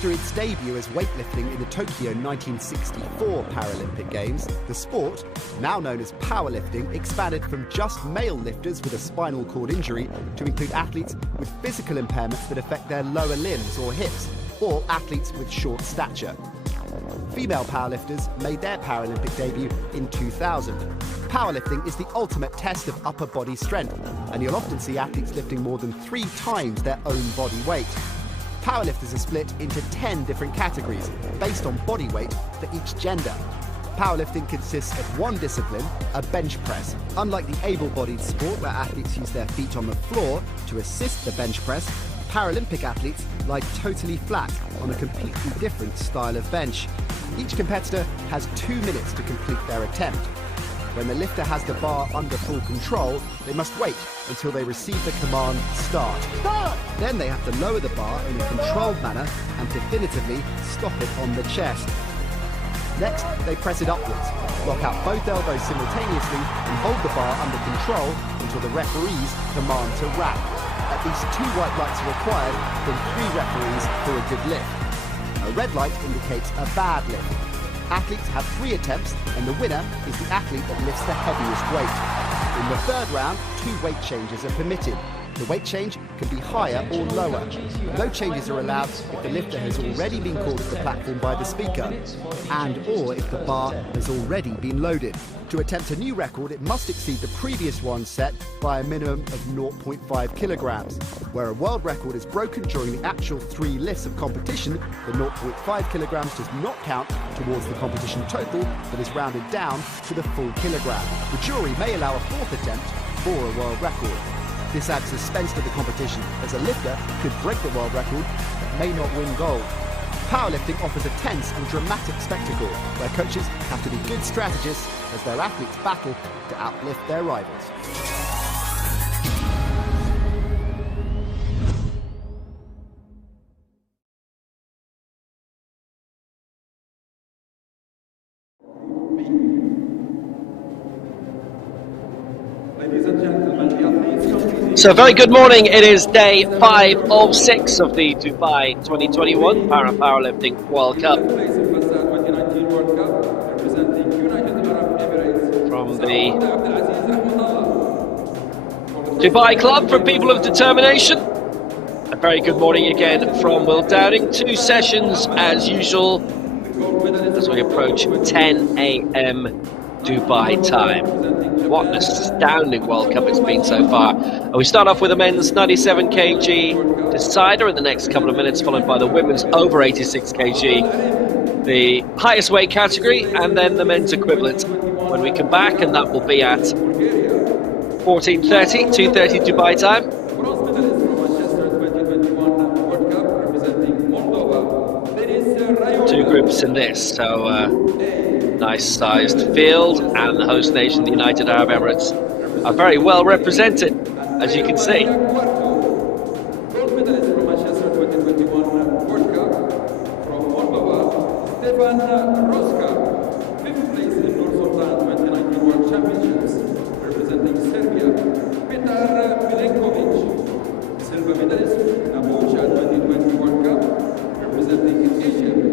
After its debut as weightlifting in the Tokyo 1964 Paralympic Games, the sport, now known as powerlifting, expanded from just male lifters with a spinal cord injury to include athletes with physical impairments that affect their lower limbs or hips, or athletes with short stature. Female powerlifters made their Paralympic debut in 2000. Powerlifting is the ultimate test of upper body strength, and you'll often see athletes lifting more than 3 times their own body weight. Powerlifters are split into 10 different categories based on body weight for each gender. Powerlifting consists of one discipline, a bench press. Unlike the able-bodied sport where athletes use their feet on the floor to assist the bench press, Paralympic athletes lie totally flat on a completely different style of bench. Each competitor has 2 minutes to complete their attempt. When the lifter has the bar under full control, they must wait until they receive the command, start. Start! Then they have to lower the bar in a controlled manner and definitively stop it on the chest. Next, they press it upwards, lock out both elbows simultaneously and hold the bar under control until the referees command to wrap. At least 2 white lights are required from 3 referees for a good lift. A red light indicates a bad lift. Athletes have 3 attempts, and the winner is the athlete that lifts the heaviest weight. In the 3rd round, 2 weight changes are permitted. The weight change can be higher or lower. No changes are allowed if the lifter has already been called to the platform by the speaker, and/or if the bar has already been loaded. To attempt a new record, it must exceed the previous one set by a minimum of 0.5 kilograms. Where a world record is broken during the actual 3 lifts of competition, the 0.5 kilograms does not count towards the competition total, but is rounded down to the full kilogram. The jury may allow a 4th attempt for a world record. This adds suspense to the competition, as a lifter could break the world record but may not win gold. Powerlifting offers a tense and dramatic spectacle where coaches have to be good strategists as their athletes battle to outlift their rivals. So very good morning. It is day 5 of 6 of the Dubai 2021 Paralympic World Cup. From the Dubai Club for People of Determination. A very good morning again from Will Downing. 2 sessions as usual as we approach 10 a.m. Dubai time. What an astounding World Cup it's been so far. And we start off with the men's 97 kg decider in the next couple of minutes, followed by the women's over 86 kg, the highest weight category, and then the men's equivalent when we come back, and that will be at 14:30, 2:30 Dubai time. 2 groups in this, so nice sized field, and the host nation, the United Arab Emirates, are very well represented, as you can see.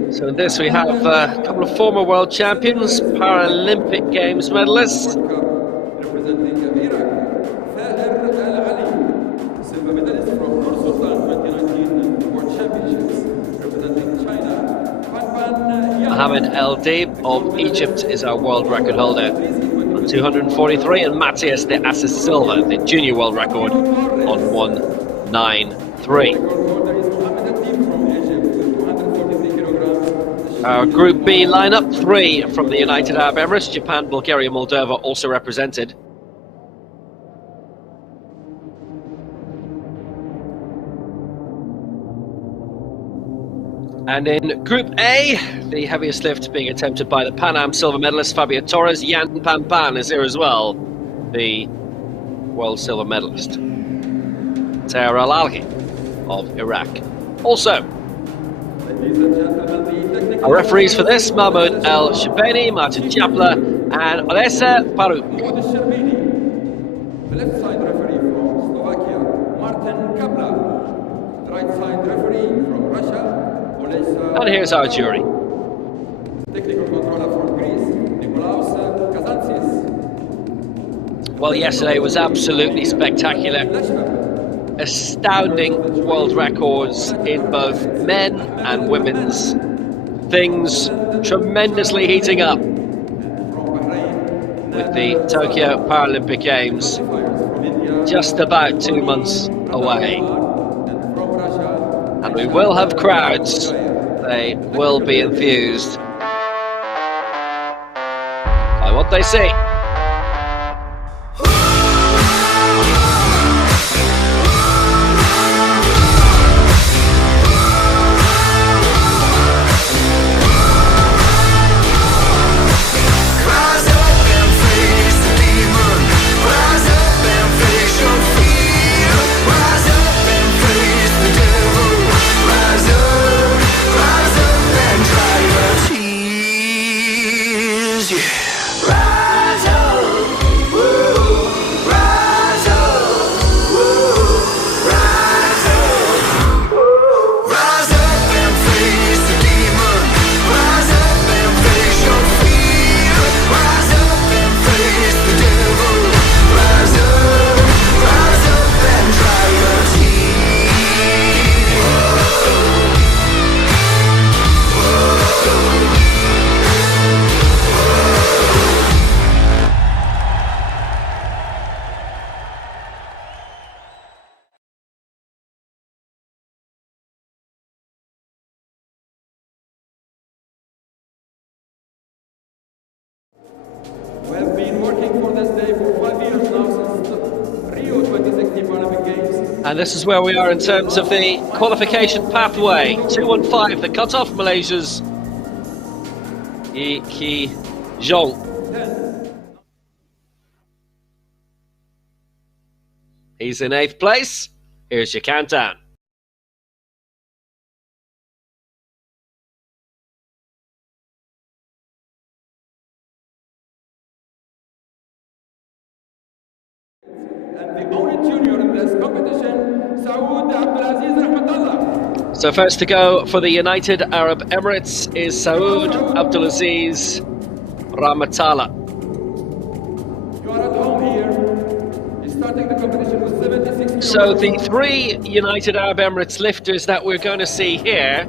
So in this we have a couple of former world champions, Paralympic Games medalists. Mohamed El Deeb of Egypt is our world record holder on 243, and Matthias de Assis Silva, the junior world record, on 193. Our Group B lineup: 3 from the United Arab Emirates, Japan, Bulgaria, Moldova also represented. And in Group A, the heaviest lift being attempted by the Pan Am silver medalist Fabio Torres. Yan Pan is here as well, the world silver medalist. Tahir Al-Alhi of Iraq also. Our referees for this: Mahmoud El Shabani, Martin Chapla, and Olesa Farouk. The left side referee from Slovakia, Martin Kapla. The right side referee from Russia, And here's our jury. Technical controller for Greece, Nikolaos Kazantsis. Well, yesterday was absolutely spectacular. Astounding world records in both men and women's. Things tremendously heating up with the Tokyo Paralympic Games just about 2 months away. And we will have crowds. They will be enthused by what they see. We have been working for this day for 5 years now, since the Rio 2016 Paralympic Games. And this is where we are in terms of the qualification pathway. 2:15, the cut-off, Malaysia's Yi Ki Zhong. He's in 8th place. Here's your countdown. And the only junior in this competition, Saoud Abdulaziz Rahmatullah. So first to go for the United Arab Emirates is Saoud Abdulaziz Rahmatullah. You are at home here. He's starting the competition with 76 So the 3 United Arab Emirates lifters that we're going to see here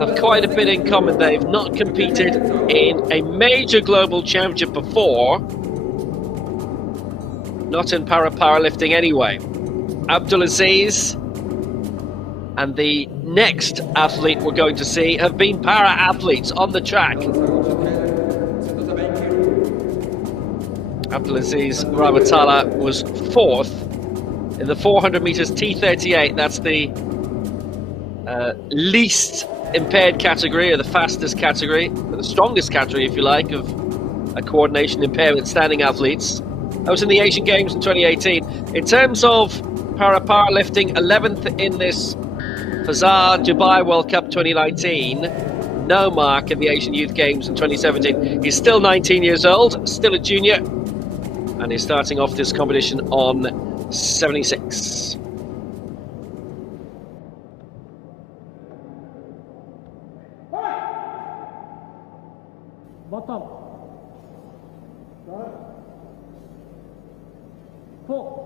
have quite a bit in common. They've not competed in a major global championship before. Not in powerlifting anyway. Abdulaziz and the next athlete we're going to see have been para-athletes on the track. Abdulaziz Rahmatullah was 4th in the 400 meters T38. That's the least impaired category, or the fastest category, or the strongest category, if you like, of a coordination impairment standing athletes. That was in the Asian Games in 2018. In terms of powerlifting, 11th in this Fazar Dubai World Cup 2019. No mark in the Asian Youth Games in 2017. He's still 19 years old, still a junior, and he's starting off this competition on 76. Bottom. Start. 4.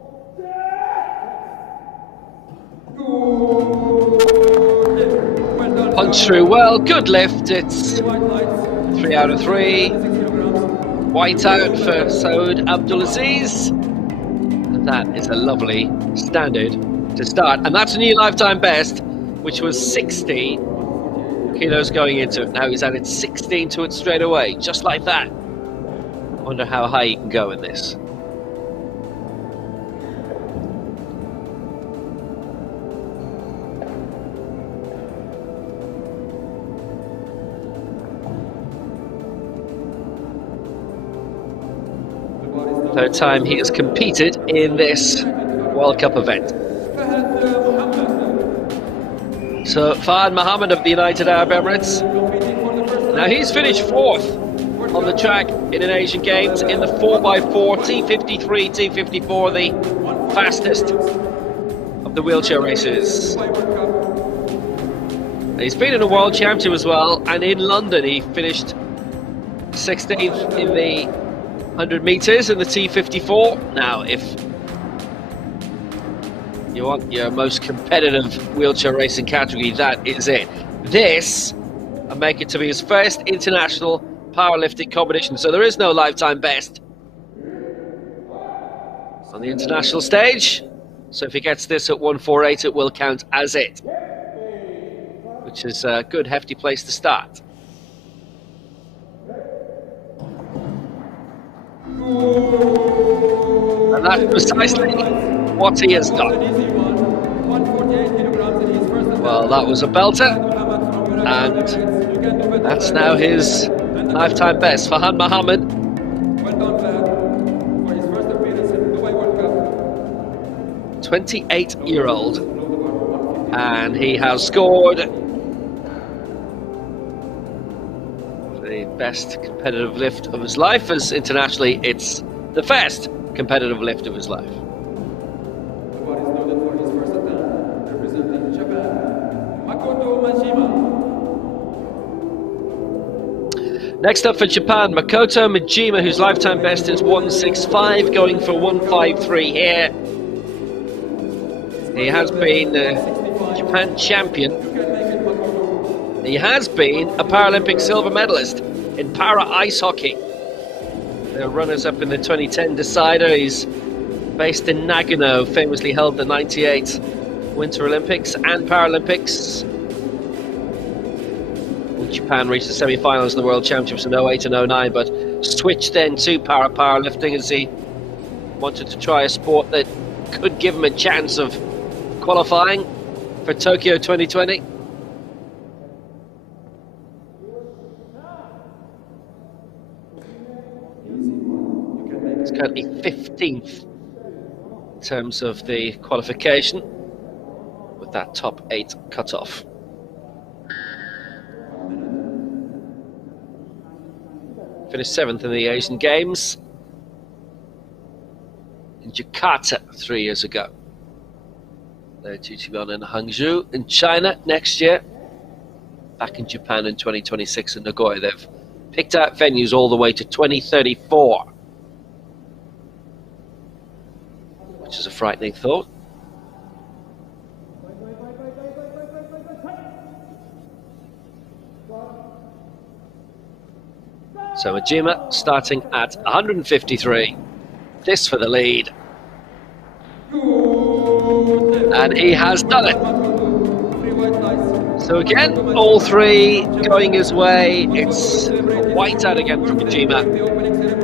Punch through well, good lift. It's 3 out of 3. White out for Saoud Abdulaziz. And that is a lovely standard to start. And that's a new lifetime best, which was 60 kilos going into it. Now he's added 16 to it straight away, just like that. Wonder how high he can go in this. Third time he has competed in this World Cup event. So Fahad Mohammed of the United Arab Emirates. Now he's finished 4th on the track in an Asian Games in the 4x4 T53, T54, the fastest of the wheelchair races. He's been in a World Championship as well, and in London he finished 16th in the 100 metres in the T54. Now, if you want your most competitive wheelchair racing category, that is it. This will make it to be his first international powerlifting competition, so there is no lifetime best on the international stage. So if he gets this at 148, it will count as it, which is a good hefty place to start. And that's precisely what he has done. Well, that was a belter, and that's now his lifetime best. Farhan Mohammed, 28-year-old, and he has scored the best competitive lift of his life, as internationally it's the first competitive lift of his life. Next up for Japan, Makoto Majima, whose lifetime best is 165, going for 153 here. He has been Japan champion. He has been a Paralympic silver medalist in para ice hockey. The runners-up in the 2010 decider. He's based in Nagano, famously held the 98 Winter Olympics and Paralympics. Japan reached the semi-finals of the World Championships in 08 and 09, but switched then to powerlifting as he wanted to try a sport that could give him a chance of qualifying for Tokyo 2020. It's currently 15th in terms of the qualification, with that top 8 cut-off. Finished 7th in the Asian Games in Jakarta 3 years ago. They're due to be on in Hangzhou in China next year. Back in Japan in 2026 in Nagoya. They've picked out venues all the way to 2034, which is a frightening thought. So Majima starting at 153. This for the lead. And he has done it. So again, all three going his way. It's a white out again from Majima,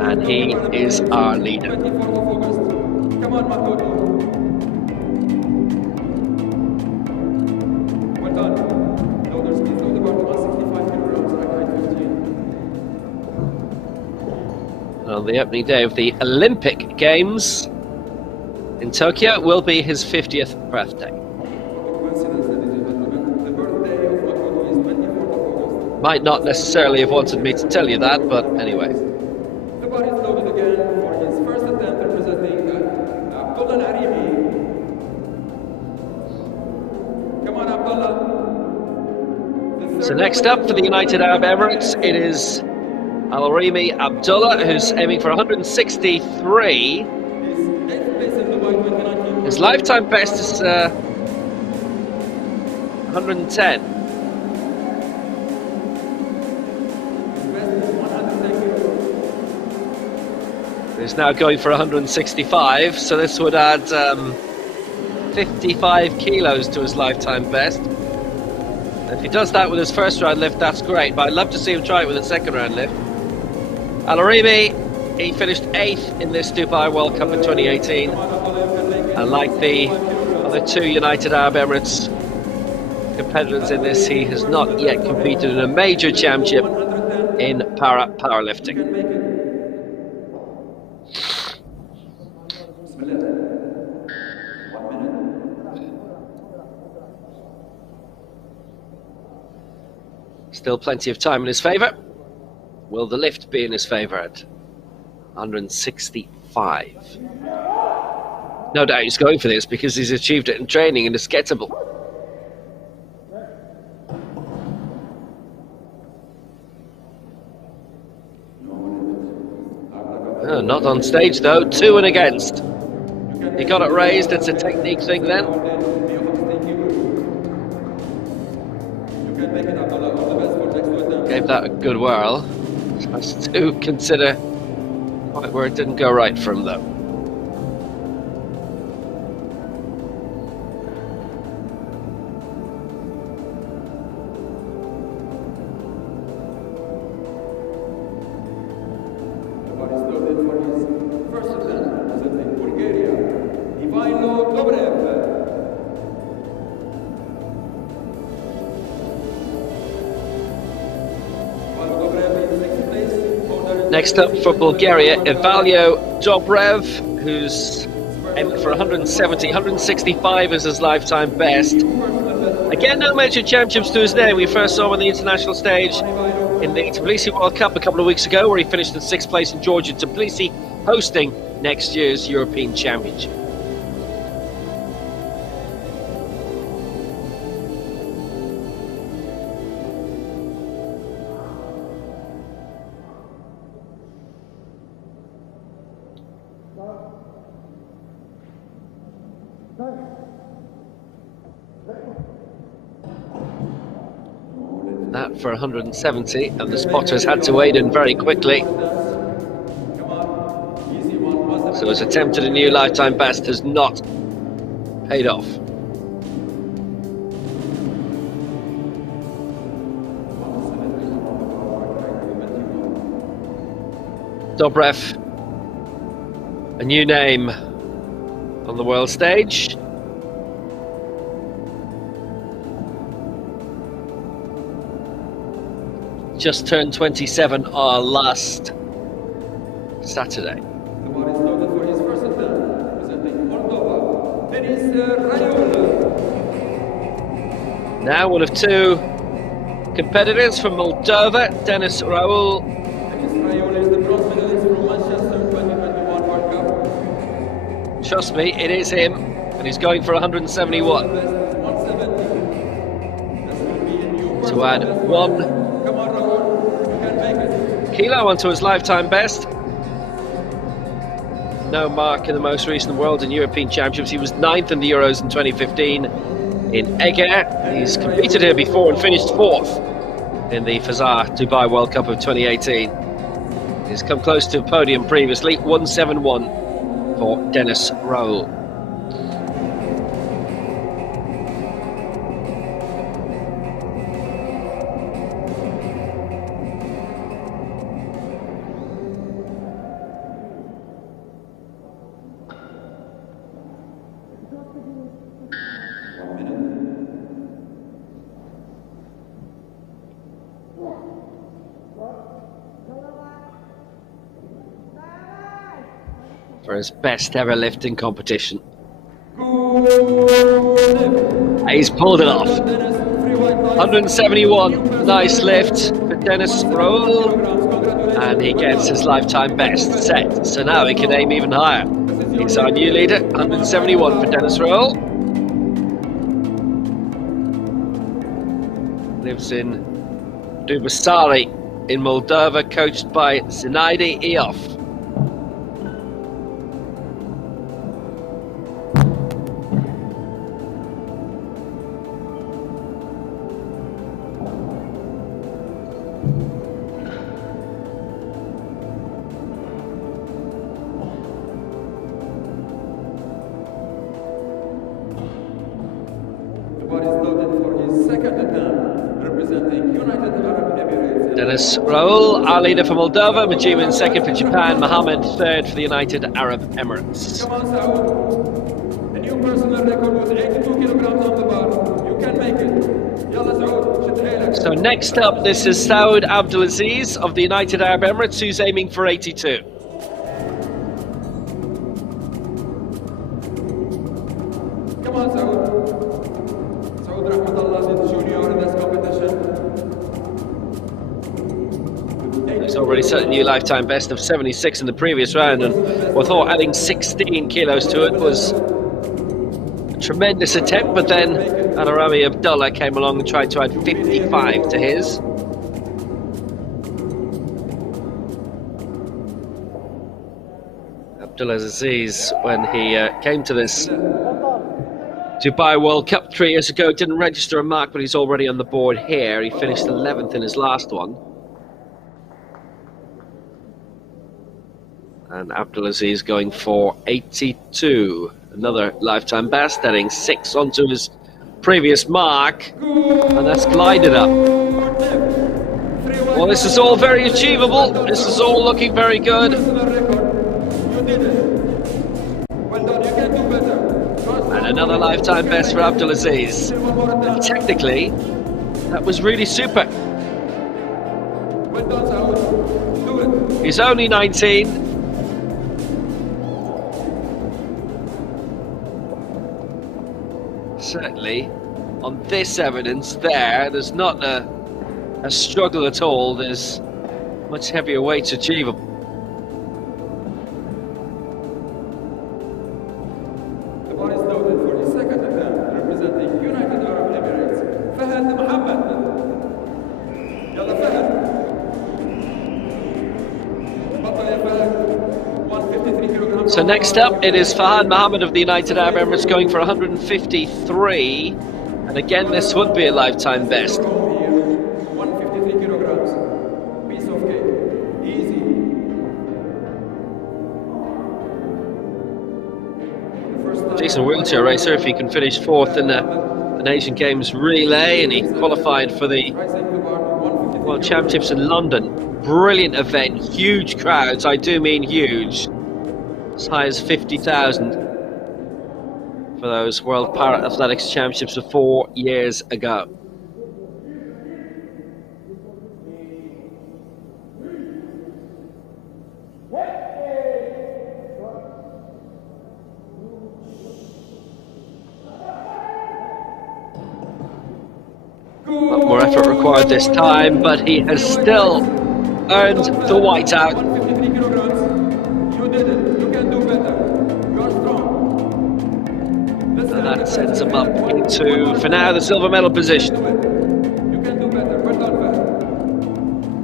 and he is our leader. Come on, Makoto. Well done. Loaders, please load about 165 kilograms, like height 15. On the opening day of the Olympic Games in Tokyo will be his 50th birthday. Might not necessarily have wanted me to tell you that, but anyway. The bar is loaded again for his first attempt representing Abdullah Al-Arimi. Come on, Abdullah. So next up for the United Arab Emirates, it is Al-Arimi Abdullah, who's aiming for 163. His lifetime best is 110. He's now going for 165, so this would add 55 kilos to his lifetime best. If he does that with his first round lift, that's great, but I'd love to see him try it with his second round lift. Al-Arimi, he finished 8th in this Dubai World Cup in 2018, and like the other two United Arab Emirates competitors in this, he has not yet competed in a major championship in powerlifting. Still plenty of time in his favour. Will the lift be in his favour at 165? No doubt he's going for this because he's achieved it in training and it's gettable. Oh, not on stage though, 2 and against. He got it raised, it's a technique thing then. Gave that a good whirl. Has to consider where it didn't go right for him though. Next up for Bulgaria, Ivalio Dobrev, who's aimed for 170, 165 is his lifetime best. Again, no major championships to his name. We first saw him on the international stage in the Tbilisi World Cup a couple of weeks ago, where he finished in 6th place in Georgia. Tbilisi hosting next year's European Championship. That for 170, and the spotters had to wade in very quickly. So his attempt at a new lifetime best has not paid off. Dobrev, a new name on the world stage. Just turned 27 last Saturday. Now one of 2 competitors from Moldova, Denis Raul. Trust me, it is him, and he's going for 171. To add 1 kilo onto his lifetime best. No mark in the most recent World and European Championships. He was 9th in the Euros in 2015 in Eger. He's competed here before and finished 4th in the Fazar Dubai World Cup of 2018. He's come close to a podium previously. 171 for Denis Raul. For his best ever lifting competition. He's pulled it off. 171, nice lift for Denis Raul, and he gets his lifetime best set. So now he can aim even higher. He's our new leader, 171 for Denis Raul. Lives in Dubasari in Moldova, coached by Zinaidi Iov. Denis Raul, our leader for Moldova, Majima in 2nd for Japan, Mohammed 3rd for the United Arab Emirates. Come on, Saud. A new personal record with 82 kilograms on the bar. You can make it. Yalla, Saud. So next up, this is Saud Abdulaziz of the United Arab Emirates, who's aiming for 82. Come on, Saud. Saud Rahmatullah is junior in this competition. He's already set a new lifetime best of 76 in the previous round, and we thought adding 16 kilos to it was a tremendous attempt, but then Anarami Abdullah came along and tried to add 55 to his. Abdulaziz, when he came to this Dubai World Cup 3 years ago, didn't register a mark, but he's already on the board here. He finished 11th in his last one. And Abdulaziz going for 82. Another lifetime best, adding 6 onto his previous mark. And that's glided up. Well, this is all very achievable. This is all looking very good. And another lifetime best for Abdulaziz. And technically, that was really super. He's only 19. Certainly, on this evidence there's not a struggle at all. There's much heavier weights achievable. The ball is loaded for the second attempt, representing United Arab Emirates. Fahad Mohammed. Yalla Fahad. Battle ya Fahad. 153 kilograms. So next up, it is Fahad Mohammed of the United Arab Emirates going for 153. And again, this would be a lifetime best. 153 kilograms. Piece of cake. Easy. Decent wheelchair racer if he can finish 4th in an Asian Games relay, and he qualified for the World Championships in London. Brilliant event, huge crowds, I do mean huge. As high as 50,000 for those World Para-Athletics Championships of 4 years ago. A lot more effort required this time, but he has still earned the whiteout. 153 kilograms. You did it. You can do better. You are strong. And that sends him up into, for now, the silver medal position. You can do better. Well done, Fahad.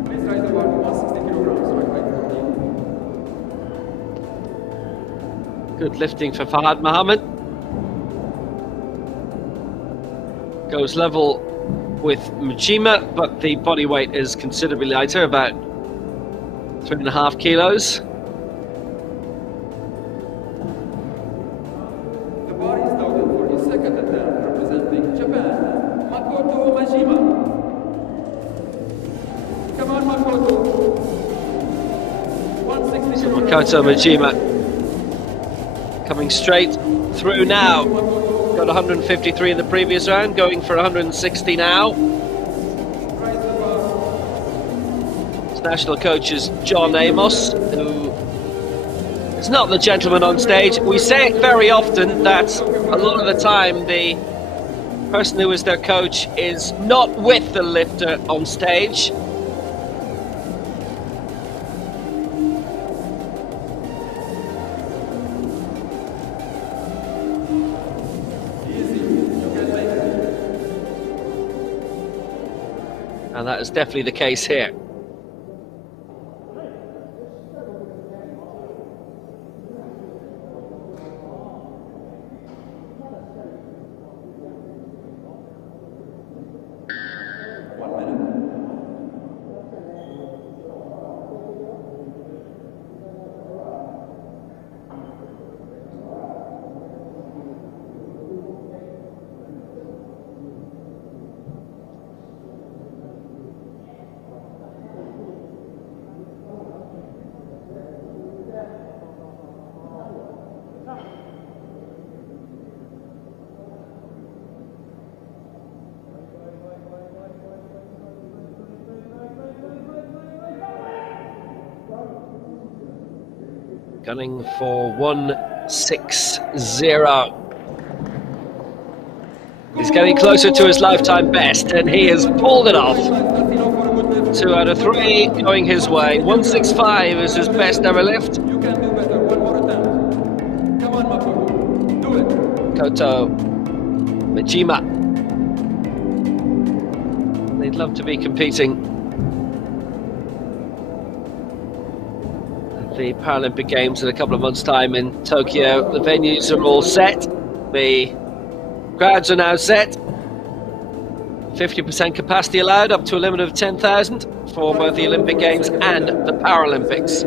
Please rise the bar to 160 kilograms. Right. Good lifting for Fahad Mohammed. Goes level with Mujima, but the body weight is considerably lighter, about 3.5 kilos. The bar is loaded for the second attempt, representing Japan. Makoto Majima. Come on, Makoto. 160 So kilograms. Makoto Mujima coming straight through now. Got 153 in the previous round, going for 160 now. His national coach is John Amos, who is not the gentleman on stage. We say it very often that a lot of the time the person who is their coach is not with the lifter on stage. And that is definitely the case here. Gunning for 160. He's getting closer to his lifetime best, and he has pulled it off. 2 out of 3 going his way. 165 is his best ever lift. You can do better. One more attempt. Come on, Makoto. Do it. Koto Majima. They'd love to be competing at the Paralympic Games in a couple of months' time in Tokyo. The venues are all set. The crowds are now set. 50% capacity allowed, up to a limit of 10,000 for both the Olympic Games and the Paralympics.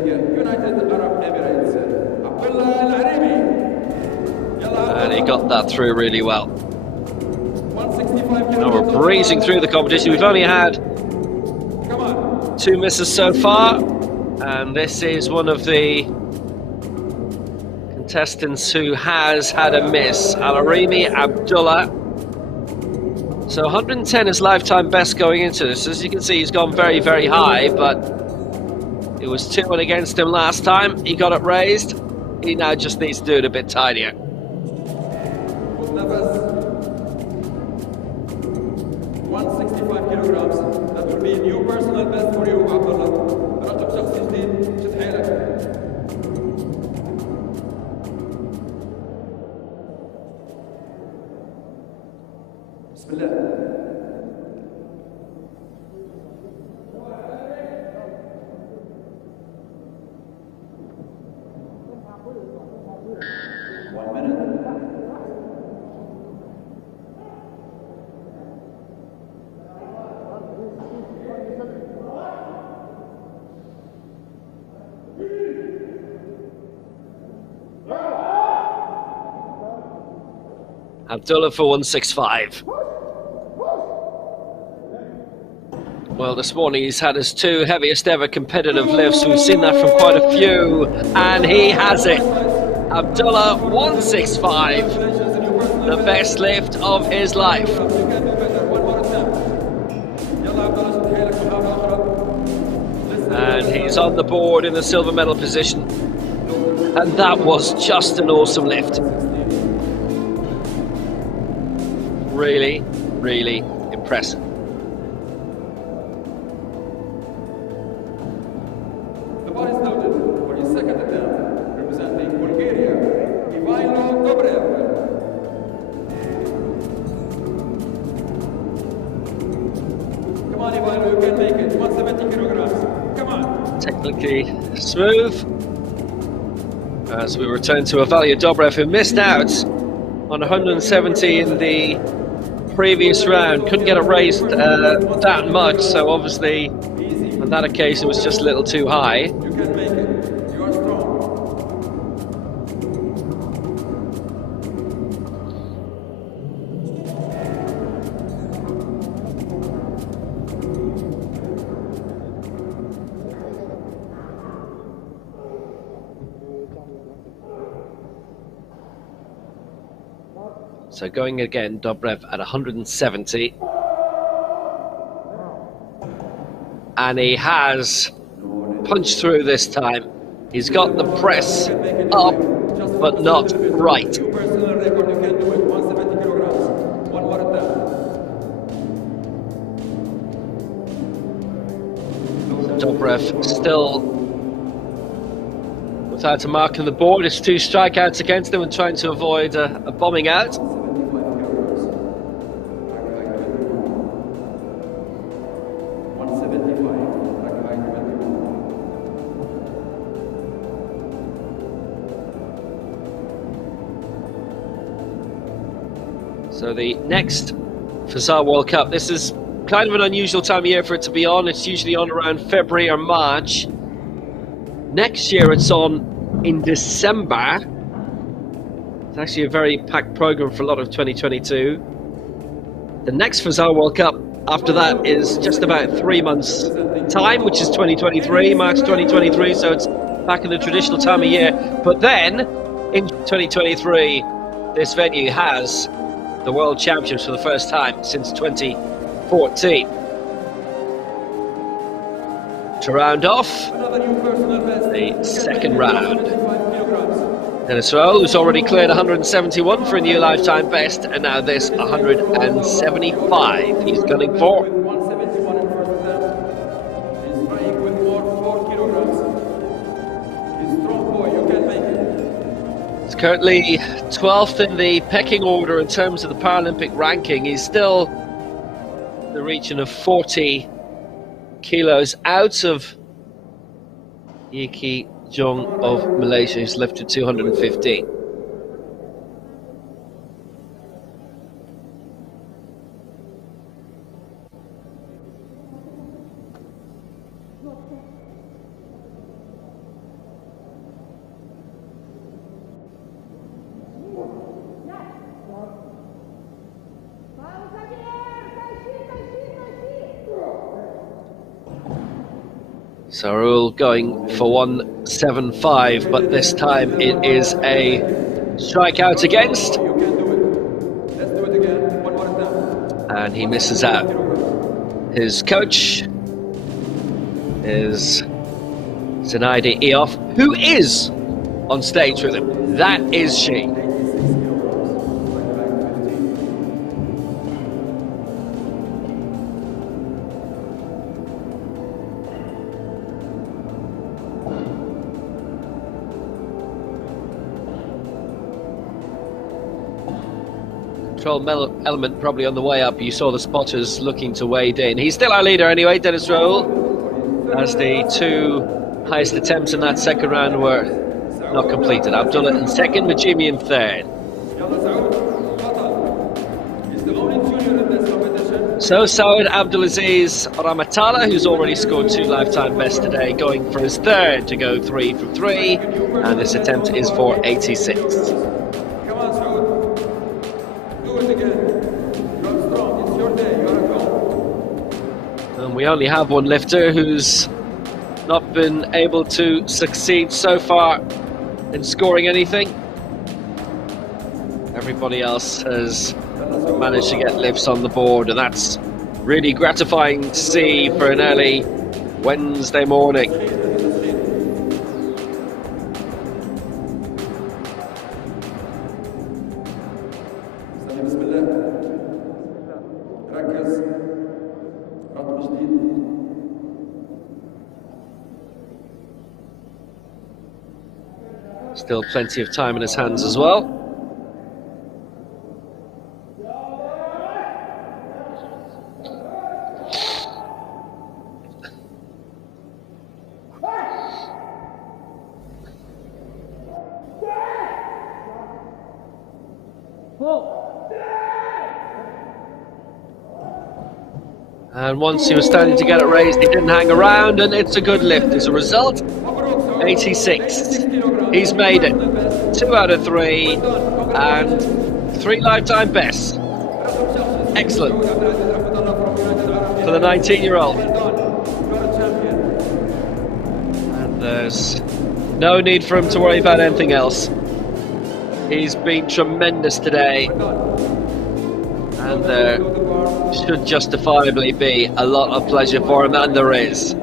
And he got that through really well. Now we're breezing through the competition. We've only had 2 misses so far, and this is one of the contestants who has had a miss, Al-Arimi Abdullah. So 110 is lifetime best going into this. As you can see, he's gone very, very high, but it was 2-1 against him last time. He got it raised. He now just needs to do it a bit tidier. 165 kilograms. That will be a new personal best for you, Abdullah. رقم شخصي جديد. شد حيلك. بسم الله. Abdullah for 165. Well, this morning he's had his 2 heaviest ever competitive lifts. We've seen that from quite a few, and he has it. Abdullah 165, the best lift of his life. And he's on the board in the silver medal position. And that was just an awesome lift. Really, really impressive. The ball is loaded for his second attempt, representing Bulgaria, Ivailo Dobrev. Come on, Ivailo, you can make it. 170 kilograms. Come on. Technically smooth. As we return to Ivailo Dobrev, who missed out on 170 in the previous round, couldn't get it raised that much, so obviously on that occasion it was just a little too high. You can make it. You are strong. So going again, Dobrev at 170. And he has punched through this time. He's got the press up, but not right. Your personal record, you can do it. 170 kilograms. One more attempt. Dobrev still without a mark on the board. It's 2 strikeouts against him and trying to avoid a bombing out. 175. So the next Fazal World Cup, this is kind of an unusual time of year for it to be on. It's usually on around February or March. Next year it's on in December. It's actually a very packed program for a lot of 2022. The next Fazal World Cup after that is just about 3 months time, which is 2023, March 2023, so it's back in the traditional time of year. But then in 2023 this venue has the World Championships for the first time since 2014. To round off the second round, Dennis Rowe, who's already cleared 171 for a new lifetime best, and now this 175 he's gunning for. 171 in first attempt. He's trying with more 4 kilograms. He's strong boy, you can make it. He's currently 12th in the pecking order in terms of the Paralympic ranking. He's still in the region of 40 kilos out of Yiki Jung of Malaysia, who's lifted 215. Sarul going for 175, but this time it is a strikeout against. You can do it. Let's do it again. One more time. And he misses out. His coach is Zenaide Eoff, who is on stage with him. That is she. Control element probably on the way up. You saw the spotters looking to wade in. He's still our leader anyway, Dennis Raoul, as the two highest attempts in that second round were not completed. Abdullah in second, Majimi in third. So Saud Abdulaziz Ramatala, who's already scored 2 lifetime bests today, going for his third to go 3 from 3, and this attempt is for 86. We only have one lifter who's not been able to succeed so far in scoring anything. Everybody else has managed to get lifts on the board, and that's really gratifying to see for an early Wednesday morning. Still plenty of time in his hands as well. And once he was starting to get it raised, he didn't hang around, and it's a good lift. As a result, 86. He's made it. 2 out of 3, and 3 lifetime bests. Excellent for the 19-year-old. And there's no need for him to worry about anything else. He's been tremendous today, and there should justifiably be a lot of pleasure for him, and there is,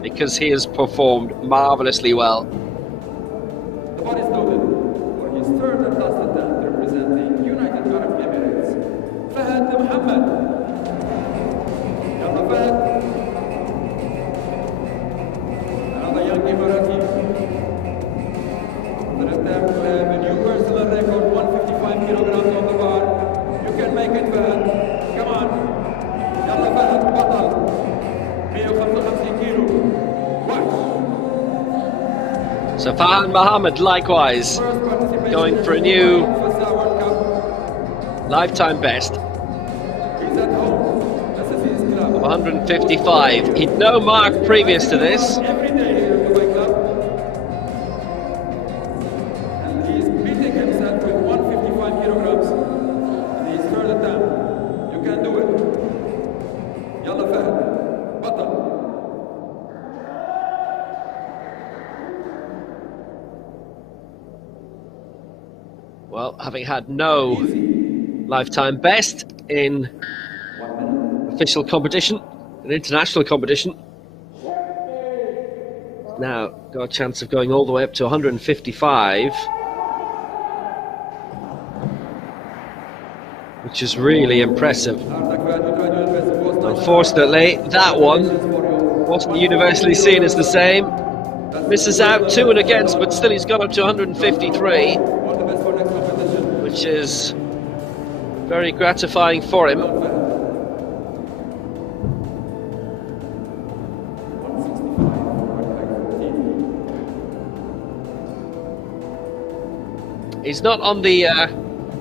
because he has performed marvellously well. The ball is loaded for his third and last attempt, representing United Arab Emirates, Fahad Mohammed. Yalla Fahad. Another young Emirati. Another attempt to have a new personal record, 155 kilograms on the bar. You can make it, Fahad. Come on. Yalla Fahad, بطل. 155 kilo. Watch. So Fahad Mohammed likewise going for a new lifetime best of 155. He'd no mark previous to this. And he's beating himself with 155 kilograms in his third attempt. You can do it. Yalla Fahad, بطل. Well, having had no lifetime best in official competition, in international competition, now got a chance of going all the way up to 155, which is really impressive. Unfortunately, that one wasn't universally seen as the same. Misses out 2 and against, but still he's got up to 153. Which is very gratifying for him. He's not on the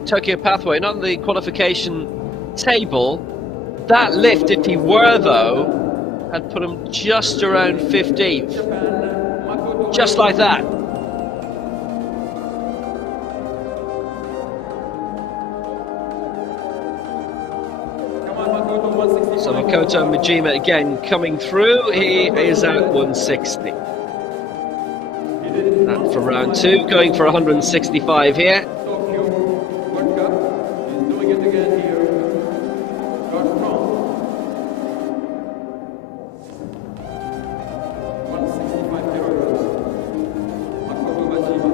Tokyo pathway, not on the qualification table. That lift, if he were though, had put him just around 15th. Just like that. So Makoto Majima again coming through. He is at 160. That for round 2, going for 165 here. Tokyo World Cup. He's doing it again here. Got strong. 165 kilograms. Makoto Majima.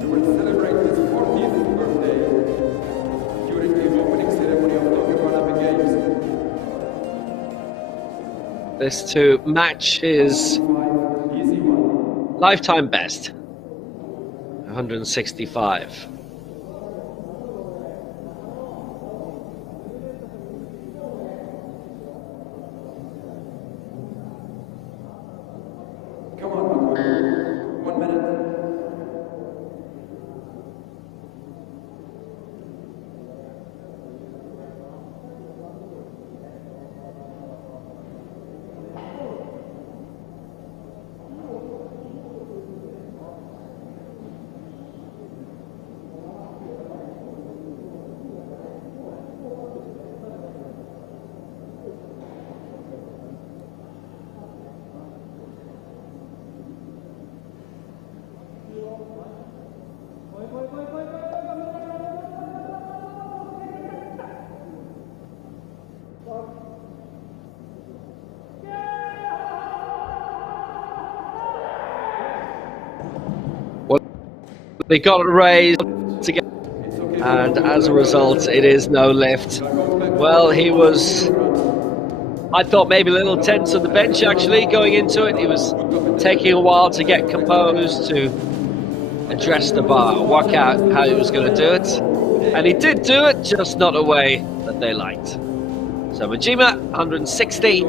He will celebrate his 40th birthday during the opening ceremony of Tokyo Paralympic Games. This to match his Easy one. lifetime best. 165. Come on, Makoto. 1 minute. They got it raised together, and as a result, it is no lift. Well, he was, I thought, maybe a little tense on the bench actually going into it. He was taking a while to get composed, to address the bar, work out how he was going to do it. And he did do it, just not a way that they liked. So Majima, 160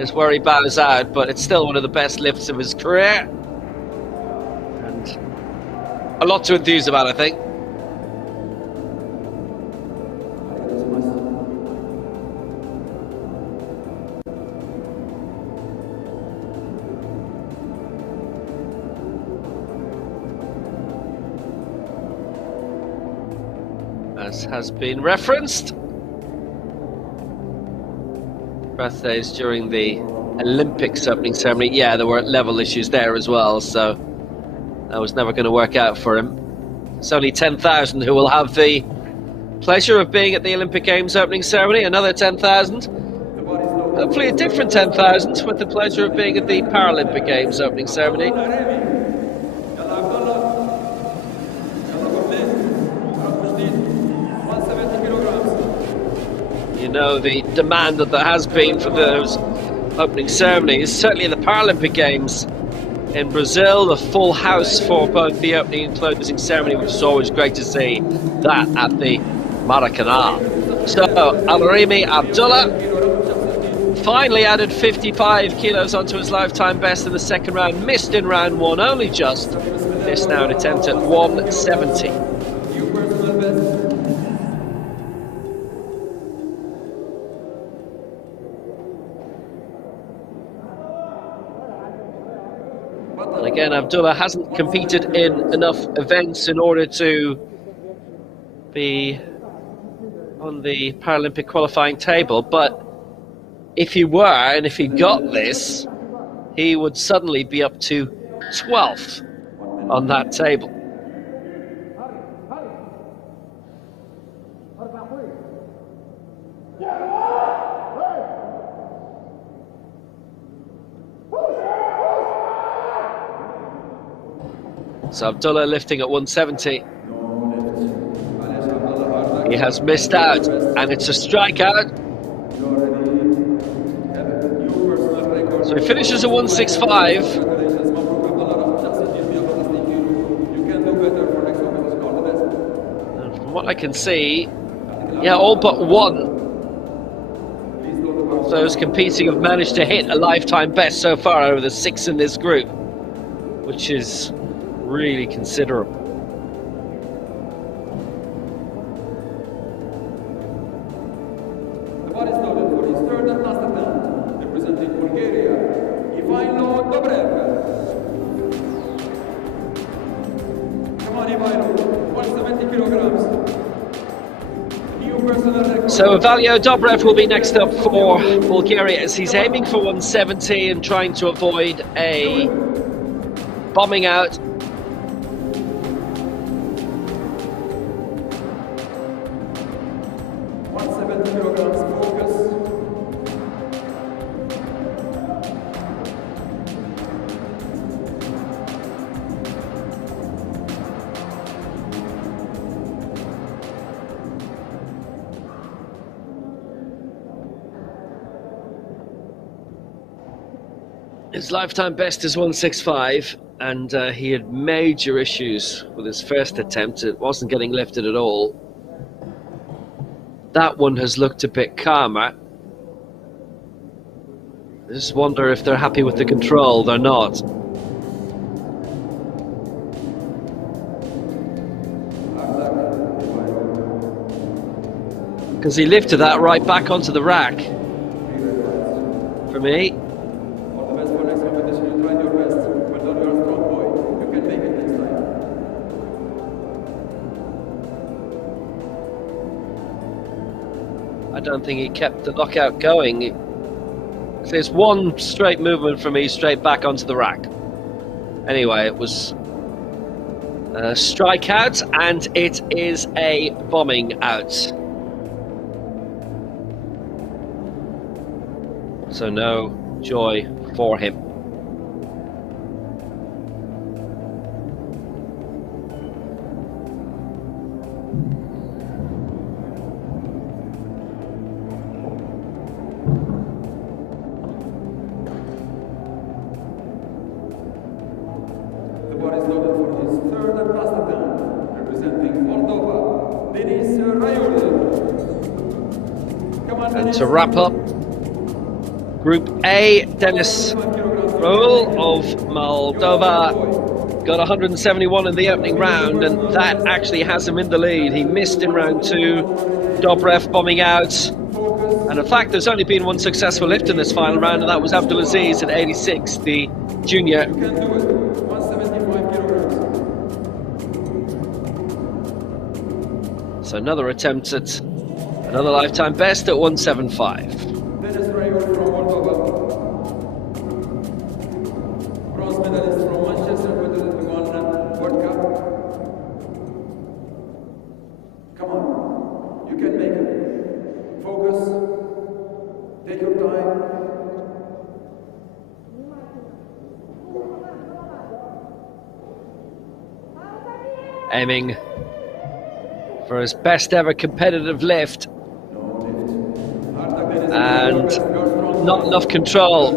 is where he bows out, but it's still one of the best lifts of his career. And a lot to enthuse about, I think. As has been referenced, birthdays during the Olympics opening ceremony. Yeah, there were level issues there as well, so that was never going to work out for him. It's only 10,000 who will have the pleasure of being at the Olympic Games opening ceremony. Another 10,000. Hopefully a different 10,000 with the pleasure of being at the Paralympic Games opening ceremony. You know, the demand that there has been for those opening ceremonies, certainly in the Paralympic Games in Brazil, the full house for both the opening and closing ceremony, which is always great to see that at the Maracanã. So Alrimi Abdullah finally added 55 kilos onto his lifetime best in the second round, missed in round 1 only just. This now an attempt at 170. And again, Abdullah hasn't competed in enough events in order to be on the Paralympic qualifying table, but if he were, and if he got this, he would suddenly be up to 12th on that table. So Abdullah lifting at 170. He has missed out, and it's a strikeout. So he finishes at 165. And from what I can see, yeah, all but one of those competing have managed to hit a lifetime best so far over the 6 in this group, which is really considerable. The ball is loaded for his third and last attempt, representing Bulgaria, Ivailo Dobrev. Come on, Ivailo, 170 kilograms. New personal record. So Ivailo Dobrev will be next up for Bulgaria as he's aiming for 170 and trying to avoid a bombing out. His lifetime best is 165, and he had major issues with his first attempt. It wasn't getting lifted at all. That one has looked a bit calmer. I just wonder if they're happy with the control. They're not. Because he lifted that right back onto the rack. For me. I don't think he kept the knockout going. There's one straight movement for me, straight back onto the rack. Anyway, it was a strikeout, and it is a bombing out. So no joy for him. And to wrap up, Group A, Denis Raul of Moldova got 171 in the opening round, and that actually has him in the lead. He missed in round 2, Dobrev bombing out. And in fact, there's only been one successful lift in this final round, and that was Abdulaziz at 86, the junior. So another attempt at another lifetime best at 175. Denis Raul from Moldova. Bronze medalist from Manchester 2021 World Cup. Come on, you can make it. Focus. Take your time. Aiming for his best ever competitive lift, and not enough control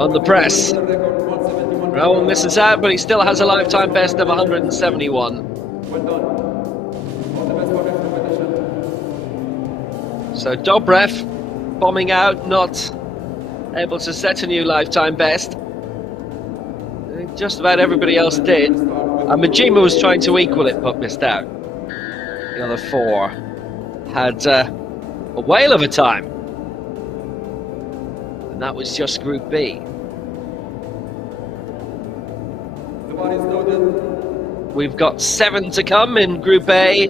on the press. Raul misses out, but he still has a lifetime best of 171. So Dobrev bombing out, not able to set a new lifetime best. Just about everybody else did. And Majima was trying to equal it, but missed out. The other four had a whale of a time. And that was just Group B. We've got 7 to come in Group A.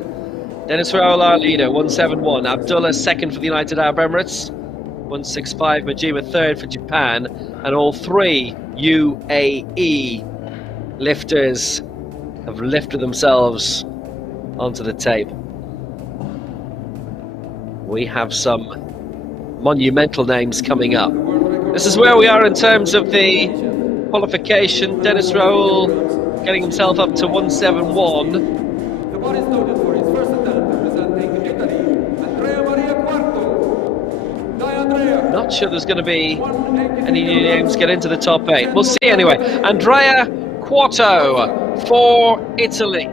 Denis Raul, our leader, 171. Abdullah second for the United Arab Emirates, 165. Majima third for Japan. And all 3 UAE lifters have lifted themselves onto the table. We have some monumental names coming up. This is where we are in terms of the qualification. Denis Raul getting himself up to 171. The ball is loaded for his first attempt, representing Italy, Andrea Maria Quarto. Andrea. Not sure there's going to be any new names get into the top 8. We'll see anyway. Andrea Quarto for Italy.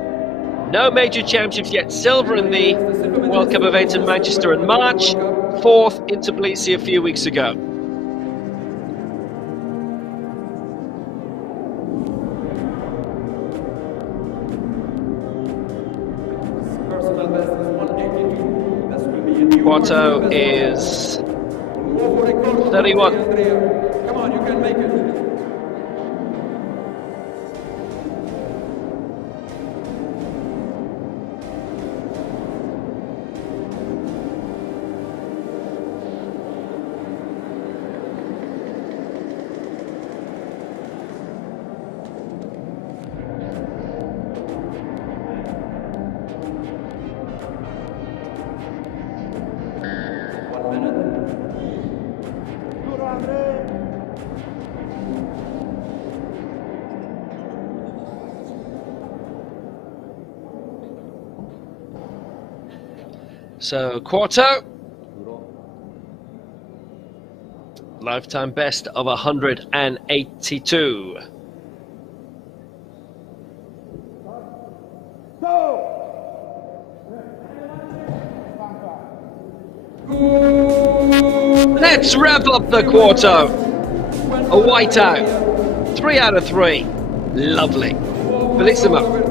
No major championships yet. Silver in the World Cup event in Manchester in March. 4th in Tbilisi a few weeks ago. Quarto is 31. Come on, you can make it. So Quarto, lifetime best of 182. Let's rev up the Quarto. A whiteout. 3 out of 3. Lovely. Bellissimo.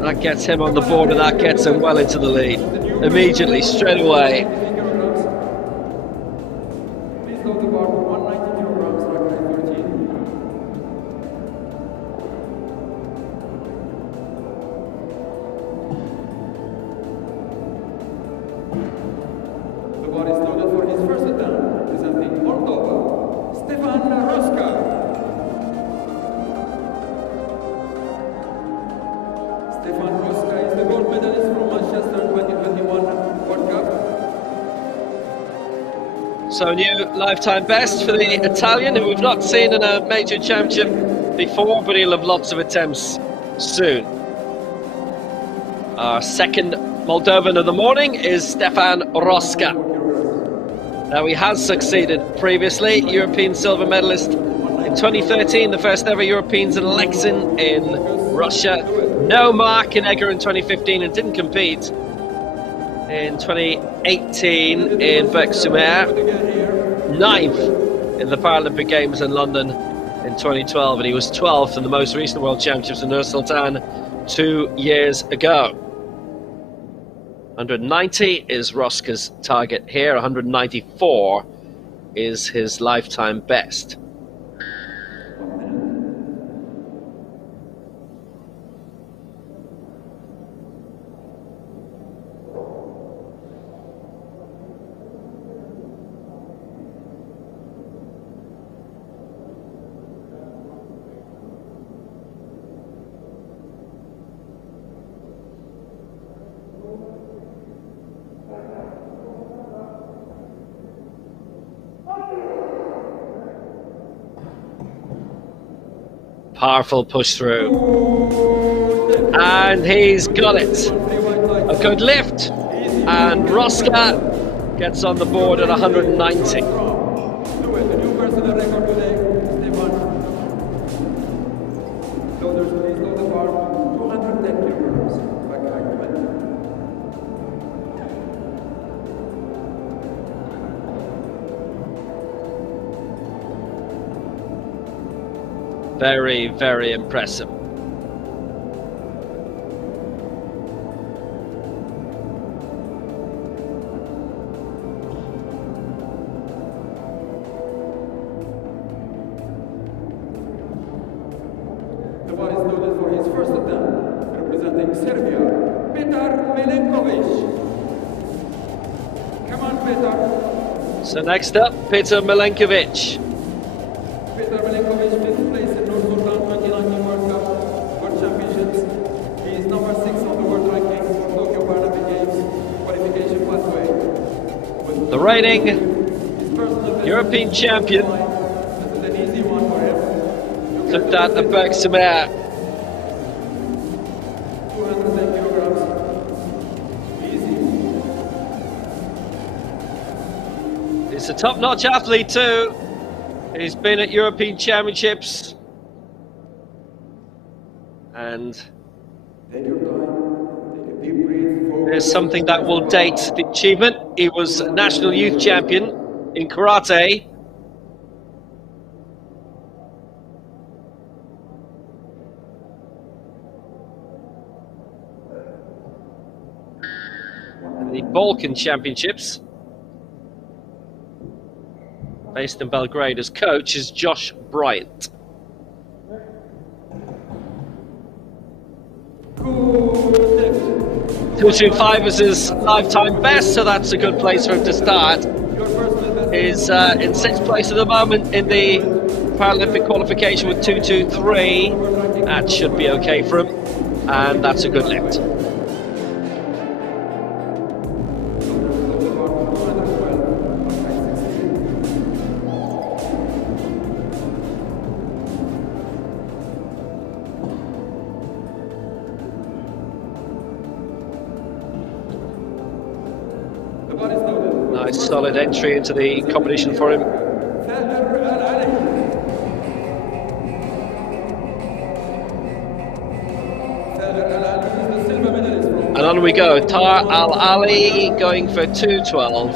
That gets him on the board and that gets him well into the lead. Immediately, straight away. Please load the bar to 190 kilograms, rack height 13. The bar is loaded for his first attempt, presenting Moldova, Stefan Roska. Stefan Roska is the gold medalist from Manchester 2021 World Cup. So new lifetime best for the Italian, who we've not seen in a major championship before, but he'll have lots of attempts soon. Our second Moldovan of the morning is Stefan Roska. Now he has succeeded previously, European silver medalist in 2013, the first ever Europeans in Lexin in Russia. No Markinegger in 2015 and didn't compete. In 2018 in Berck-sur-Mer, 9th in the Paralympic Games in London in 2012, and he was 12th in the most recent World Championships in Nur-Sultan 2 years ago. 190 is Roska's target here, 194 is his lifetime best. Powerful push through. And he's got it. A good lift. And Roska gets on the board at 190. The new personal record today, Stefan. Loaders, please load the bar 210 kilograms. Rack height 20. Very, very impressive. The bar is loaded for his first attempt, representing Serbia, Petar Milenkovic. Come on, Petar. So next up, Petar Milenkovic. Petar Milenkovic, 5th place in Nur-Sultan 2019 World Cup World Championships. He is number 6 on the world ranking for Tokyo Paralympic Games qualification pathway. The reigning His personal best European champion this is an easy one for him. You took can that do at Berck-sur-Mer. 210 kilograms. Easy. He's a top-notch athlete too. He's been at European Championships. And Take your time. Take a deep breath. Focus. there's something that will date the achievement. He was national youth champion in karate. in the Balkan Championships. Based in Belgrade. His coach is Josh Bryant. 2:25 is his lifetime best, so that's a good place for him to start. He's in 6th place at the moment in the Paralympic qualification with 2:23. That should be okay for him, and that's a good lift. Nice solid entry into the competition for him. And on we go, Tar Al Ali going for 2:12.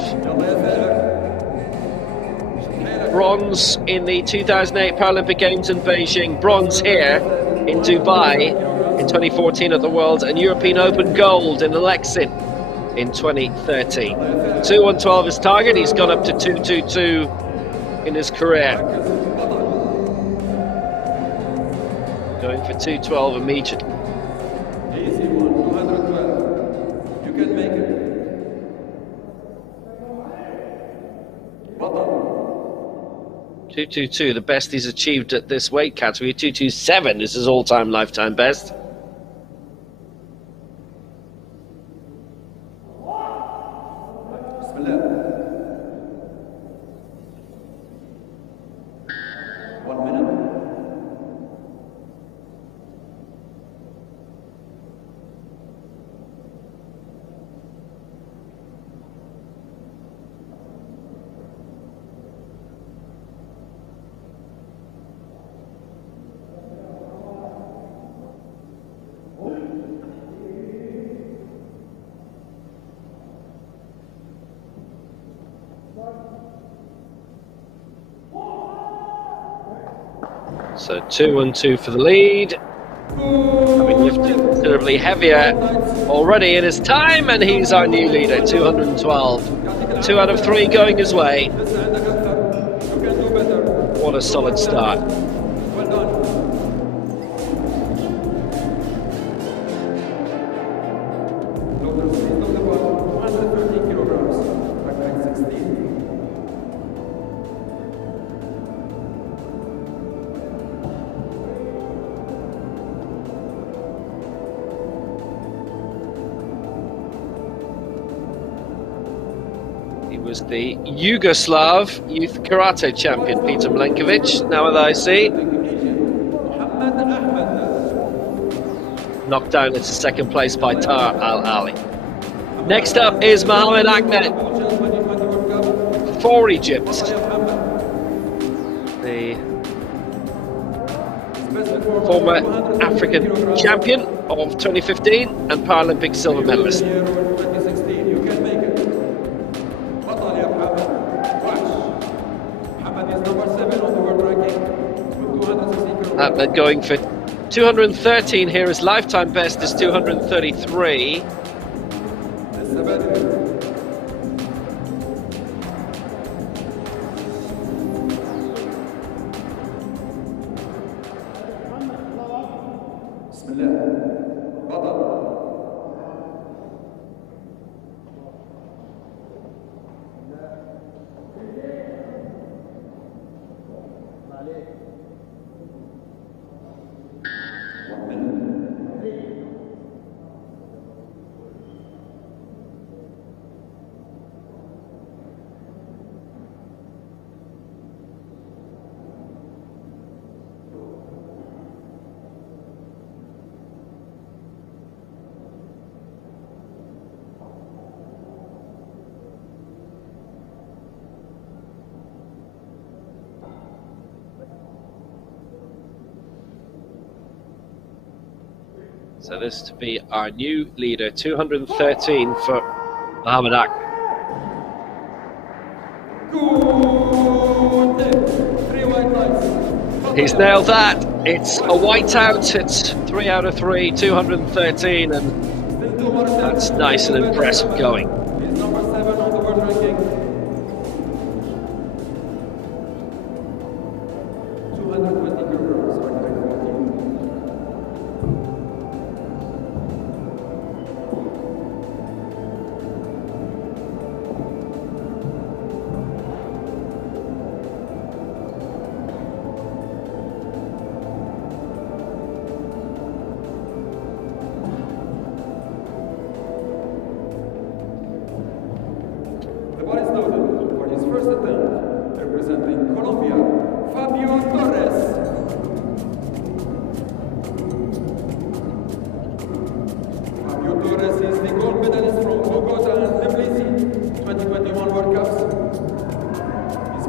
Bronze in the 2008 Paralympic Games in Beijing, bronze here in Dubai in 2014 at the World, and European Open gold in Alexin in 2013. 2:112 is target, he's gone up to 2:22 in his career. Going for 2:12 immediately. Easy one, 212. You can make it. Well done. 2:22, the best he's achieved at this weight category. 2:27 is his all-time lifetime best. Bismillah. 1 minute. So 2:12 for the lead. Having lifted considerably heavier already in his time, and he's our new leader, 212. 2 out of 3 going his way. What a solid start. Well done. Total speed of the ball, 130 kilograms. Backpack 16. He was the Yugoslav youth karate champion, Peter Milenkovic, now at IC. Knocked down into 2nd place by Tar Al Ali. Next up is Mohamed Ahmed for Egypt. The former African champion of 2015 and Paralympic silver medalist. 2016. You can make it. بطل يا محمد. Watch. Mohamed is number 7 on the world ranking with 260 kilograms. Ahmed going for 213 here. His lifetime best is 233. لسه بدري. بسم الله. بطل. So this to be our new leader, 213 for Mohamed Ahmed. Good. 3 white lights. He's nailed that. It's a whiteout. It's 3 out of 3, 213, and that's nice and impressive going.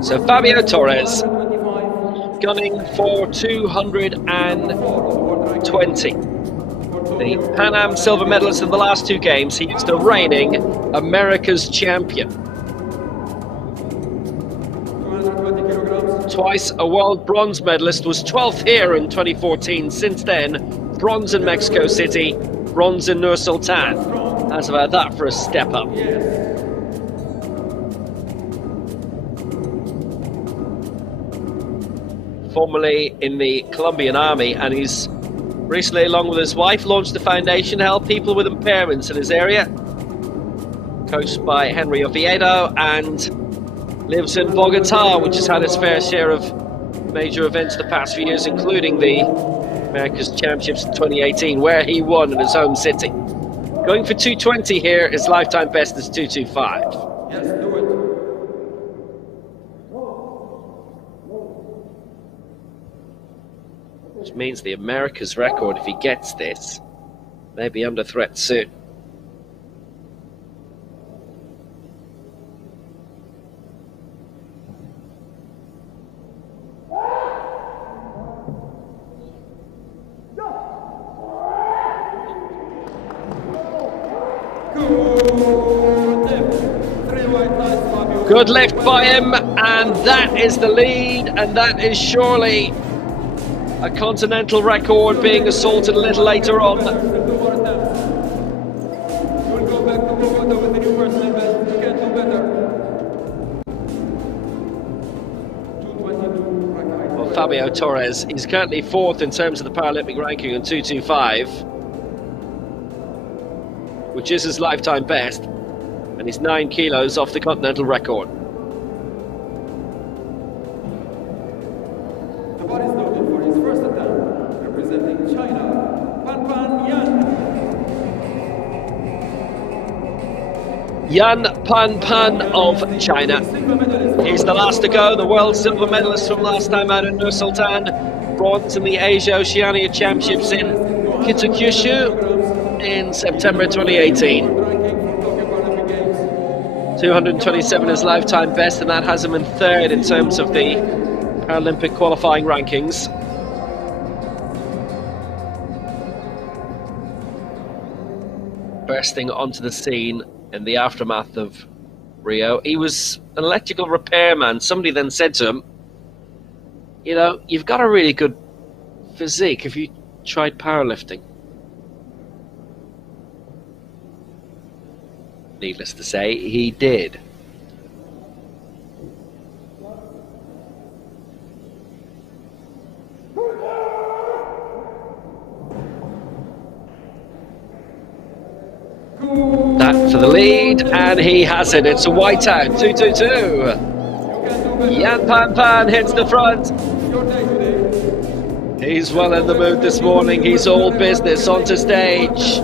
So Fabio Torres gunning for 220. The Pan Am silver medalist in the last two games. He is the reigning America's champion. Twice a world bronze medalist, was 12th here in 2014. Since then, bronze in Mexico City, bronze in Nur Sultan. How's about that for a step up? Formerly in the Colombian army, and he's recently, along with his wife, launched a foundation to help people with impairments in his area. Coached by Henry Oviedo, and lives in Bogota, which has had its fair share of major events the past few years, including the America's Championships in 2018, where he won in his home city. Going for 220 here, his lifetime best is 225. Yes, do it. Which means the America's record, if he gets this, may be under threat soon. Good lift by him, and that is the lead, and that is surely a continental record being assaulted a little later on. Well, Fabio Torres is currently 4th in terms of the Paralympic ranking on 225, which is his lifetime best, and he's 9 kilos off the continental record. The body is noted for his first attempt, representing China, Pan Yan. Yan Pan of China. He's the last to go, the world silver medalist from last time out in Nur Sultan. Bronze in the Asia Oceania Championships in Kitakyushu in September 2018. 227 is lifetime best, and that has him in 3rd in terms of the Paralympic qualifying rankings. Bursting onto the scene in the aftermath of Rio. He was an electrical repairman. Somebody then said to him, you know, you've got a really good physique. Have you tried powerlifting? Needless to say, he did. That for the lead, and he has it. It's a whiteout, 222. Yan Pan hits the front. He's well in the mood this morning. He's all business onto stage.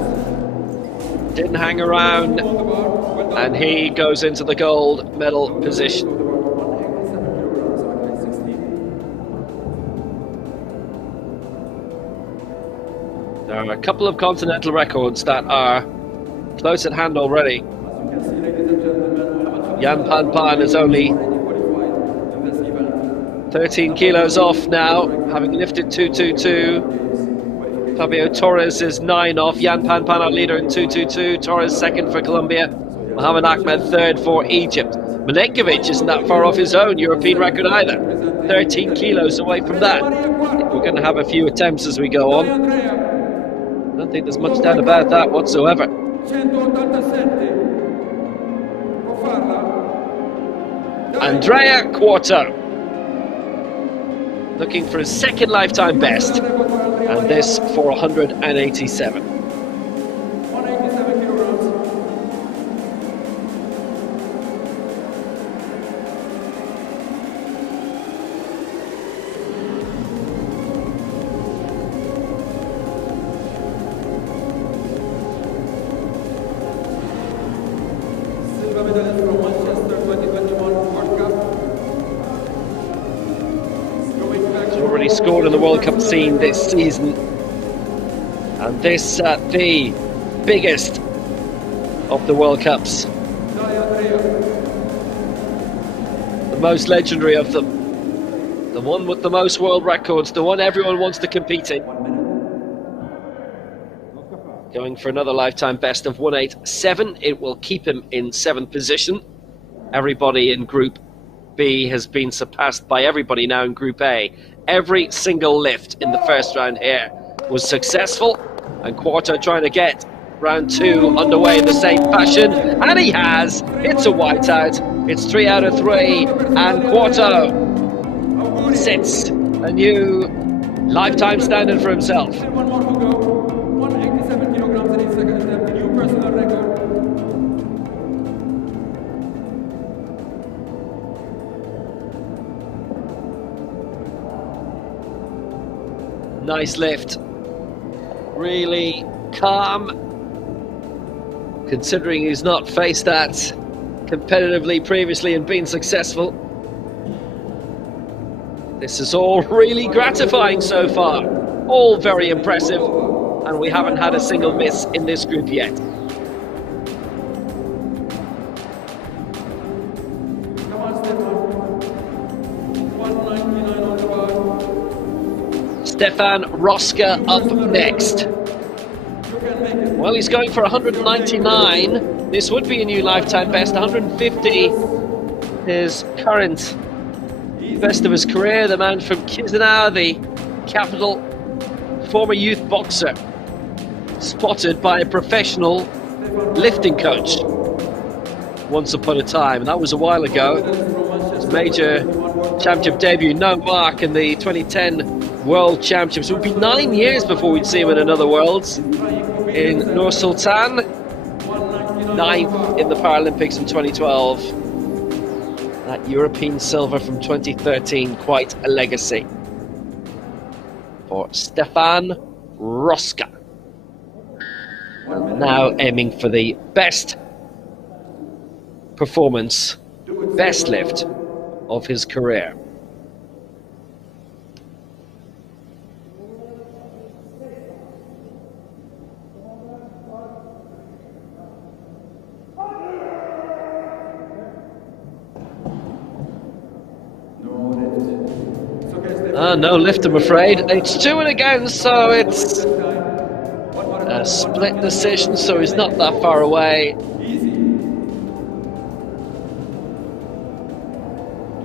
Didn't hang around, and he goes into the gold medal position. There are a couple of continental records that are close at hand already. Yan Pan is only 13 kilos off now, having lifted 222. Fabio Torres is 9 off. Yan Pan our leader in 222. Torres 2nd for Colombia. Mohamed Ahmed 3rd for Egypt. Milenkovic isn't that far off his own European record either. 13 kilos away from that. We're going to have a few attempts as we go on. I don't think there's much doubt about that whatsoever. Andrea Quarta, looking for his 2nd lifetime best, and this for 187. Silver medalist from Manchester 2021 World Cup. He's already scored in the World Cup scene this season, and this the biggest of the World Cups. The most legendary of them. The one with the most world records, the one everyone wants to compete in. Going for another lifetime best of 1:8.7. It will keep him in 7th position. Everybody in Group B has been surpassed by everybody now in Group A. Every single lift in the first round here was successful, and Quarto trying to get round 2 underway in the same fashion, and he has. It's a whiteout. It's 3 out of 3, and Quarto sets a new lifetime standard for himself. One more to go. 187 kilograms in his second attempt. New personal record. Nice lift. Really calm, considering he's not faced that competitively previously and been successful. This is all really gratifying so far. All very impressive, and we haven't had a single miss in this group yet. Come on, Stefan. 199 on the bar. Stefan Roska up next. You can make it. Well, he's going for 199. This would be a new lifetime best. 150 his current best of his career. The man from Chisinau, the capital, former youth boxer, spotted by a professional lifting coach once upon a time, and that was a while ago. His major championship debut, no mark in the 2010 World Championships. It would be 9 years before we'd see him in another Worlds. In Nur Sultan, 9th in the Paralympics in 2012. That European silver from 2013, quite a legacy for Stefan Roska. Now aiming for the best performance, best lift of his career. No lift, I'm afraid. It's 2 and again, so it's a split decision, so he's not that far away. Easy.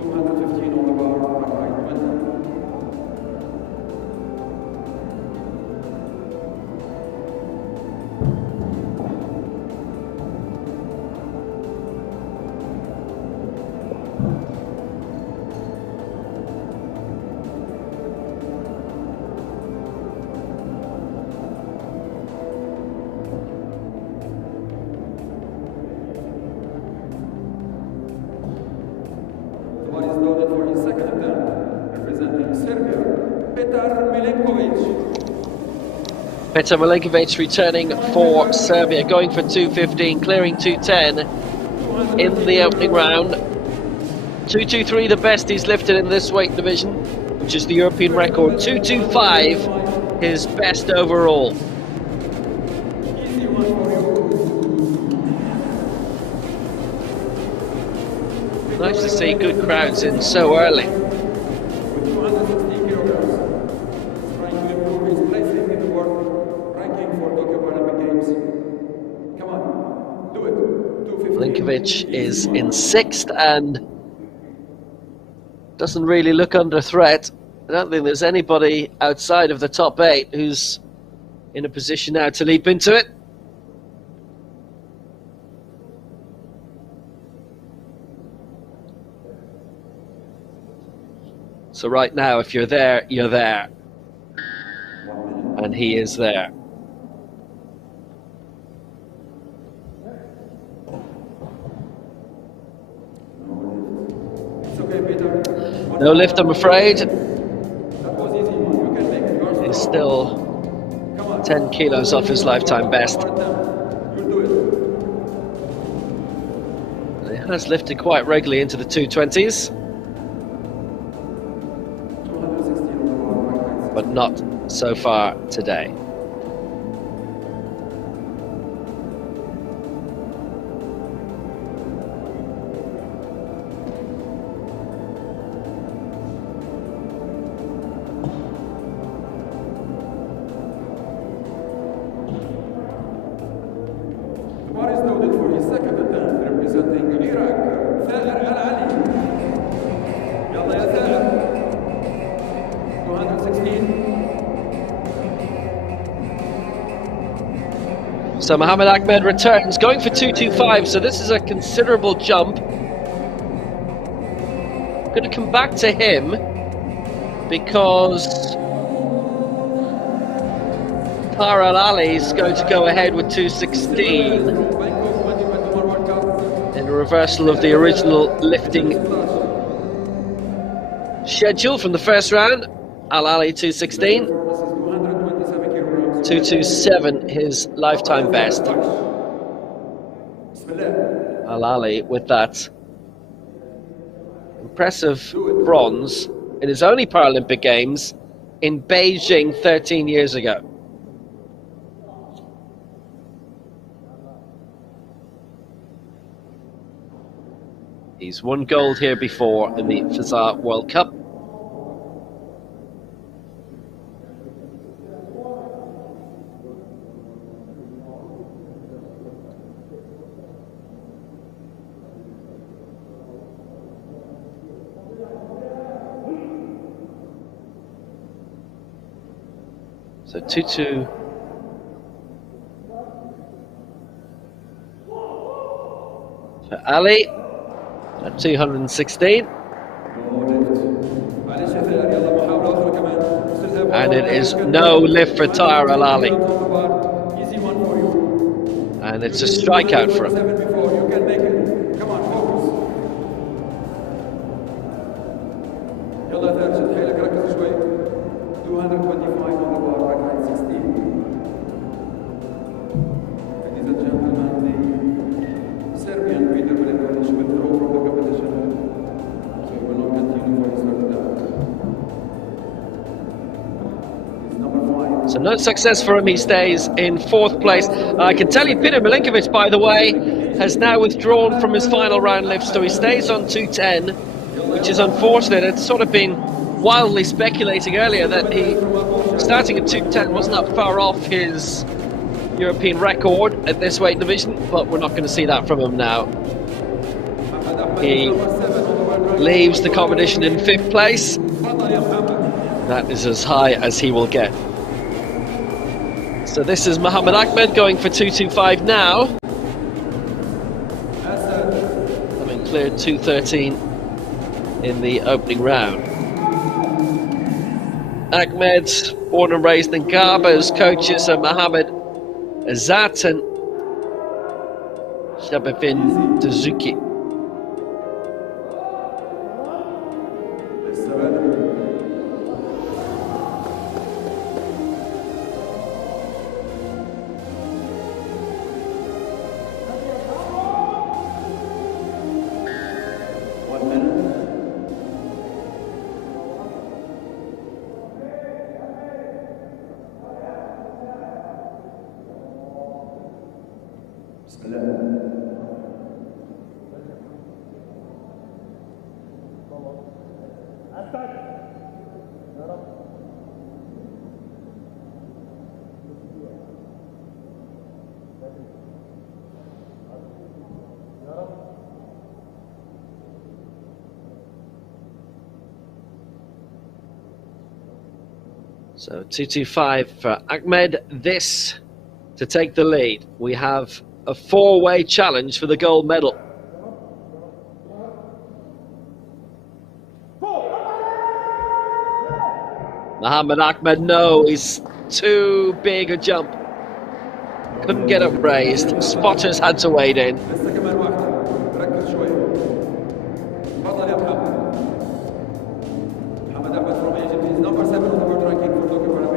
215 on the bar. Right, Petar Milenkovic returning for Serbia, going for 2:15, clearing 2:10 in the opening round. 2:23, the best he's lifted in this weight division, which is the European record. 2:25, his best overall. Nice to see good crowds in so early. Milenkovic is in 6th and doesn't really look under threat. I don't think there's anybody outside of the top 8 who's in a position now to leap into it. So right now, if you're there, you're there. And he is there. No lift, I'm afraid. He's still 10 kilos off his lifetime best. He has lifted quite regularly into the 220s. But not so far today. second attempt, representing Iraq, ثائر العلي. يلا يا ثائر. 216. So Mohammed Ahmed returns, going for 225, so this is a considerable jump. I'm going to come back to him because Paralympic is going to go ahead with 216 in a reversal of the original lifting schedule from the first round. Al-Ali 216, 227 his lifetime best. Al-Ali with that impressive bronze in his only Paralympic Games in Beijing 13 years ago. He's won gold here before in the FISA World Cup. So 2-2. For Ali at 216. And it is no lift for Tahir Al-Ali. And it's a strikeout for him. So no success for him, he stays in fourth place. I can tell you Peter Milinkovic, by the way, has now withdrawn from his final round lift, so he stays on 210, which is unfortunate. It's sort of been wildly speculating earlier that he, starting at 210, was not far off his European record at this weight division, but we're not going to see that from him now. He leaves the competition in fifth place. That is as high as he will get. So this is Mohammed Ahmed going for 225 now, having cleared 213 in the opening round. Ahmed, born and raised in Gaba, his coaches are Mohammed Azat and Shabafin Dazuki. So 225 for Ahmed. This to take the lead. We have a four-way challenge for the gold medal. Mohammed Ahmed, no, he's too big a jump. Couldn't get it raised. Spotters had to wade in.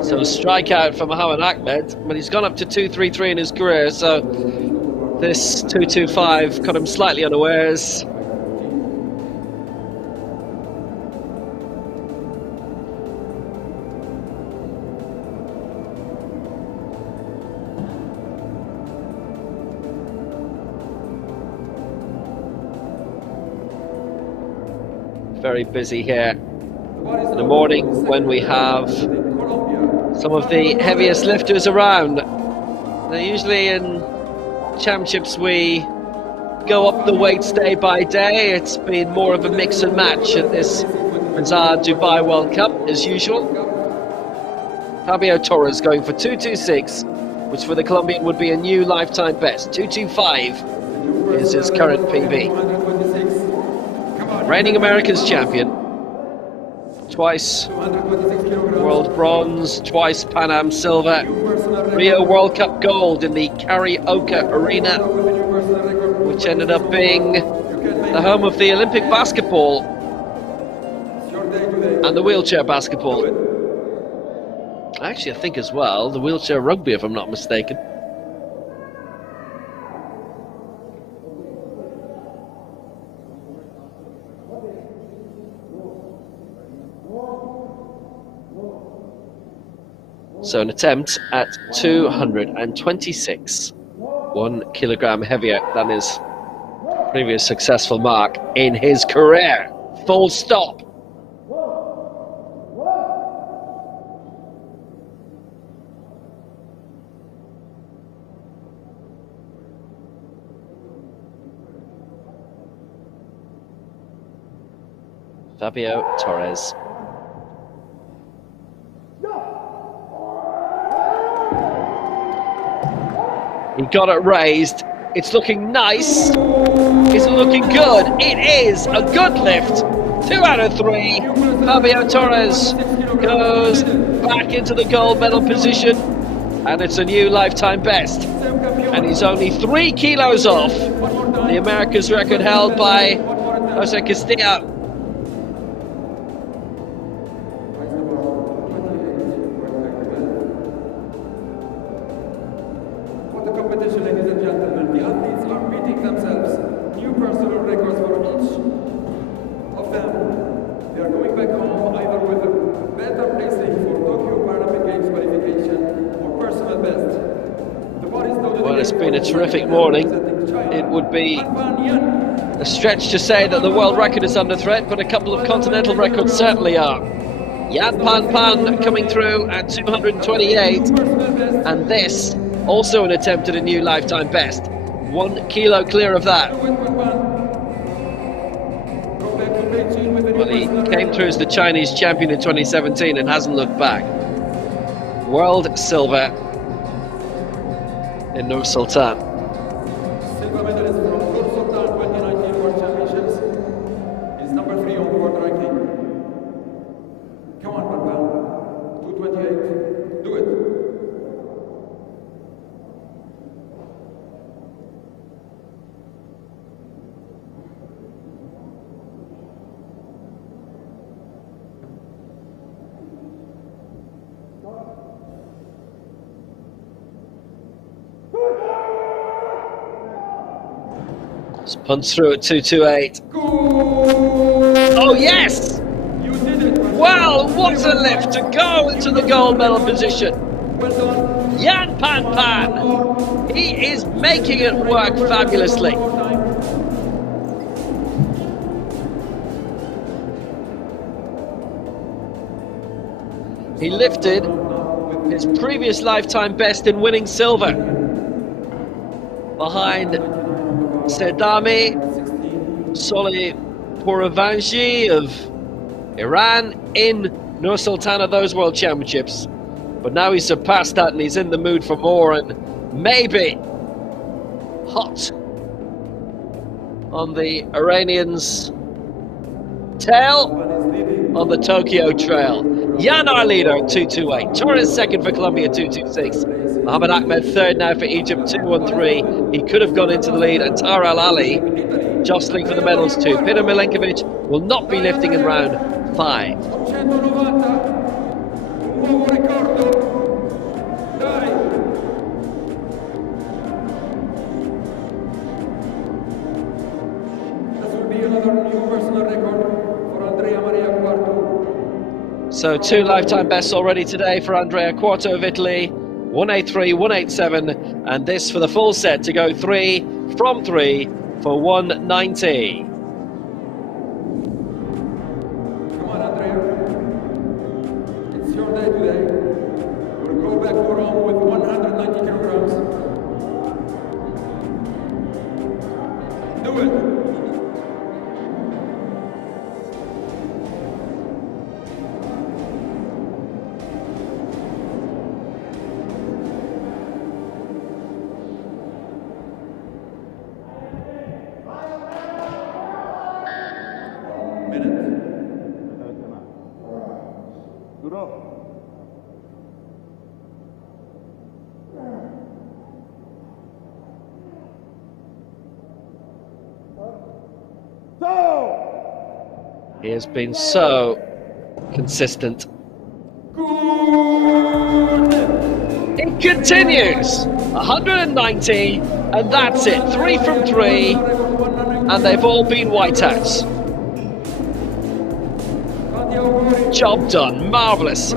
So a strikeout for Mohammed Ahmed, but he's gone up to 233 in his career, so this 225 caught him slightly unawares. Very busy here in the morning when we have some of the heaviest lifters around. Now, usually in championships we go up the weights day by day. It's been more of a mix and match at this bizarre Dubai World Cup as usual. Fabio Torres going for 2:26, which for the Colombian would be a new lifetime best. 2:25 is his current PB. Reigning America's champion, twice world bronze, twice Pan Am silver, Rio World Cup gold in the Carioca Arena, which ended up being the home of the Olympic basketball and the wheelchair basketball. Actually, I think as well, the wheelchair rugby, if I'm not mistaken. So an attempt at 226, 1 kilogram heavier than his previous successful mark in his career. Full stop. Fabio Torres. He got it raised. It's looking nice. Is it looking good? It is a good lift. 2 out of 3. Fabio Torres goes back into the gold medal position, and it's a new lifetime best. And he's only 3 kilos off the America's record held by Jose Castilla. Well, it's been a terrific morning. It would be a stretch to say that the world record is under threat, but a couple of continental records certainly are. Yan Pan coming through at 228, and this also an attempt at a new lifetime best. 1 kilo clear of that. Well, he came through as the Chinese champion in 2017 and hasn't looked back. World silver in Nur Sultan. Silver medalist from Nur Sultan 2019 World Championships. He's number 3 on the world ranking. Come on, Papa. 228. Do it. Punch through at 228. Oh yes! You did it. Wow, what a lift to go into the gold medal position. Well done. Yan Pan. He is making it work fabulously. He lifted his previous lifetime best in winning silver behind Sedami Solipouravangi of Iran in Nur Sultan of those World Championships. But now he's surpassed that and he's in the mood for more, and maybe hot on the Iranians' tail on the Tokyo Trail. Yan our leader at 228. Torres second for Colombia 226. Mohamed Ahmed third now for Egypt 213. He could have gone into the lead, and Tara Al Ali jostling for the medals too. Peter Milenkovic will not be lifting in round 5. 190. Nuovo ricordo. Dai. This will be another new personal record for Andrea Maria Quarto. So 2 lifetime bests already today for Andrea Quarto of Italy. 183, 187, and this for the full set to go 3 from 3 for 190. Come on, Andrea. It's your day today. You'll go back to Rome with 190 kilograms. Do He has been so consistent. It continues. 190, and that's it. 3 from 3, and they've all been whiteouts. Job done. Marvellous.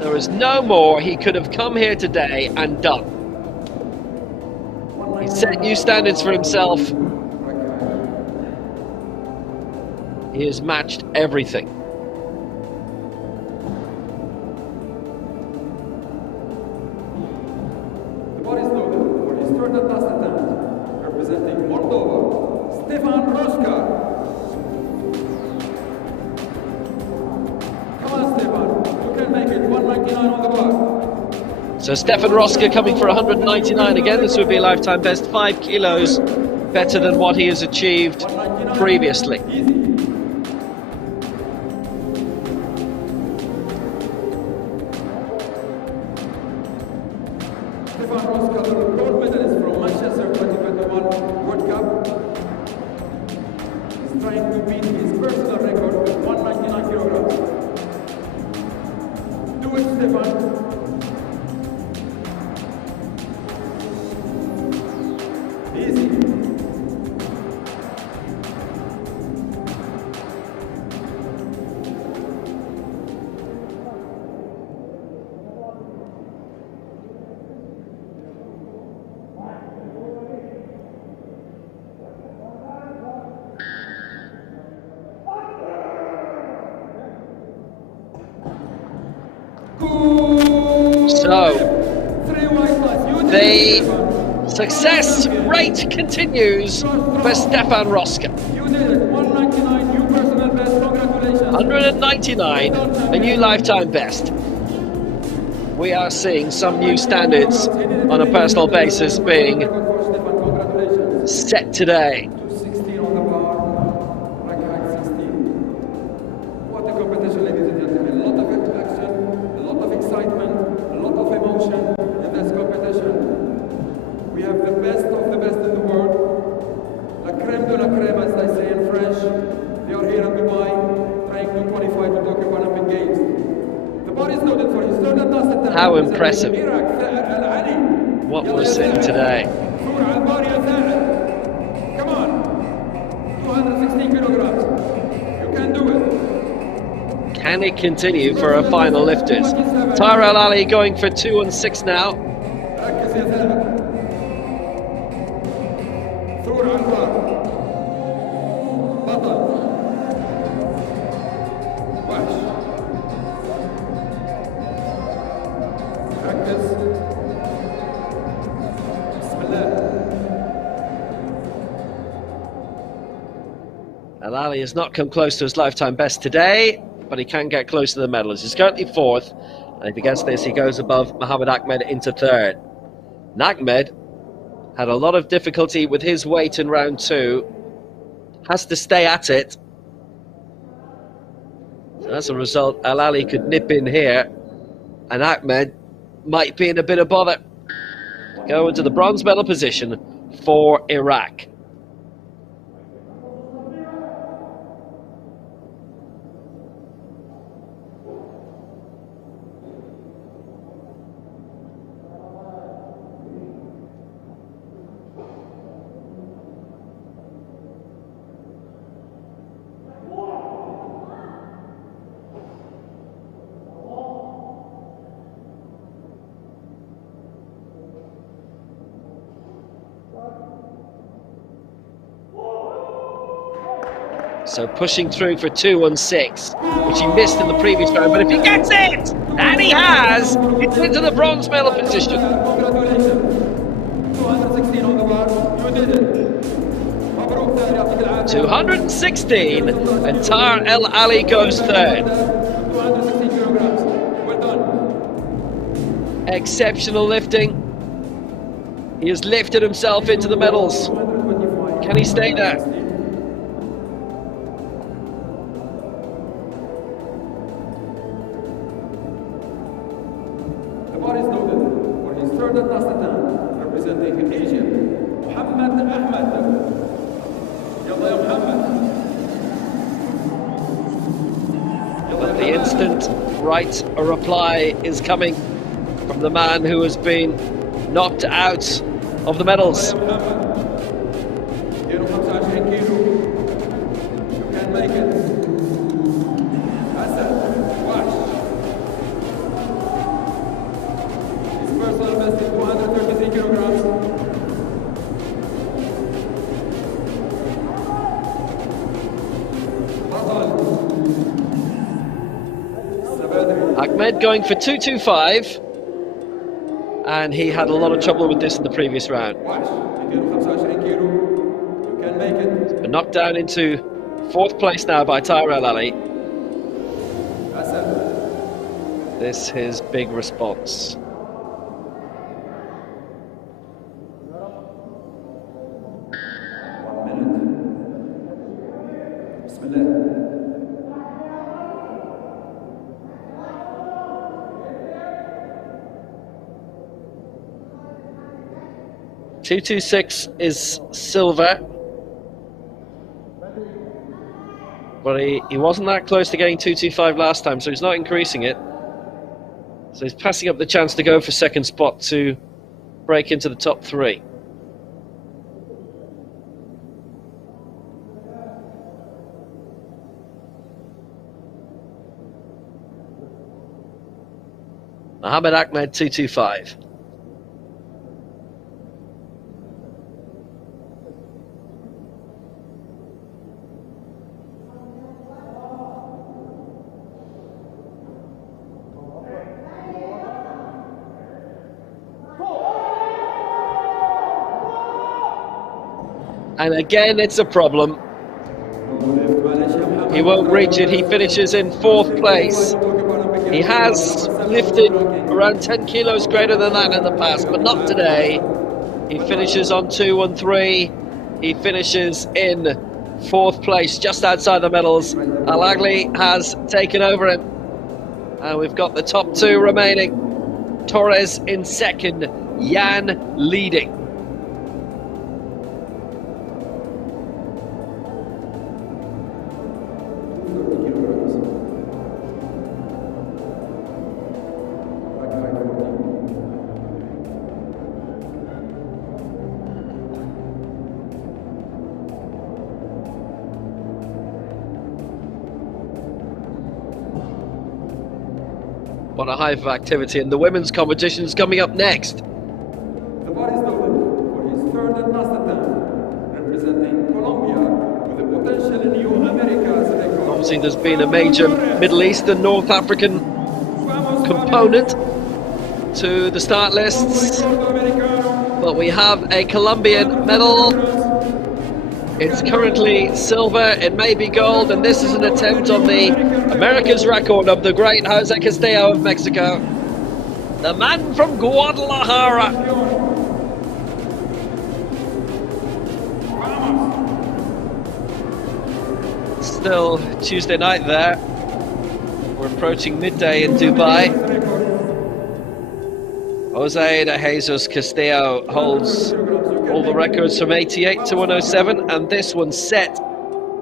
There is no more he could have come here today and done. He set new standards for himself. He has matched everything. The body is loaded for his third and last attempt, representing Moldova, Stefan Roska. Come on, Stefan, you can make it. 199 on the bar. So Stefan Roska coming for 199 again. This would be a lifetime best, 5 kilos better than what he has achieved previously. Easy. Stefan Roska, the gold medalist from Manchester 2021 World Cup, is trying to beat his personal record with 199 kilograms. Do it, Stefan. Easy. So the success rate continues for Stefan Roska. You did it. 199, new personal best. Congratulations. 199, a new lifetime best. We are seeing some new standards on a personal basis being set today. 216 on the bar, rack height 16. What a competition, ladies and gentlemen. A lot of action, a lot of excitement, a lot of emotion in this competition. We have the best of the best in the world. La crème de la crème, as they say in French. They are here in Dubai, trying to qualify to Tokyo Paralympic Games. The body is loaded for his third and last attempt. How impressive what we're seeing today. Come on, 216 kilograms. You can do it. Can it continue for a final lifters? Tara Ali going for 216 now. ركز يا ثابت. ثور على البار. بطل. وحش. ركز. بسم الله. Ali has not come close to his lifetime best today, but he can get close to the medals. He's currently 4th, and if he gets this, he goes above Mohamed Ahmed into 3rd. And Ahmed had a lot of difficulty with his weight in round 2, has to stay at it. So as a result, Ali could nip in here, and Ahmed might be in a bit of bother. Go into the bronze medal position for Iraq. So pushing through for 216, which he missed in the previous round. But if he gets it, and he has, it's into the bronze medal position. Congratulations. 216 on the bar. You did it. مبروك ثاني يعطيك العافية. 216, and Tar El Ali goes 3rd. 216 kilograms. Well done. Exceptional lifting. He has lifted himself into the medals. Can he stay there? The bar is loaded for his third and last attempt, representing Asia, Mohamed Ahmed. But the instant right a reply is coming from the man who has been knocked out of the medals. Ahmed going for 225, and he had a lot of trouble with this in the previous round. Been knocked down into 4th place now by Tyrell Ali. This is his big response. Bismillah. 226 is silver, but he wasn't that close to getting 225 last time, so he's not increasing it. So he's passing up the chance to go for 2nd spot to break into the top 3. Mohammed Ahmed 225. And again, it's a problem. He won't reach it. He finishes in 4th place. He has lifted around 10 kilos greater than that in the past, but not today. He finishes on 213. He finishes in 4th place, just outside the medals. Al Agli has taken over him. And we've got the top 2 remaining. Torres in 2nd, Jan leading. What a hive of activity, and the women's competition is coming up next. The bar is open for his 3rd and last attempt, representing Colombia with a potential new America's record. Obviously there's been a major Middle East and North African component to the start lists, but we have a Colombian medal. It's currently silver, it may be gold, and this is an attempt on the America's record of the great Jose Castillo of Mexico, the man from Guadalajara. Still Tuesday night there. We're approaching midday in Dubai. Jose de Jesus Castillo holds all the records from 88 to 107, and this one's set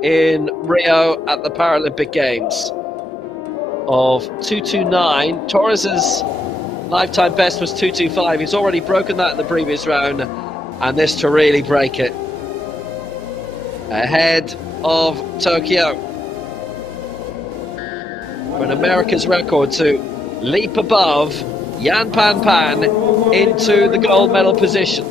in Rio at the Paralympic Games of 229. Torres's lifetime best was 225. He's already broken that in the previous round, and this to really break it. Ahead of Tokyo for an America's record to leap above Yan Pan Pan into the gold medal position.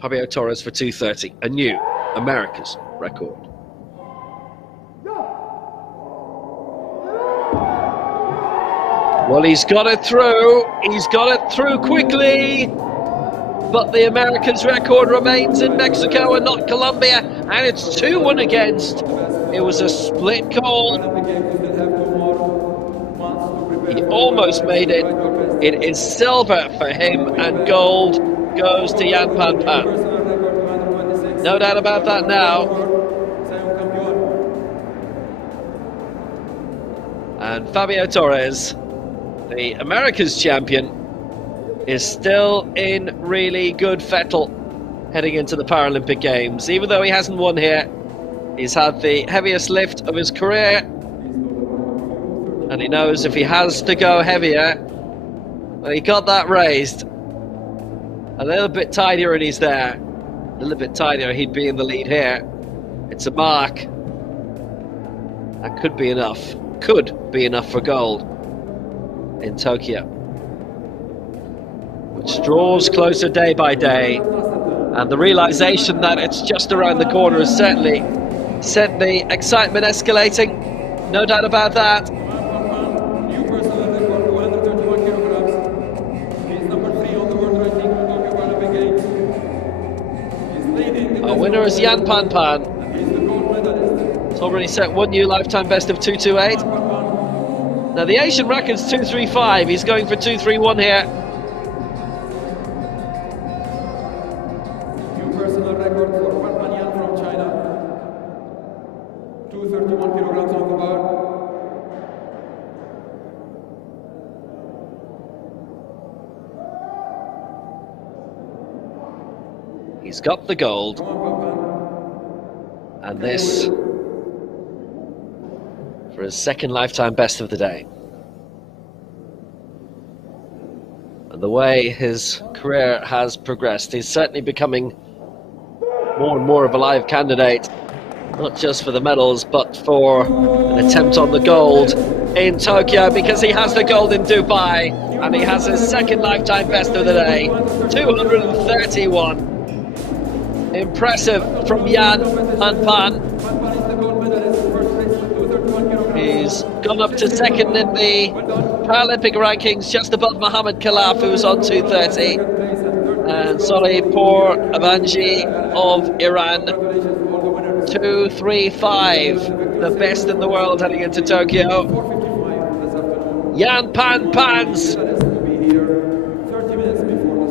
Fabio Torres for 230, a new America's record. Well, he's got it through. He's got it through quickly. But the America's record remains in Mexico and not Colombia. And it's 2-1 against. It was a split call. He almost made it. It is silver for him, and gold goes to Jan Pan Pan. No doubt about that now. And Fabio Torres, the Americas champion, is still in really good fettle heading into the Paralympic Games. Even though he hasn't won here, he's had the heaviest lift of his career, and he knows if he has to go heavier, well, he got that raised a little bit tidier and he's there. A little bit tidier, he'd be in the lead here. It's a mark. That could be enough. Could be enough for gold in Tokyo, which draws closer day by day. And the realization that it's just around the corner has certainly sent the excitement escalating. No doubt about that. New personal record, 131 kilograms. He's number 3 on the world ranking for Tokyo Paralympic Games. He's leading. Our winner is Jan Pan Pan. He's the gold medalist. He's already set one new lifetime best of 2:28. Now the Asian record's 2:35. He's going for 2:31 here. Personal record for Pan Pan Yan from China. 231 kilograms on the bar. He's got the gold. Come on, Pan Pan. And this for his second lifetime best of the day. And the way his career has progressed, he's certainly becoming more and more of a live candidate, not just for the medals, but for an attempt on the gold in Tokyo, because he has the gold in Dubai, and he has his second lifetime best of the day, 231. Impressive from Jan Pan Pan. He's gone up to second in the Paralympic rankings, just above Mohamed Khalaf, who's on 230. And Solihpour Avanji of Iran, 235, the best in the world heading into Tokyo. Jan Pan Pan's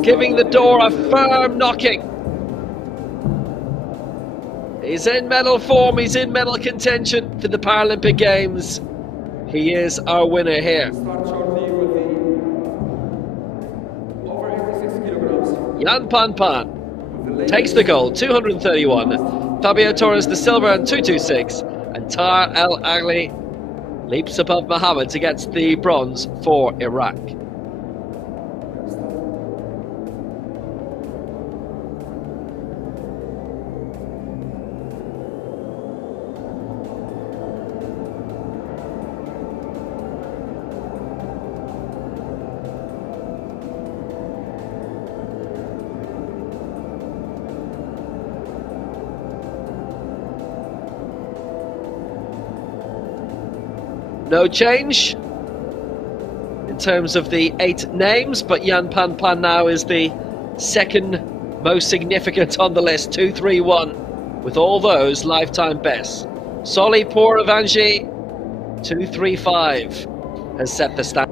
giving the door a firm knocking. He's in medal form, he's in medal contention for the Paralympic Games. He is our winner here. Jan Pan Pan takes the gold, 231. Fabio Torres the silver and 226. And Tar El Agli leaps above Mohammed to get the bronze for Iraq. No change in terms of the 8 names, but Jan Pan Pan now is the second most significant on the list, 231, with all those lifetime bests. Solihpour Avanji, 235, has set the standard.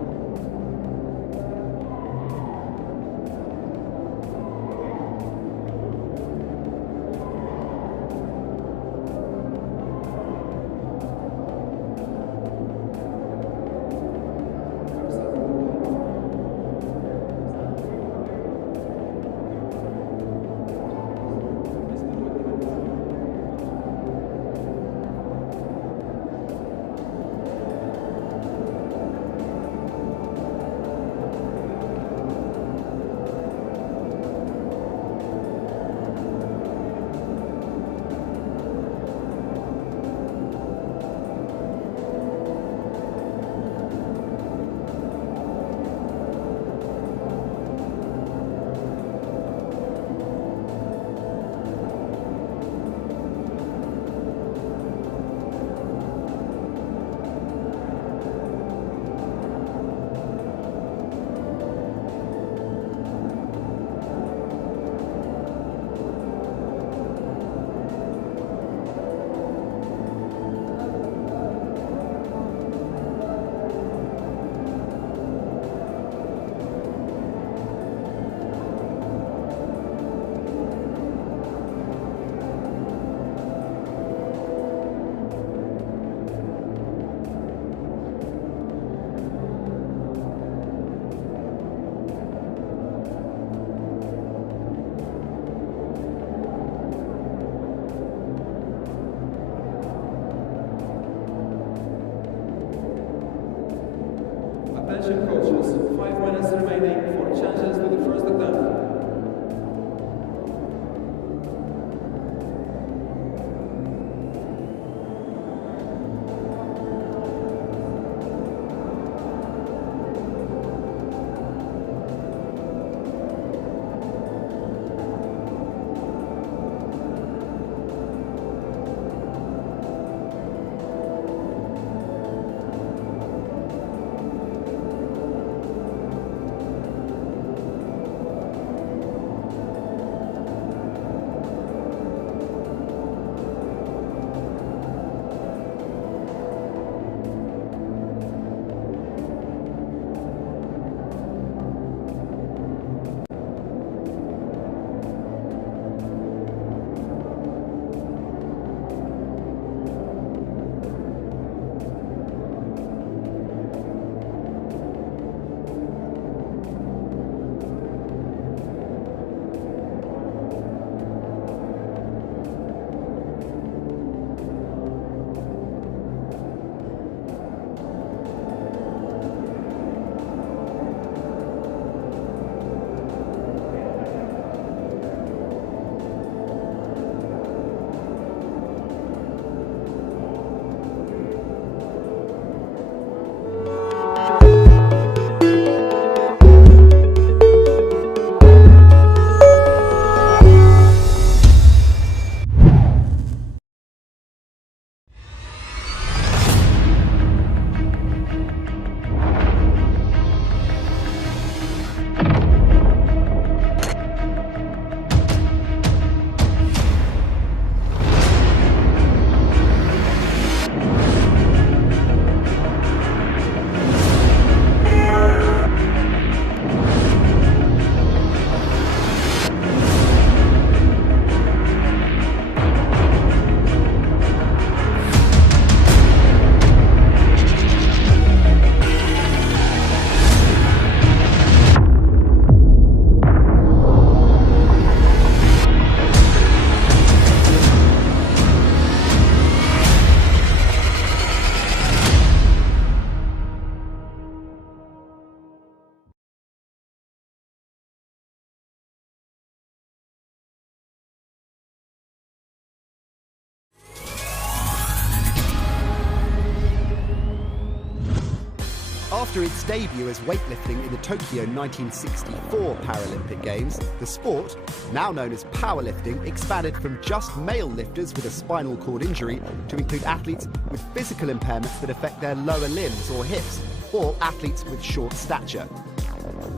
After its debut as weightlifting in the Tokyo 1964 Paralympic Games, the sport, now known as powerlifting, expanded from just male lifters with a spinal cord injury to include athletes with physical impairments that affect their lower limbs or hips, or athletes with short stature.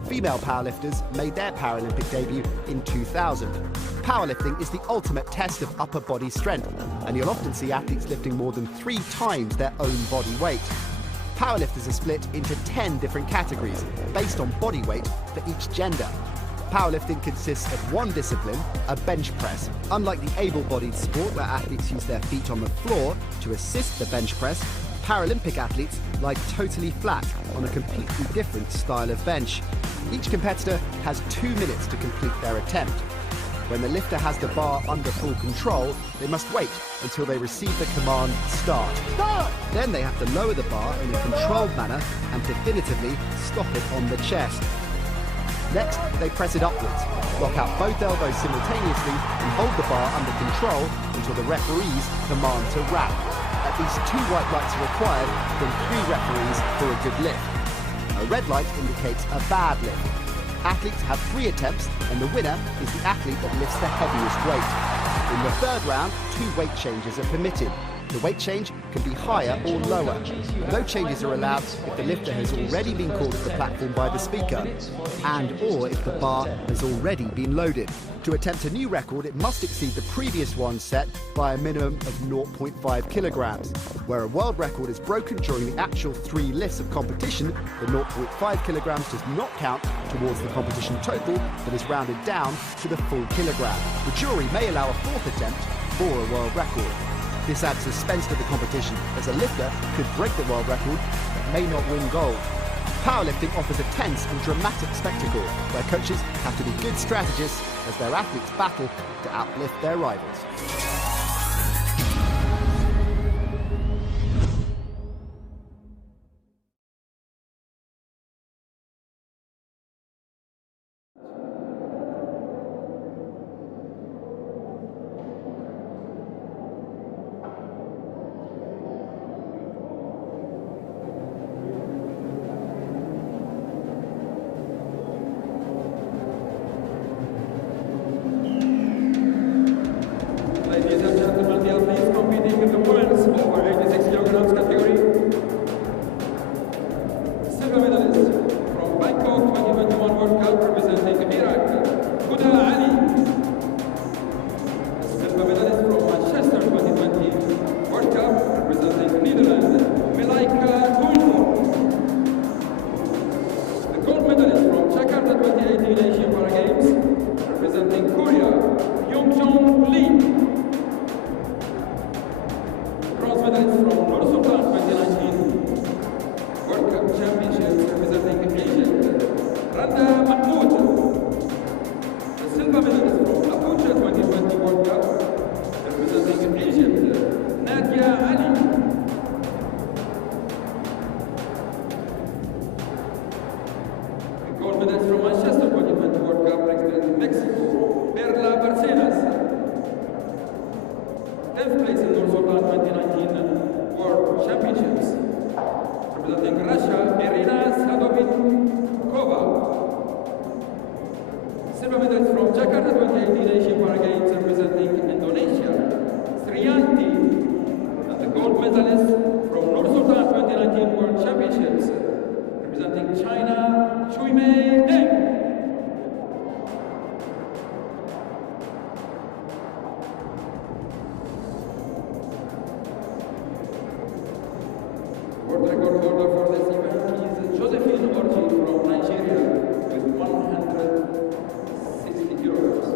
Female powerlifters made their Paralympic debut in 2000. Powerlifting is the ultimate test of upper body strength, and you'll often see athletes lifting more than 3 times their own body weight. Powerlifters are split into 10 different categories based on body weight for each gender. Powerlifting consists of one discipline, a bench press. Unlike the able-bodied sport where athletes use their feet on the floor to assist the bench press, Paralympic athletes lie totally flat on a completely different style of bench. Each competitor has 2 minutes to complete their attempt. When the lifter has the bar under full control, they must wait until they receive the command, start. Start! Then they have to lower the bar in a controlled manner and definitively stop it on the chest. Next, they press it upwards, lock out both elbows simultaneously and hold the bar under control until the referees command to wrap. At least 2 white lights are required from 3 referees for a good lift. A red light indicates a bad lift. Athletes have 3 attempts, and the winner is the athlete that lifts the heaviest weight. In the 3rd round, 2 weight changes are permitted. The weight change can be higher or lower. No changes are allowed if the lifter has already been called to the platform by the speaker, and/or if the bar has already been loaded. To attempt a new record, it must exceed the previous one set by a minimum of 0.5 kilograms. Where a world record is broken during the actual 3 lifts of competition, the 0.5 kilograms does not count towards the competition total, but is rounded down to the full kilogram. The jury may allow a 4th attempt for a world record. This adds suspense to the competition, as a lifter could break the world record but may not win gold. Powerlifting offers a tense and dramatic spectacle where coaches have to be good strategists as their athletes battle to outlift their rivals. Ladies and gentlemen, the athletes competing in the women's over 86 kilograms category. Silver medalist from Bangkok 2021 World Cup representing Iraq, Huda Ali. Silver medalist from Manchester 2020 World Cup representing Netherlands, Milaika Gulmo. The gold medalist from Jakarta 2018 Asian Para Games representing Korea, Yongchong Lee. Bronze medalist from Nur Sultan 2019 World Cup Championships representing Asia, Randa Mahmoud. The silver medalist from Abuja 2020 World Cup representing Asia, Nadia Ali. The gold medalist from Manchester 2020 World Cup representing Mexico, Perla Barcenas. 10th place in Nur Sultan 2019 World Championships, representing Russia, Irina Sadovitkova. Silver medalist from Jakarta 2018 Asian Para Games representing Indonesia, Sriyanti. And the gold medalist from Nur Sultan 2019 World Championships, representing China, Chuimei Deng. World record holder for this event is Josephine Orji from Nigeria with 160 kilograms.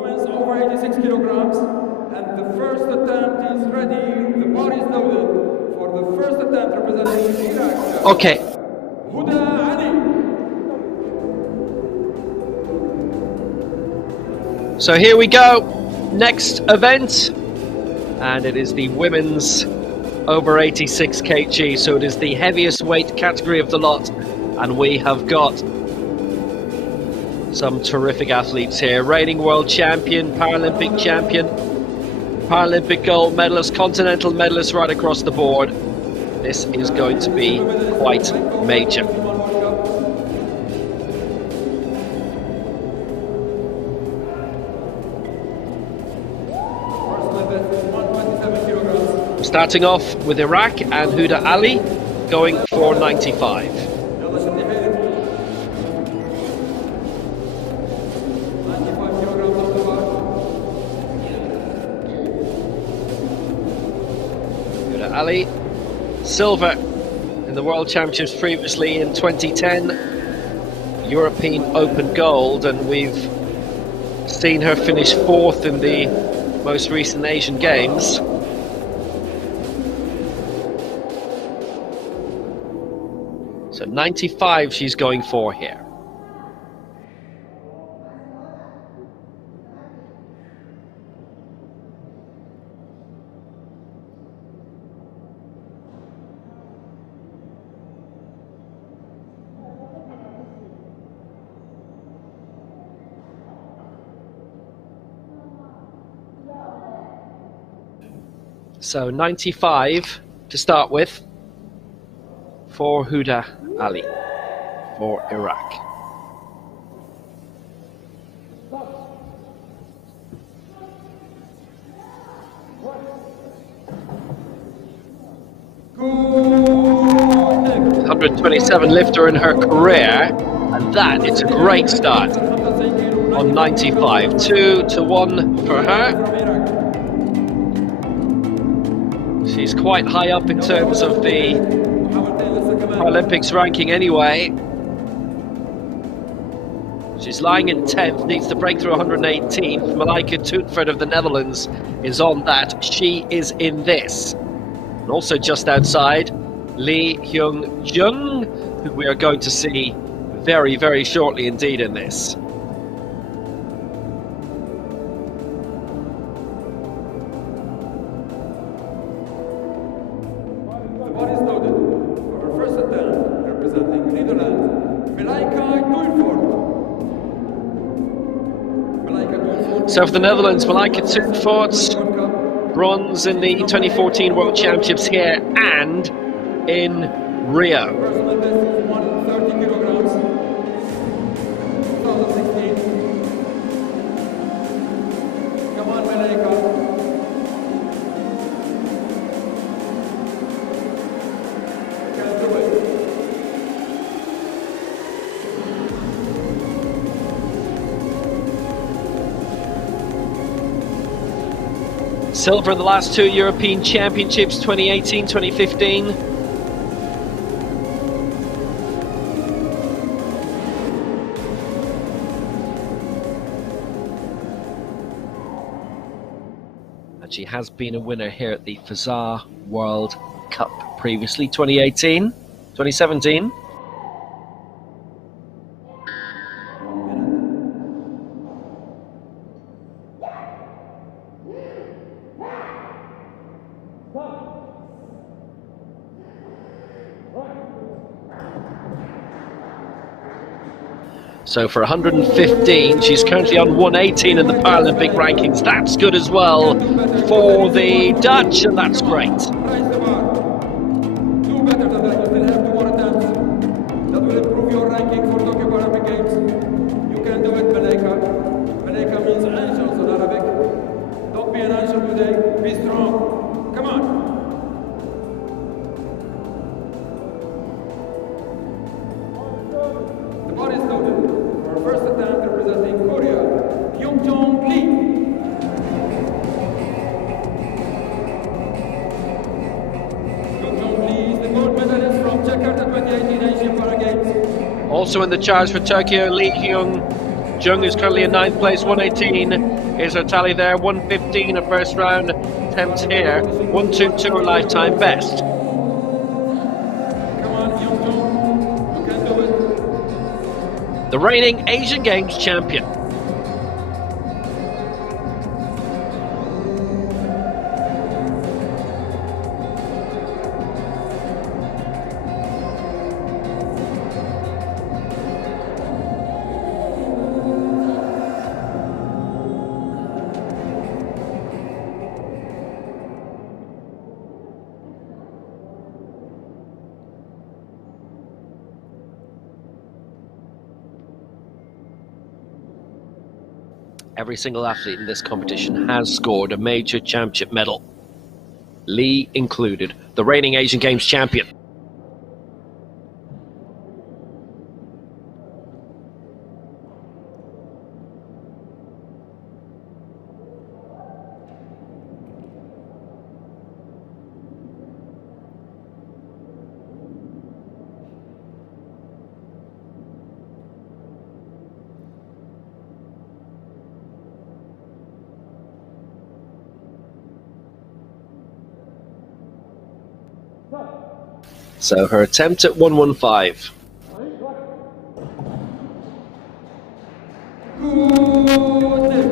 Women's over 86 kilograms. And the first attempt is ready. The bar is loaded for the first attempt representing Iraq. Okay. Huda Ali. So here we go. Next event. And it is the women's over 86 kg. So it is the heaviest weight category of the lot. And we have got some terrific athletes here. Reigning world champion, Paralympic champion, Paralympic gold medalist, continental medalist right across the board. This is going to be quite major. Starting off with Iraq and Huda Ali going for 95. Huda Ali, silver in the World Championships previously in 2010, European Open gold, and we've seen her finish 4th in the most recent Asian Games. So 95 she's going for here. So 95 to start with for Huda Ali for Iraq. Good. 127 lifter in her career, and that is a great start on 95. 2-1 for her. She's quite high up in terms of the Paralympics ranking anyway. She's lying in 10th, needs to break through 118th. Malaika Toetford of the Netherlands is on that. She is in this. And also just outside, Lee Hyung Jung, who we are going to see very, very shortly indeed in this. So for the Netherlands, Malaika Toetford, bronze in the 2014 World Championships here and in Rio. Come on, Malaika. Silver in the last 2 European Championships, 2018, 2015. And she has been a winner here at the Fazar World Cup previously, 2018, 2017. So for 115, she's currently on 118 in the Paralympic rankings. That's good as well for the Dutch, and that's great. Do better than that. You still have 2 more attempts. That will improve your ranking for Tokyo Paralympic Games. You can do it, Malaika. Malaika means angels in Arabic. Don't be an angel today. Be strong. Come on. The bar is loaded. First attempt representing Korea, Young-jong Lee. Young-jong Lee is the gold medalist from Jakarta 2018 Asian Para Games. Also in the charge for Tokyo, Lee Hyung Jung is currently in 9th place, 118. is her tally there. 1:15 a first round attempt here. 1:22 her lifetime best. Come on, Young Jong. You can do it. The reigning Asian Games champion. Every single athlete in this competition has scored a major championship medal, Lee included, the reigning Asian Games champion. So her attempt at 1:15.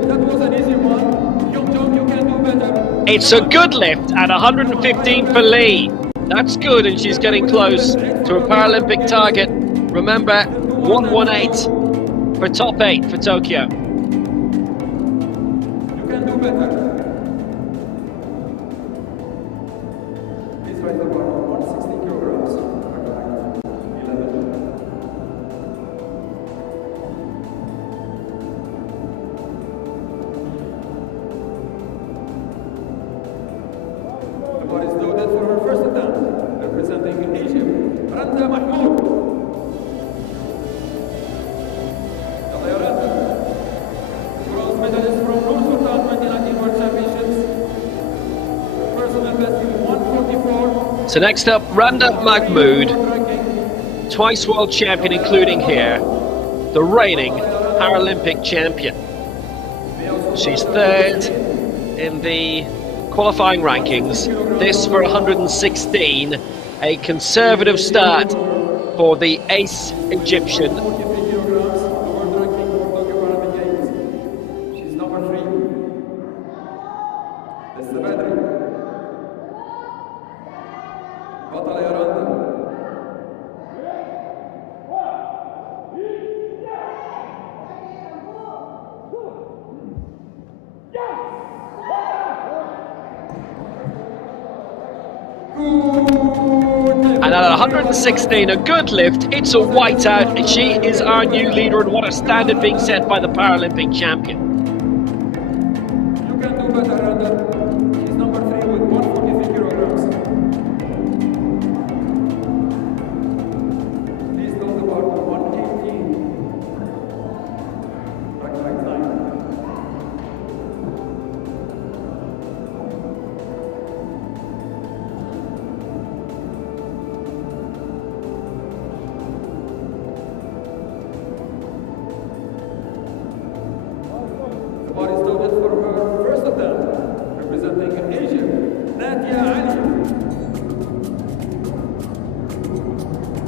That was an easy one. Young Jong, you can do better. It's a good lift at 115 for Lee. That's good, and she's getting close to a Paralympic target. Remember, 1:18 for top 8 for Tokyo. You can do better. Please raise the bar to 160 kilograms. 11. The bar is loaded for her first attempt. Representing Egypt, Randa Mahmoud. Yalla ya Randa. Bronze medalist from Nur Sultan 2019 World Championships. Personal best is 144. So next up, Randa Mahmoud, twice world champion including here, the reigning Paralympic champion. She's third in the qualifying rankings. This for 116, a conservative start for the ace Egyptian. 43 kilograms, the world ranking for Tokyo Paralympic Games. She's number 3. This is the battery. بطلة يا رندا. And at 116, a good lift. It's a whiteout, and she is our new leader. And what a standard being set by the Paralympic champion. You can do better, Randa. She's number 3 with 143 kilograms. Please load the bar to 118. Right 9. The bar is loaded for her first attempt. Representing Asia, Nadia Ali.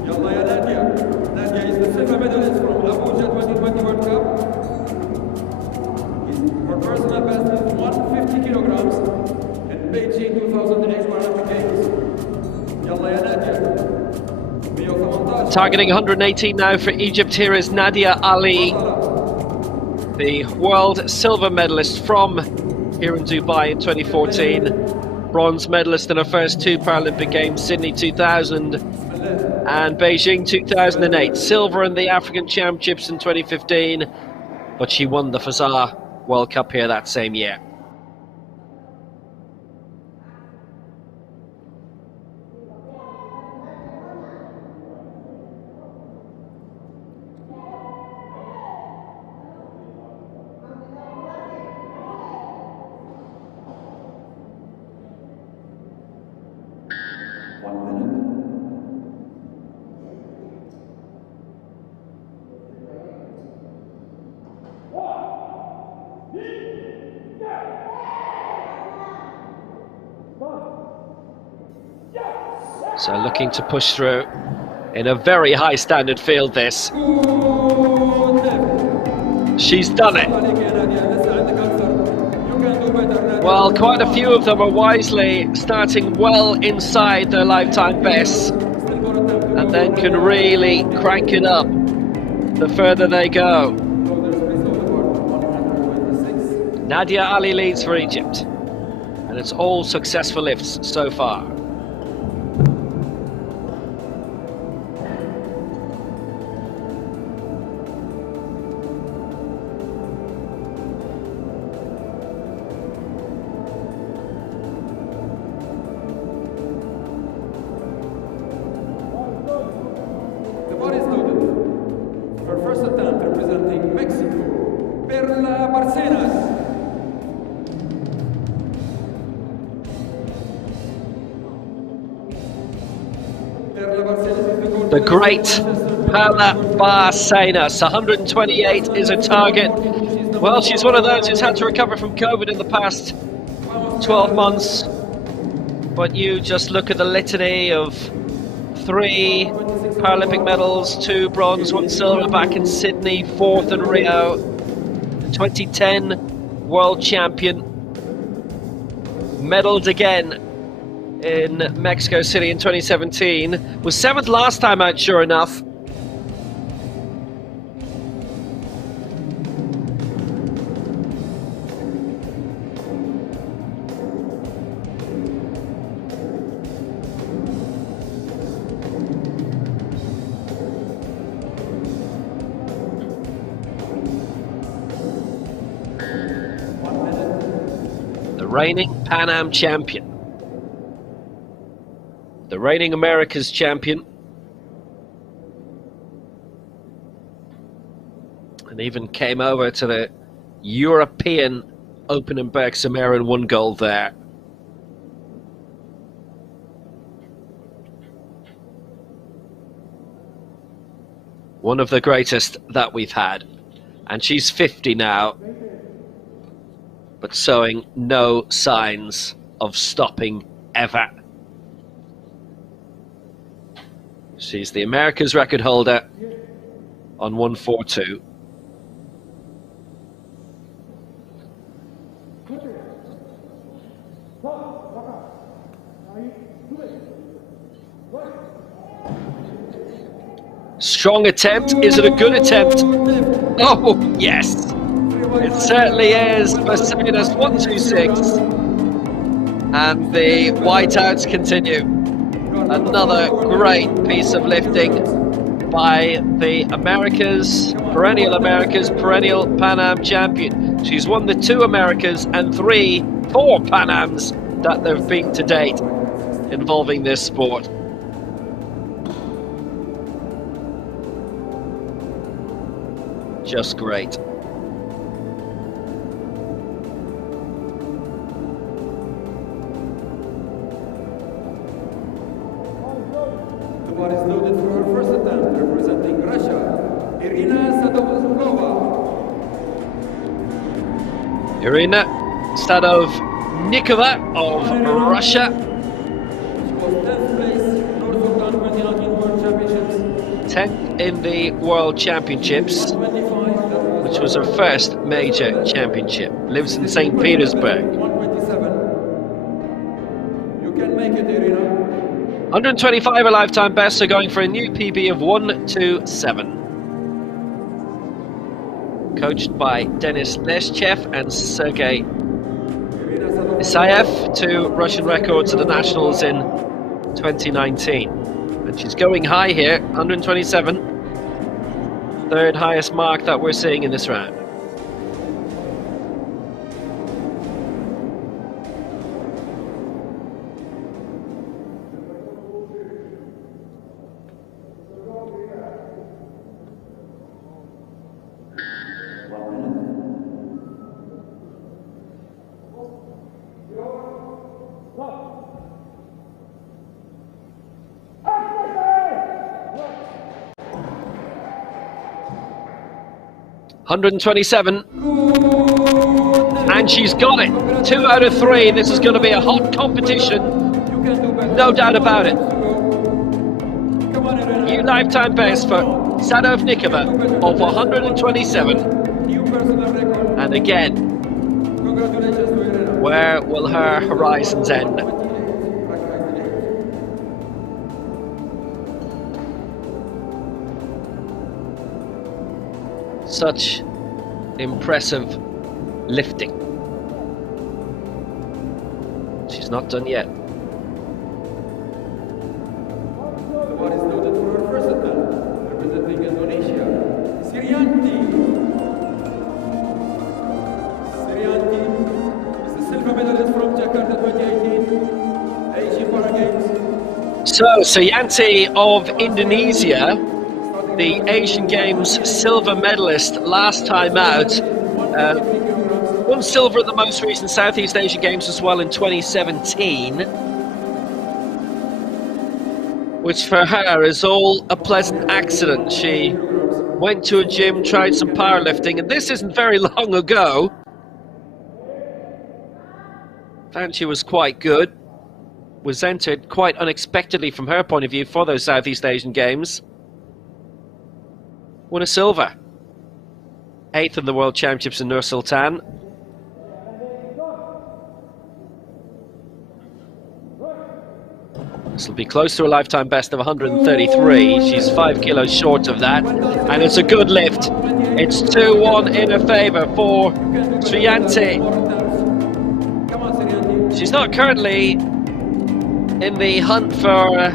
Yalla ya Nadia. Nadia is the silver medalist from Abuja 2020 World Cup. Her personal best is 150 kilograms in Beijing 2008 Paralympic Games. Yalla ya Nadia. 118. Targeting 118 now for Egypt. Here is Nadia Ali, the world silver medalist from here in Dubai in 2014. Bronze medalist in her first 2 Paralympic Games, Sydney 2000 and Beijing 2008. Silver in the African Championships in 2015, but she won the Fazar World Cup here that same year. So looking to push through in a very high standard field this. She's done it. Well, quite a few of them are wisely starting well inside their lifetime bests and then can really crank it up the further they go. Nadia Ali leads for Egypt, and it's all successful lifts so far. The great Paola Barcenas, 128 is a target. Well, she's one of those who's had to recover from COVID in the past 12 months. But you just look at the litany of 3 Paralympic medals, 2 bronze, 1 silver back in Sydney, 4th in Rio, 2010 world champion, medalled again in Mexico City in 2017, was 7th last time out, sure enough. The reigning Pan Am champion. The reigning America's champion, and even came over to the European Open in Berg Samara and won gold there. One of the greatest that we've had, and she's 50 now, but showing no signs of stopping ever. She's the America's record holder on 142. Strong attempt. Is it a good attempt? Oh, yes. It certainly is. Barcenas 126. And the whiteouts continue. Another great piece of lifting by the Americas, perennial Pan Am champion. She's won the 2 Americas and 4 Pan Ams that there have been to date involving this sport. Just great. What is loaded for her first attempt, representing Russia, Irina Sadovnikova. Irina Sadovnikova of Russia. She was 10th place, North Sudan 2019 World Championships. 10th in the World Championships, which was her first major championship. Lives in St. Petersburg. 127. You can make it, Irina. 125 a lifetime best, so going for a new PB of 127. Coached by Denis Leschev and Sergei Isayev, 2 Russian records at the Nationals in 2019. And she's going high here, 127. 3rd highest mark that we're seeing in this round. $127, and she's got it. 2 out of 3. This is going to be a hot competition, no doubt about it. Come on, Irena. New lifetime best for Sadovnikova of 127. New personal record. And again, Congratulations to Irena. where will her horizons end? Such impressive lifting. She's not done yet. The one is noted for her first attempt, representing Indonesia, Sirianti. Sirianti is the silver medalist from Jakarta 2018 Asian Para Games. So, Sayanti of Indonesia, the Asian Games silver medalist last time out, won silver at the most recent Southeast Asian Games as well in 2017, which for her is all a pleasant accident. She went to a gym, tried some powerlifting, and this isn't very long ago. Found she was quite good, was entered quite unexpectedly from her point of view for those Southeast Asian Games. Won a silver. 8th in the World Championships in Nur Sultan. This will be close to a lifetime best of 133. She's 5 kilos short of that. And it's a good lift. It's 2-1 in her favour for Sriyanti. She's not currently in the hunt for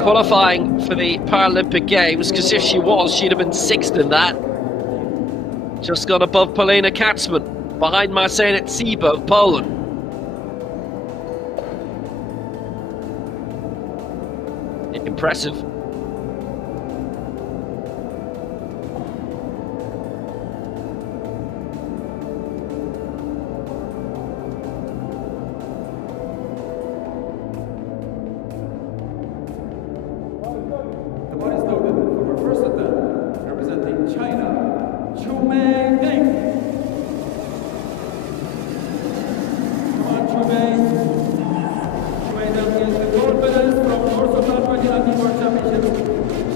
qualifying for the Paralympic Games, because if she was, she'd have been 6th in that. Just got above Polina Katzman, behind Marcena Tsiba of Poland. Impressive. The one is noted for her first attempt, representing China, Chumei Deng. Come on, Chumei. Chumei Deng is the gold medalist from Nur Sultan 2019 World Championship.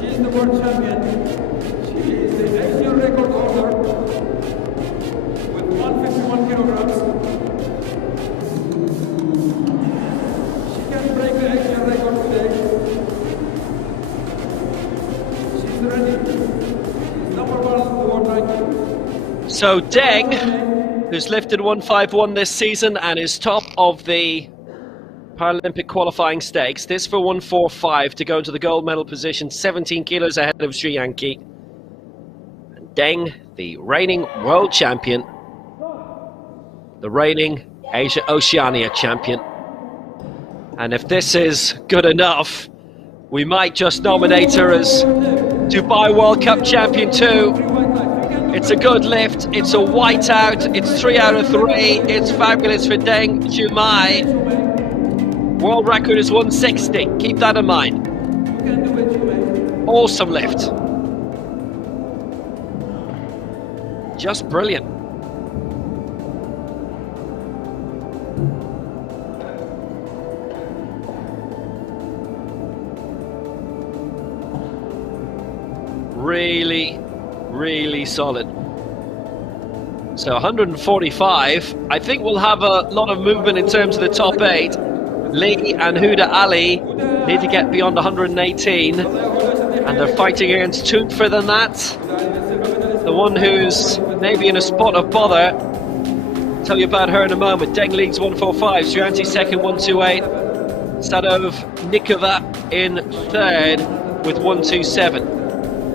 She is the world champion. She is the Asian record holder with 151 kilograms. She can break the Asian record today. So Deng, who's lifted 151 this season and is top of the Paralympic qualifying stakes, this for 145 to go into the gold medal position, 17 kilos ahead of Sriyanti. And Deng, the reigning world champion, the reigning Asia-Oceania champion. And if this is good enough, we might just nominate her as Dubai World Cup champion too. It's a good lift, it's a whiteout, it's 3 out of 3, it's fabulous for Deng Jumai. World record is 160, keep that in mind. Awesome lift. Just brilliant. Really solid. So 145, I think we'll have a lot of movement in terms of the top 8. Lee and Huda Ali need to get beyond 118, and they're fighting against Tunt further than that. The one who's maybe in a spot of bother, I'll tell you about her in a moment. Deng leads 145, Sriyanti second 128, Sadovnikova in third with 127.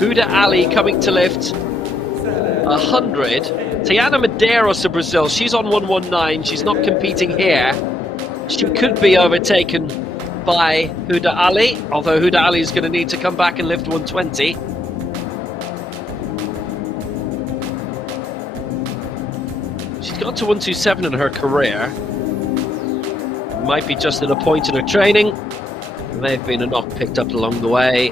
Huda Ali coming to lift 100. Tiana Medeiros of Brazil, she's on 119. She's not competing here. She could be overtaken by Huda Ali, although Huda Ali is going to need to come back and lift 120. She's got to 127 in her career. Might be just at a point in her training. There may have been a knock picked up along the way.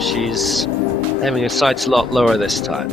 She's having her sights a lot lower this time.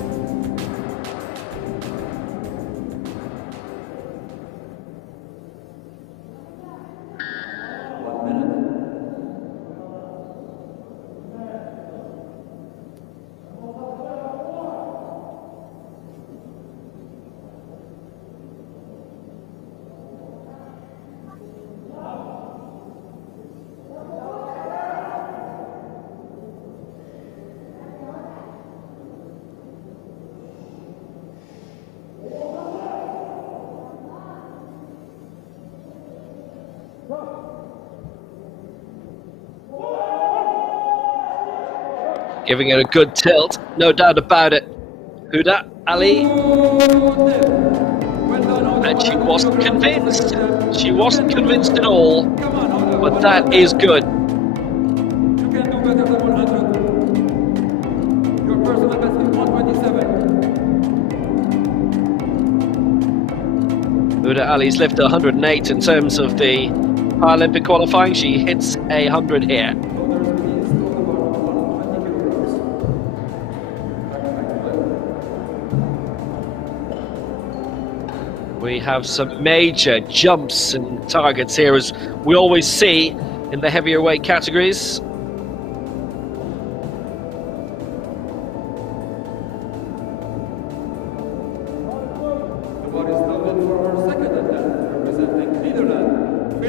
Giving it a good tilt, no doubt about it. Huda Ali. And she wasn't convinced. She wasn't convinced at all. But that is good. You can do better than 100. Your personal best is 127. Huda Ali's lifted 108 in terms of the Paralympic qualifying. She hits 100 here. We have some major jumps and targets here, as we always see in the heavier weight categories. The body is loaded for our second attempt, representing Netherlands,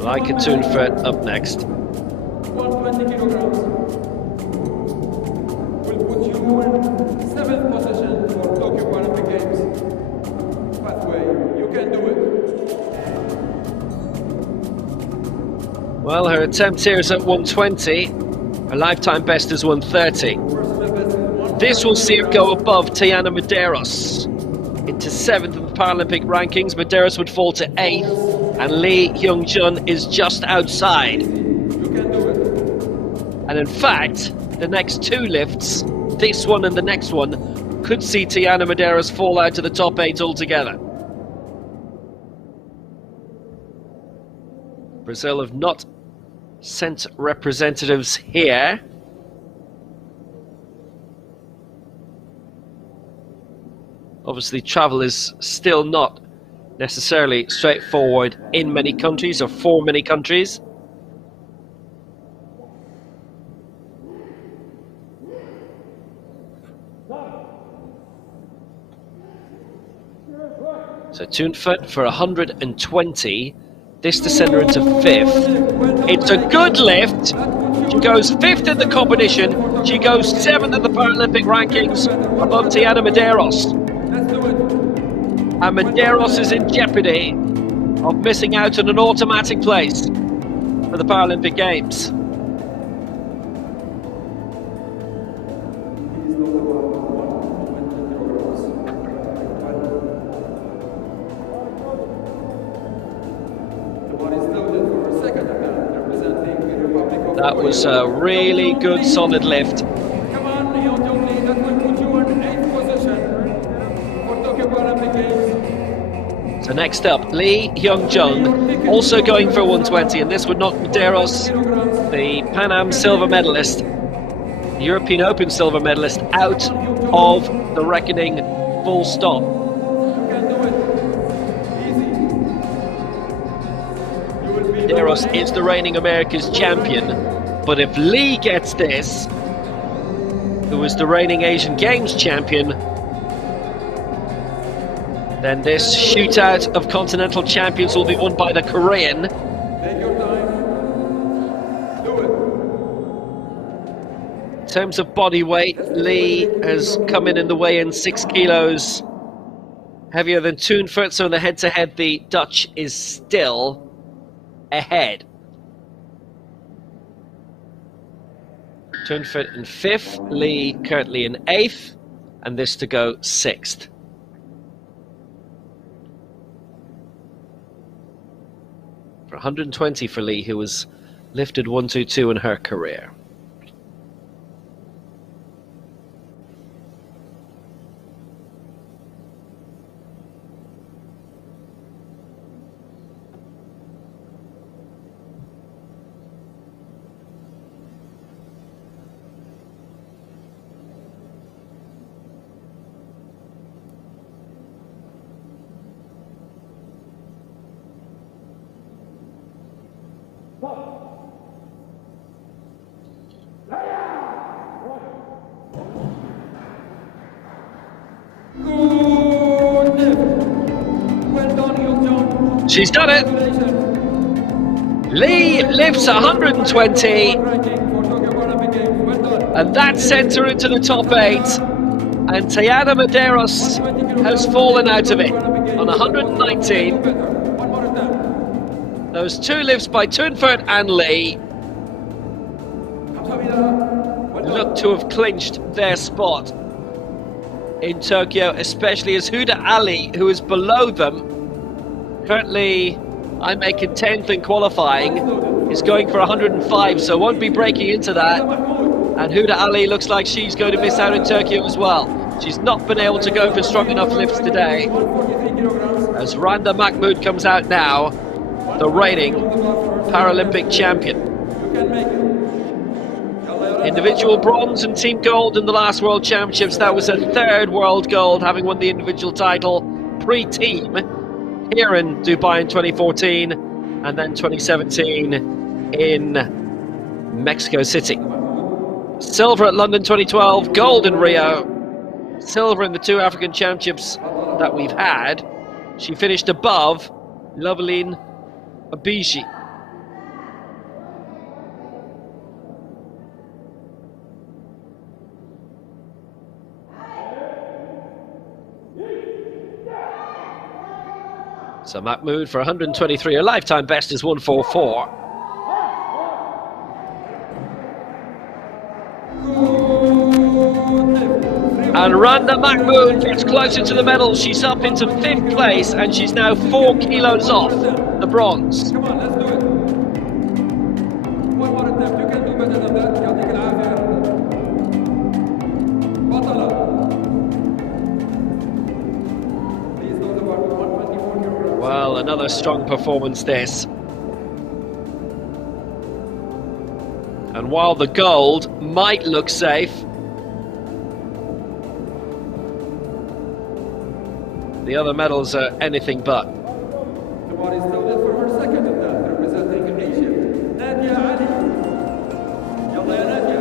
Laika Thunfert up next. 120 kilograms. Will put you in 7th position for Tokyo Paralympic Games. Pathway, you can do it. Well, her attempt here is at 120. Her lifetime best is 130. This will see her go above Tiana Medeiros into 7th in the Paralympic rankings. Medeiros would fall to 8th, and Lee Hyung-jun is just outside. You can do it. And in fact, the next two lifts, this one and the next one, could see Tiana Medeiros fall out to the top 8 altogether. Brazil have not sent representatives here. Obviously, travel is still not necessarily straightforward in many countries or for many countries. So Thunfert for 120. This to send her into 5th. It's a good lift. She goes 5th in the competition. She goes 7th in the Paralympic rankings above Tiana Medeiros. And Medeiros is in jeopardy of missing out on an automatic place for the Paralympic Games. That was a really good solid lift. Come on, Hyun-jung, that will put you in 8th position for Tokyo Paralympic Games. So next up, Lee Hyung-jung, also going for 120, and this would knock Medeiros, the Pan Am silver medalist, the European Open silver medalist, out of the reckoning full stop. You can do it. Easy. You will be Medeiros is the reigning America's champion, but if Lee gets this, who is the reigning Asian Games champion, then this shootout of continental champions will be won by the Korean. Take your time. Do it. In terms of body weight, Lee has come in the weigh-in 6 kilos heavier than Thunfert, so in the head-to-head the Dutch is still ahead. Thunfert in 5th, Lee currently in 8th, and this to go 6th. For 120 for Lee, who was lifted 122 in her career. She's done it! Lee lifts 120, and that sent her into the top 8, And Tayana Medeiros has fallen out of it on 119. Those two lifts by Tunfert and Lee look to have clinched their spot in Tokyo, especially as Huda Ali, who is below them, currently I'm making 10th in qualifying, is going for 105, so won't be breaking into that. And Huda Ali looks like she's going to miss out in Tokyo as well. She's not been able to go for strong enough lifts today. As Randa Mahmood comes out now, the reigning Paralympic champion. Individual bronze and team gold in the last World Championships. That was her third world gold, having won the individual title pre-team here in Dubai in 2014 and then 2017 in Mexico City. Silver at London 2012, gold in Rio, silver in the two African championships that we've had. She finished above Loveline Abiji. So Mahmood for 123, her lifetime best is 144. And Randa Mahmood gets closer to the medal. She's up into 5th place and she's now 4 kilos off the bronze. Come on, let's do it. One more attempt. You can do better than that. يعطيك العافية. بطلة. Please note about 124 kilograms. Well, another strong performance this. And while the gold might look safe, the other medals are anything but. The body is loaded for her second attempt, representing Asia. Nadia Ali. يلا يا نادية.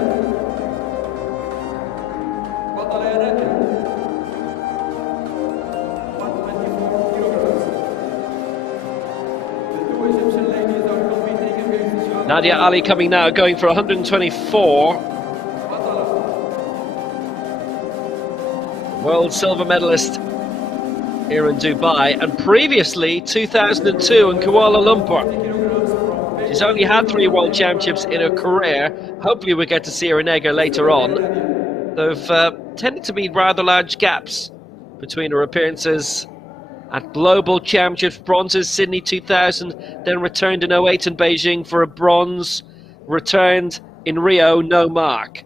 بطلة يا نادية. 124 kilograms. The two Egyptian ladies are competing against each other. Nadia Ali coming now, going for 124. بطلة. World silver medalist here in Dubai, and previously 2002 in Kuala Lumpur. She's only had 3 World Championships in her career. Hopefully we'll get to see her in Ega later on. There've tended to be rather large gaps between her appearances at Global Championships, bronzes Sydney 2000, then returned in 08 in Beijing for a bronze, returned in Rio, no mark.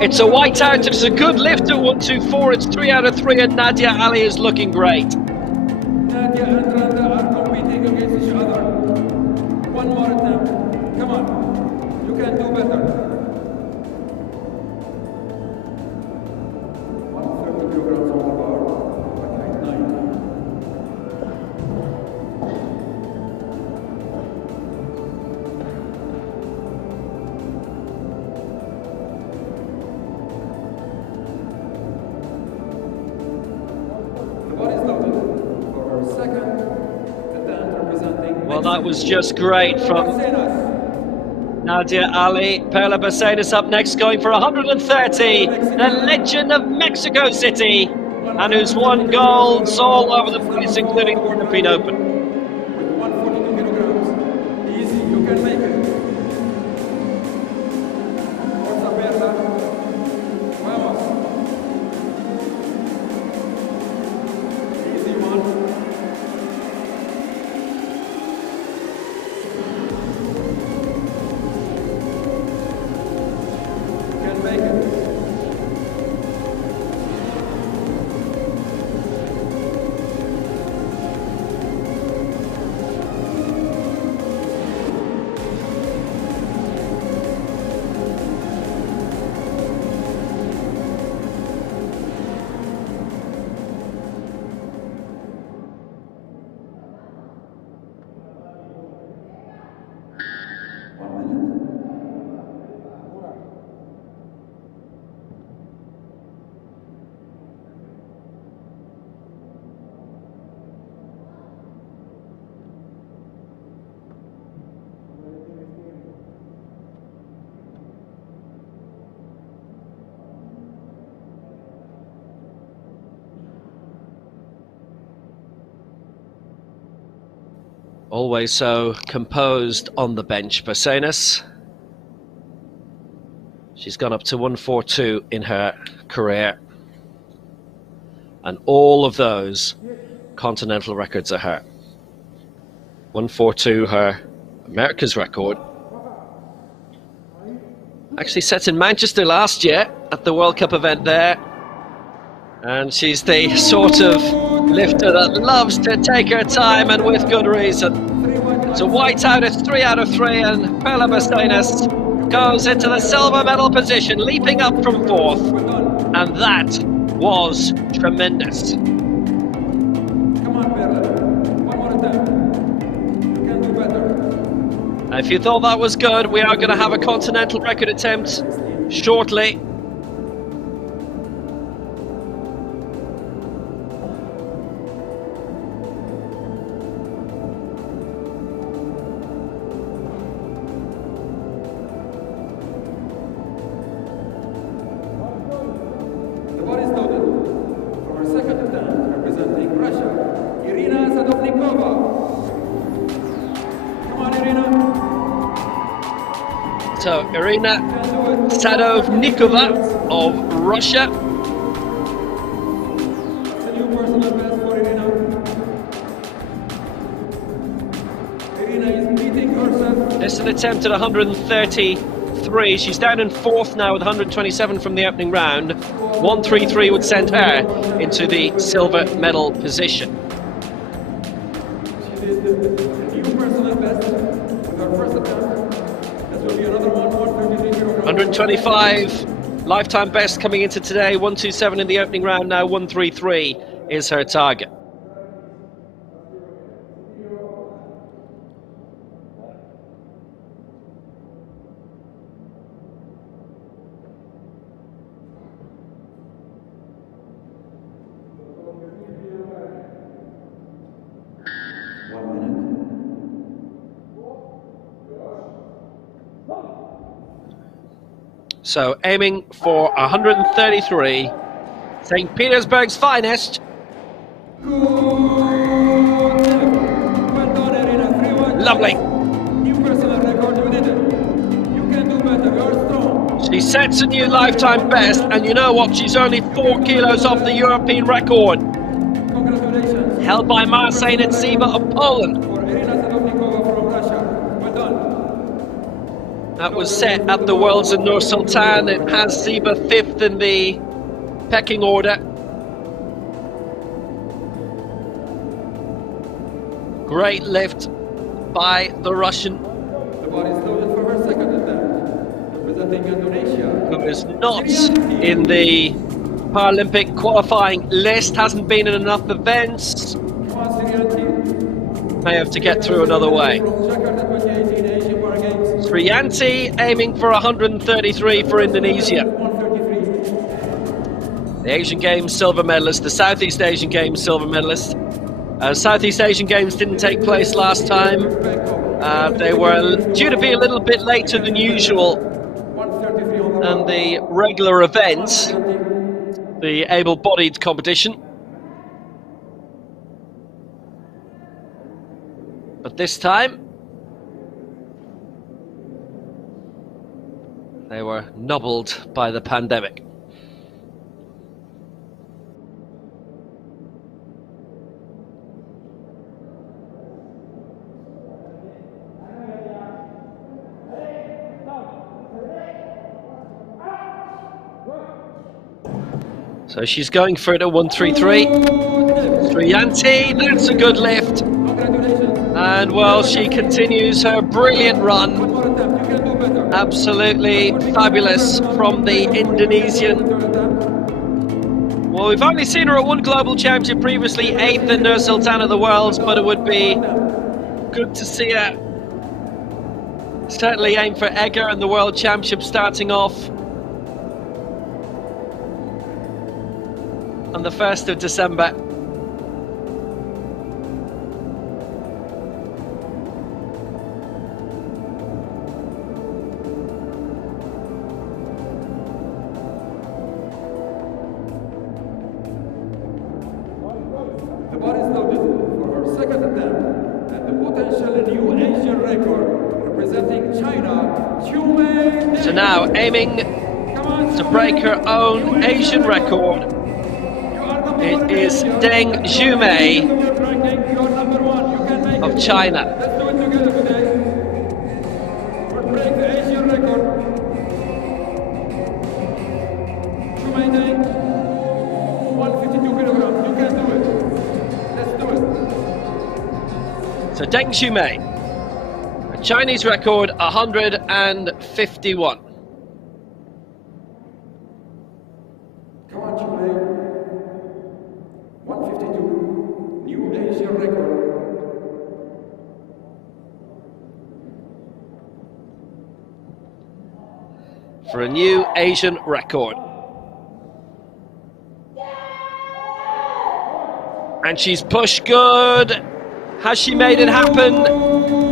It's a white out, it's a good lift at 124, it's 3 out of 3 and Nadia Ali is looking great. Nadia and Randa are competing against each other. One more attempt. Come on. You can do better. 130 kilograms on the bar. Okay, 9. Well, that was just great from Nadia Ali. Perla Bacenas up next, going for 130. The legend of Mexico City, and who's won golds all over the place, including the European Open. With 142 kilograms. Easy, you can make it. Forza Perla. Vamos. Easy one. Can make it. Always so composed on the bench, Bersenis. She's gone up to 142 in her career. And all of those continental records are her. 142, her America's record. Actually set in Manchester last year at the World Cup event there. And she's the sort of lifter that loves to take her time, and with good reason. So Whiteout is 3 out of 3, and Perla Bersenis goes into the silver medal position, leaping up from 4th. And that was tremendous. Come on, Perla. One more attempt. You can do better. And if you thought that was good, we are going to have a continental record attempt shortly. So Irina Sadovnikova of Russia. It's a new personal best for Irina. Irina is beating herself. This is an attempt at 133. She's down in 4th now with 127 from the opening round. 133 would send her into the silver medal position. She did the new personal best with her first attempt. 125 lifetime best coming into today. 127 in the opening round. Now 133 is her target. So aiming for 133, St. Petersburg's finest. Lovely. New personal record, you did it. You can do better, you're strong. She sets a new lifetime best, and you know what? She's only 4 kilos off the European record. Congratulations. Held by Marcin Ziba of Poland. For Irina Sadovnikova from Russia. Well done. That was set at the Worlds in Nur Sultan. It has Ziba 5th in the pecking order. Great lift by the Russian. The ball is loaded for her second attempt. Representing Indonesia. Who is not in the Paralympic qualifying list, hasn't been in enough events. May have to get through another way. Sriyanti aiming for 133 for Indonesia. The Asian Games silver medalist, the Southeast Asian Games silver medalist. Southeast Asian Games didn't take place last time. They were due to be a little bit later than usual than the regular events, the able-bodied competition. But this time, they were nobbled by the pandemic. So she's going for it at 133. Sriyanti, that's a good lift. And well, she continues her brilliant run. Absolutely fabulous from the Indonesian. Well, we've only seen her at one global championship previously, 8th in Nur Sultan of the Worlds, but it would be good to see her certainly aim for Egger and the World Championship starting off on the 1st of December. The ball is loaded for her second attempt, and the potential now aiming to break her own Asian record. It is Deng Zhumei of China. Let's do it together today. We'll break the Asian record. Zhumei Deng, 152 kilograms. You can do it. Let's do it. So Deng Zhumei, a Chinese record 151. Come on, Zhumei. 152. New Asian record. For a new Asian record. And she's pushed good. Has she made it happen?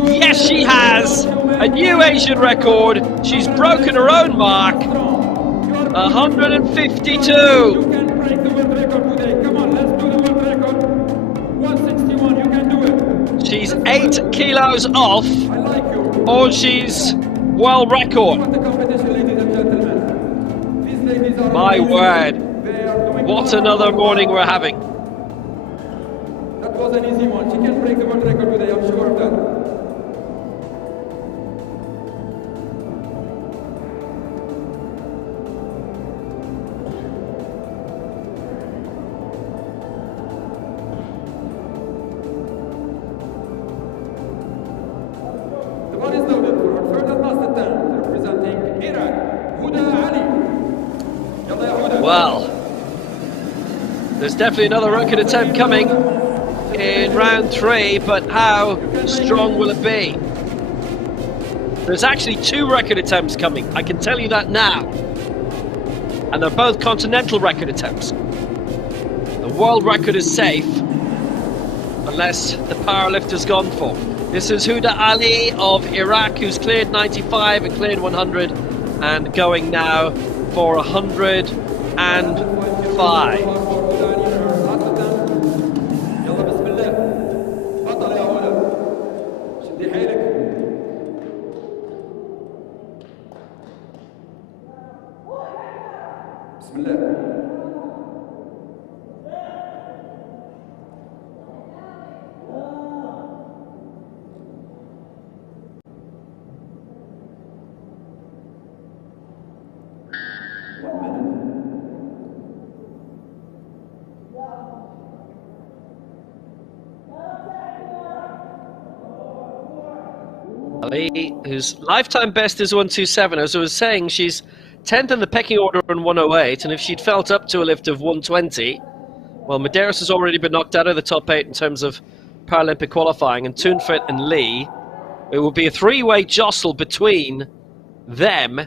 Yes, she has. A new Asian record. She's broken her own mark. 152. You can break the world record today. Come on, let's do the world record. 161, you can do it. She's 8 kilos off, I like you. or she's world record. What the competition, ladies and gentlemen. These ladies are My amazing. word. They are doing What wonderful another work. morning we're having. That was an easy one. She can break the world record today, I'm sure of that. The ball is loaded for her third and last attempt, representing Iraq, Huda Ali. Yalla ya Huda. Well, there's definitely another record attempt coming in round 3, but how strong will it be? There's actually 2 record attempts coming, I can tell you that now. And they're both continental record attempts. The world record is safe, unless the powerlifter's gone for. This is Huda Ali of Iraq, who's cleared 95 and cleared 100, and going now for 105. يلا بسم الله بطل يا هدى شدي حيلك بسم الله Ali, whose lifetime best is 127. As I was saying, she's 10th in the pecking order on 108, and if she'd felt up to a lift of 120, well, Medeiros has already been knocked out of the top 8 in terms of Paralympic qualifying, and Thunfit and Lee, it will be a 3-way jostle between them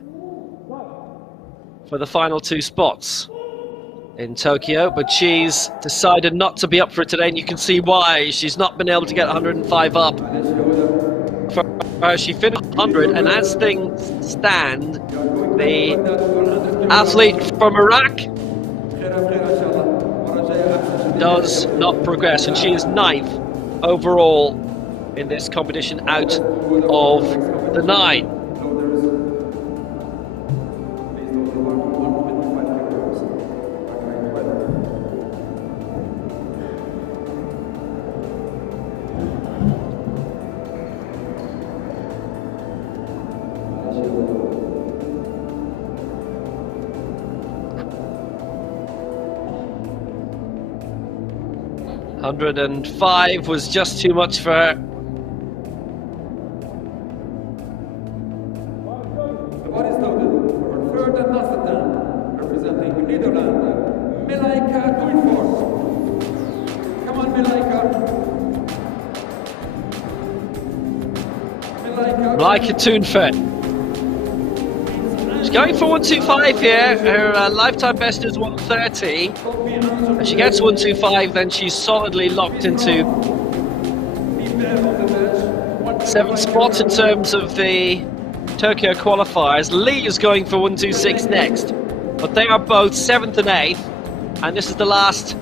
for the final 2 spots in Tokyo, but she's decided not to be up for it today, and you can see why. She's not been able to get 105 up. She finished 100, and as things stand, the athlete from Iraq does not progress, and she is 9th overall in this competition out of the 9. $105 was just too much for her. The ball is loaded for her third and last attempt, representing Netherlands, Milaika Duinfort. Come on, Milaika. Like a Thunfit. She's going for 125 here. Her lifetime best is 130. If she gets 125, then she's solidly locked into 7th spot in terms of the Tokyo qualifiers. Lee is going for 126 next, but they are both 7th and 8th, and this is the last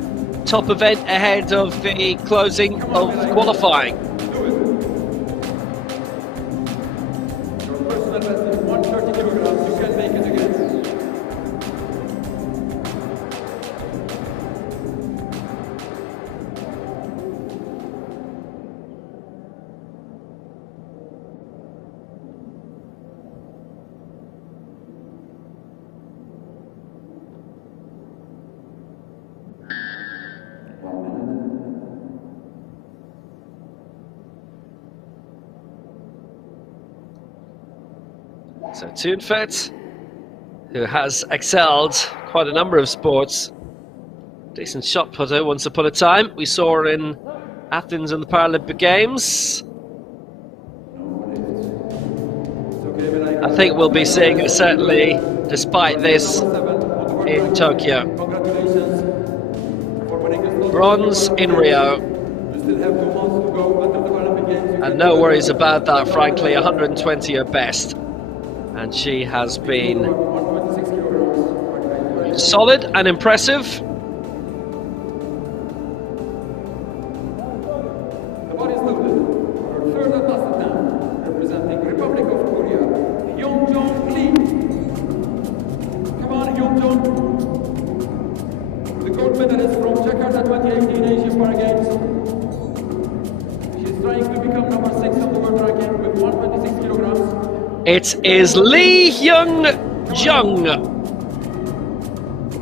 top event ahead of the closing of qualifying. Your personal best is 130 kilograms. You can So Thunfert, who has excelled quite a number of sports. Decent shot putter once upon a time. We saw her in Athens in the Paralympic Games. I think we'll be seeing her certainly, despite this, in Tokyo. Bronze in Rio. And no worries about that, frankly. 120 her best. And she has been solid and impressive. The body is loaded. Our third and last attempt, representing Republic of Korea, Hyung-jong Lee. Come on, Hyung-jong. The gold medalist from Jakarta 2018 Asian Para Games. She's trying to become number 6 on the world ranking with 126 kilograms. It is Lee Hyung-jong.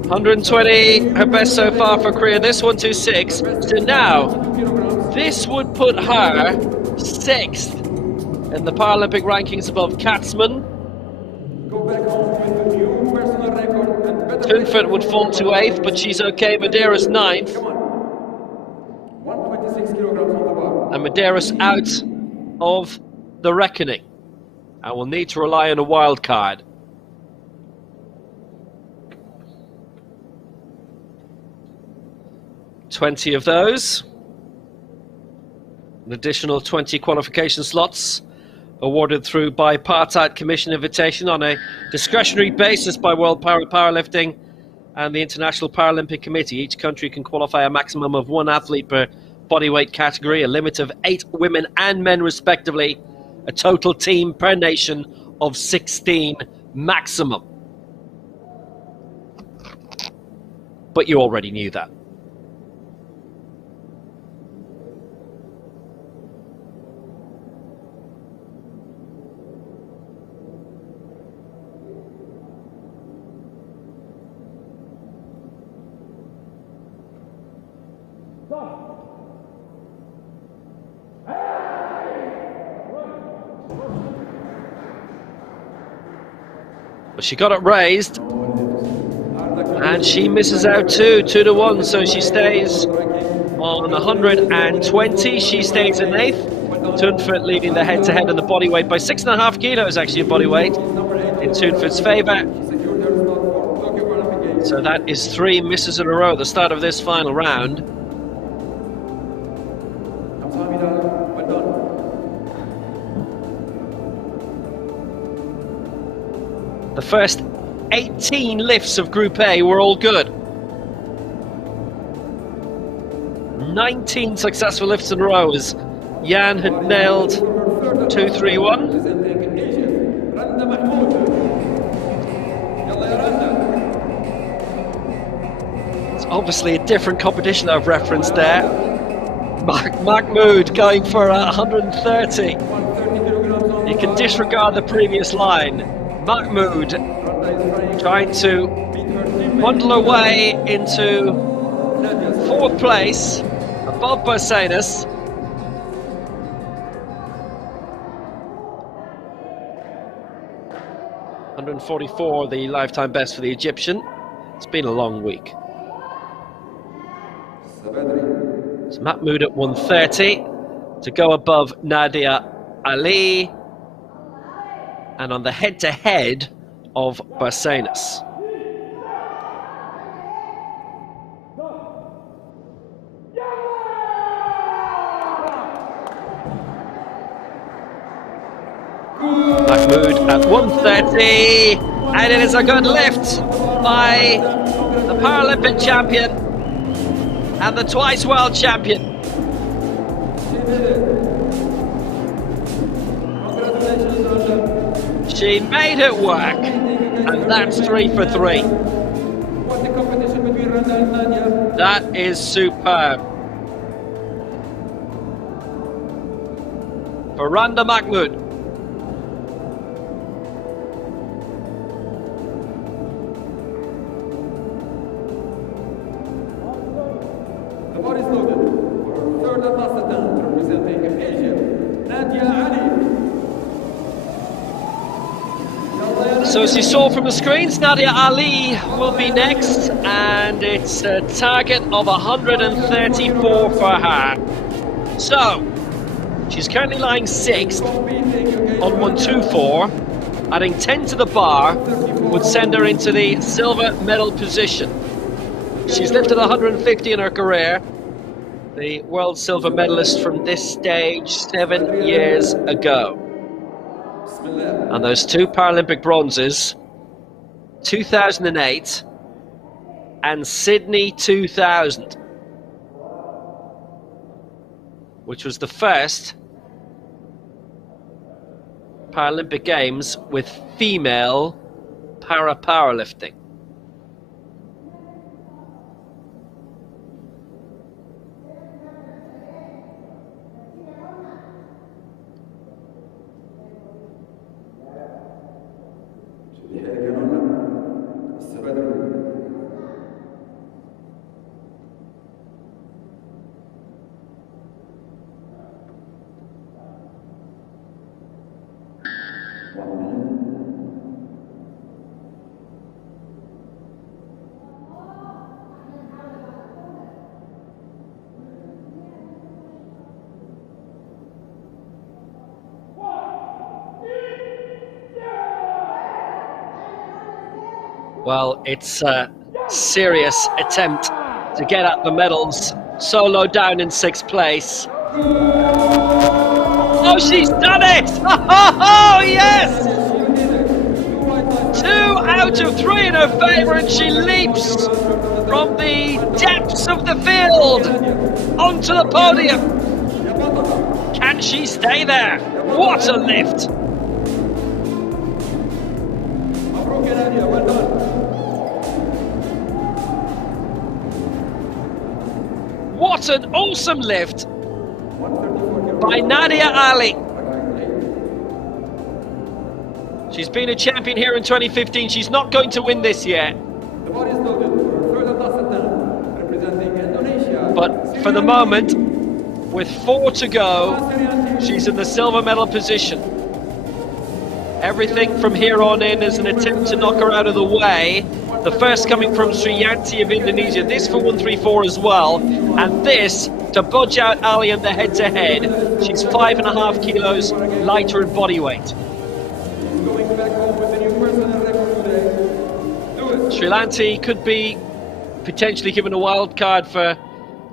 120, her best so far for Korea. This 126. So now, this would put her 6th in the Paralympic rankings above Katzman. Thunfert would fall to 8th, but she's okay. Medeiros 9th. And Medeiros out of the reckoning. And will need to rely on a wild card. $20 of those. An additional 20 qualification slots awarded through bipartite commission invitation on a discretionary basis by World Powerlifting and the International Paralympic Committee. Each country can qualify a maximum of 1 athlete per bodyweight category, a limit of 8 women and men respectively, a total team per nation of 16 maximum. But you already knew that. But she got it raised, and she misses out too, 2-1, so she stays on 120. She stays in 8th. Thunfert leading the head-to-head in the body weight by 6.5 kilos, actually, in body weight in Thunfert's favour. So that is 3 misses in a row at the start of this final round. The first 18 lifts of Group A were all good. 19 successful lifts in a row as Jan had nailed 2-3-1. It's obviously a different competition I've referenced there. Mahmoud going for 130. You can disregard the previous line. Mahmoud trying to bundle her way into 4th place above Barcenas. $144, the lifetime best for the Egyptian. It's been a long week. So Mahmoud at 130 to go above Nadia Ali. And on the head-to-head of Barcenas. Mahmoud at 130, and it is a good lift by the Paralympic champion and the twice world champion. She made it work, and that's 3 for 3. That is superb. For Randa Mahmoud. The body is loaded for third and last attempt, representing Asia, Nadia Ali. So as you saw from the screens, Nadia Ali will be next, and it's a target of 134 for her. So, she's currently lying 6th on 124. Adding 10 to the bar would send her into the silver medal position. She's lifted 150 in her career. The world silver medalist from this stage 7 years ago. And those 2 Paralympic bronzes, 2008 and Sydney 2000, which was the first Paralympic Games with female powerlifting. Well, it's a serious attempt to get at the medals. So low down in 6th place. Oh, she's done it! Oh, yes! 2 out of 3 in her favour, and she leaps from the depths of the field onto the podium. Can she stay there? What a lift! What an awesome lift by Nadia Ali. She's been a champion here in 2015. She's not going to win this yet. But for the moment, with 4 to go, she's in the silver medal position. Everything from here on in is an attempt to knock her out of the way. The first coming from Sriyanti of Indonesia, this for 134 as well, and this to budge out Ali in the head-to-head. She's 5.5 kilos lighter in body weight. Sriyanti could be potentially given a wild card for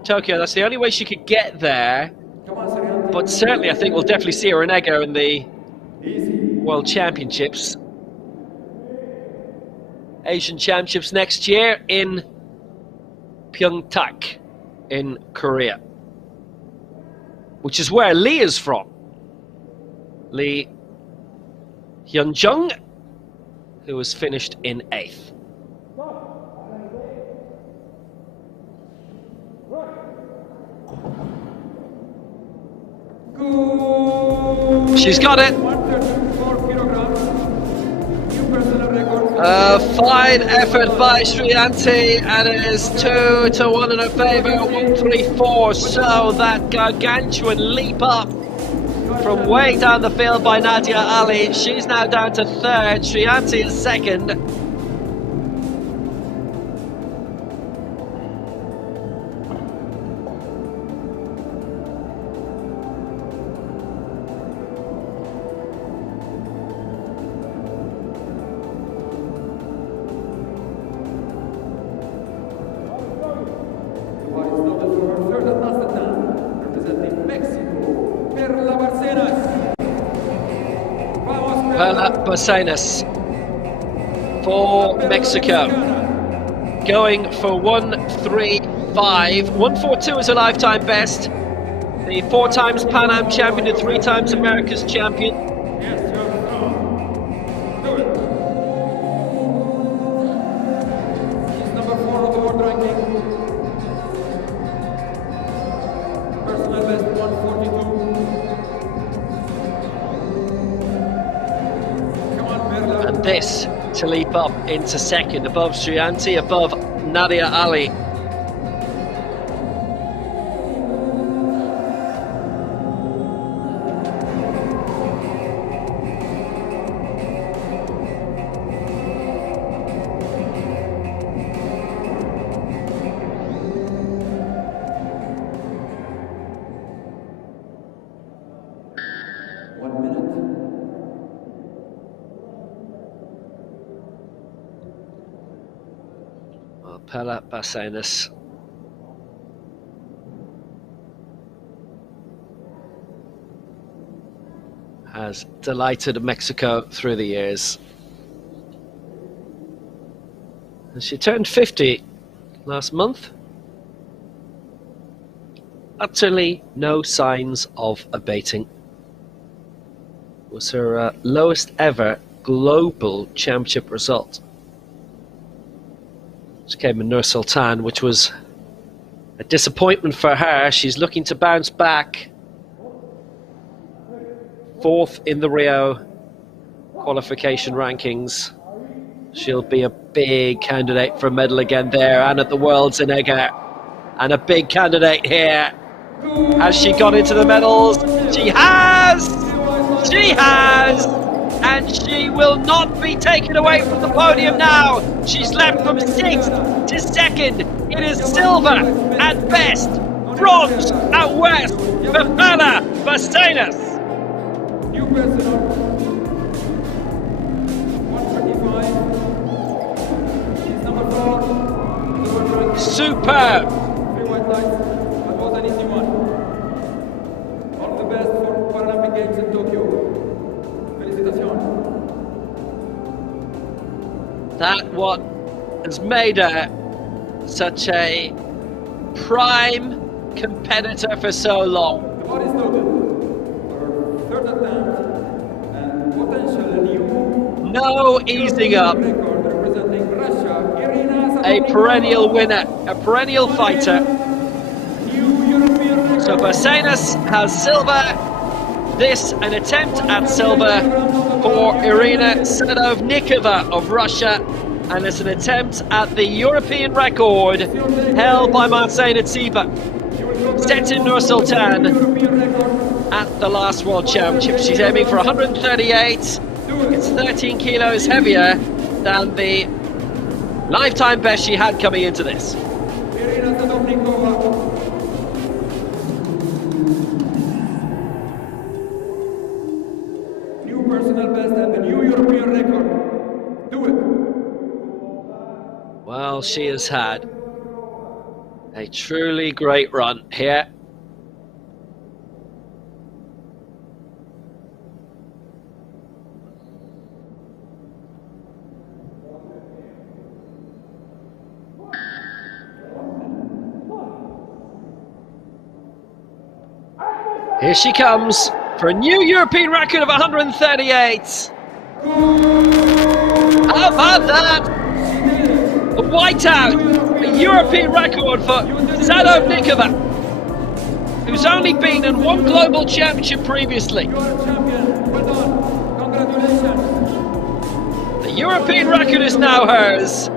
Tokyo. That's the only way she could get there, but certainly I think we'll definitely see her in Ego in the World Championships. Asian Championships next year in Pyeongtaek in Korea, which is where Lee is from. Lee Hyun-jung, who was finished in 8th. She's got it. A fine effort by Sriyanti, and it is 2 to 1 in her favour, 134. So that gargantuan leap up from way down the field by Nadia Ali. She's now down to 3rd, Sriyanti is 2nd. Barcenas for Mexico, going for 135. 142 is a lifetime best. The 4 times Pan Am champion and 3 times America's champion. Do it. She's number 4 on the world ranking. Personal best 142. And this to leap up into 2nd, above Sriyanti, above Nadia Ali. Well, Pela Barcenas has delighted Mexico through the years. And she turned 50 last month. Utterly no signs of abating. It was her lowest ever global championship result. She came in Nur Sultan, which was a disappointment for her. She's looking to bounce back. 4th in the Rio qualification rankings. She'll be a big candidate for a medal again there, and at the Worlds in Egger. And a big candidate here. Has she got into the medals? She has! She has! And she will not be taken away from the podium now. She's leapt from 6th to 2nd. It is silver at best, bronze at worst for Pela Barcenas. New personal. 135. She's number 4. Superb. 3 white lights. That was an easy one. All the best for Paralympic Games in Tokyo. Felicitations. That what has made her such a prime competitor for so long. The bar is loaded. For her 3rd attempt and potential new No easing up. record representing Russia, Irina A perennial winner, a perennial fighter. New European record. So Barcenas has silver. This an attempt at silver for Irina Sadovnikova of Russia, and it's an attempt at the European record held by Marcena Tsiba, set in Nur Sultan at the last World Championship. She's aiming for 138. It's 13 kilos heavier than the lifetime best she had coming into this. Irina Sadovnikova. New personal best and the new European record. Do it. Well, she has had a truly great run here. Here she comes for a new European record of 138. How about that? A whiteout, a European record for Sadovnikova, who's only been in one global championship previously. You are a champion. Well done. Congratulations. The European record is now hers.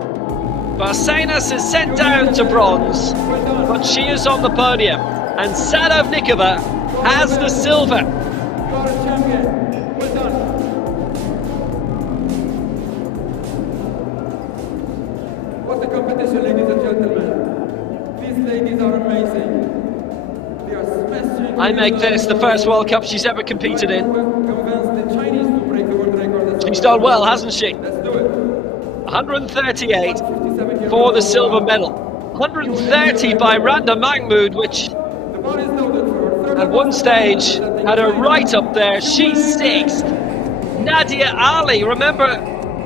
Barcenas is sent down to bronze, but she is on the podium, and Sadovnikova has the silver. You are a champion. Well done. What a competition, ladies and gentlemen. These ladies are amazing. They are smashing. I make this the first World Cup she's ever competed in. Convince the Chinese to break the world record. She's done well, hasn't she? Let's do it. 138 for the silver medal. 130 by Randa Mahmood, which The bar is loaded for her 3rd at one stage had her right up there. She's 6th. Nadia Ali, remember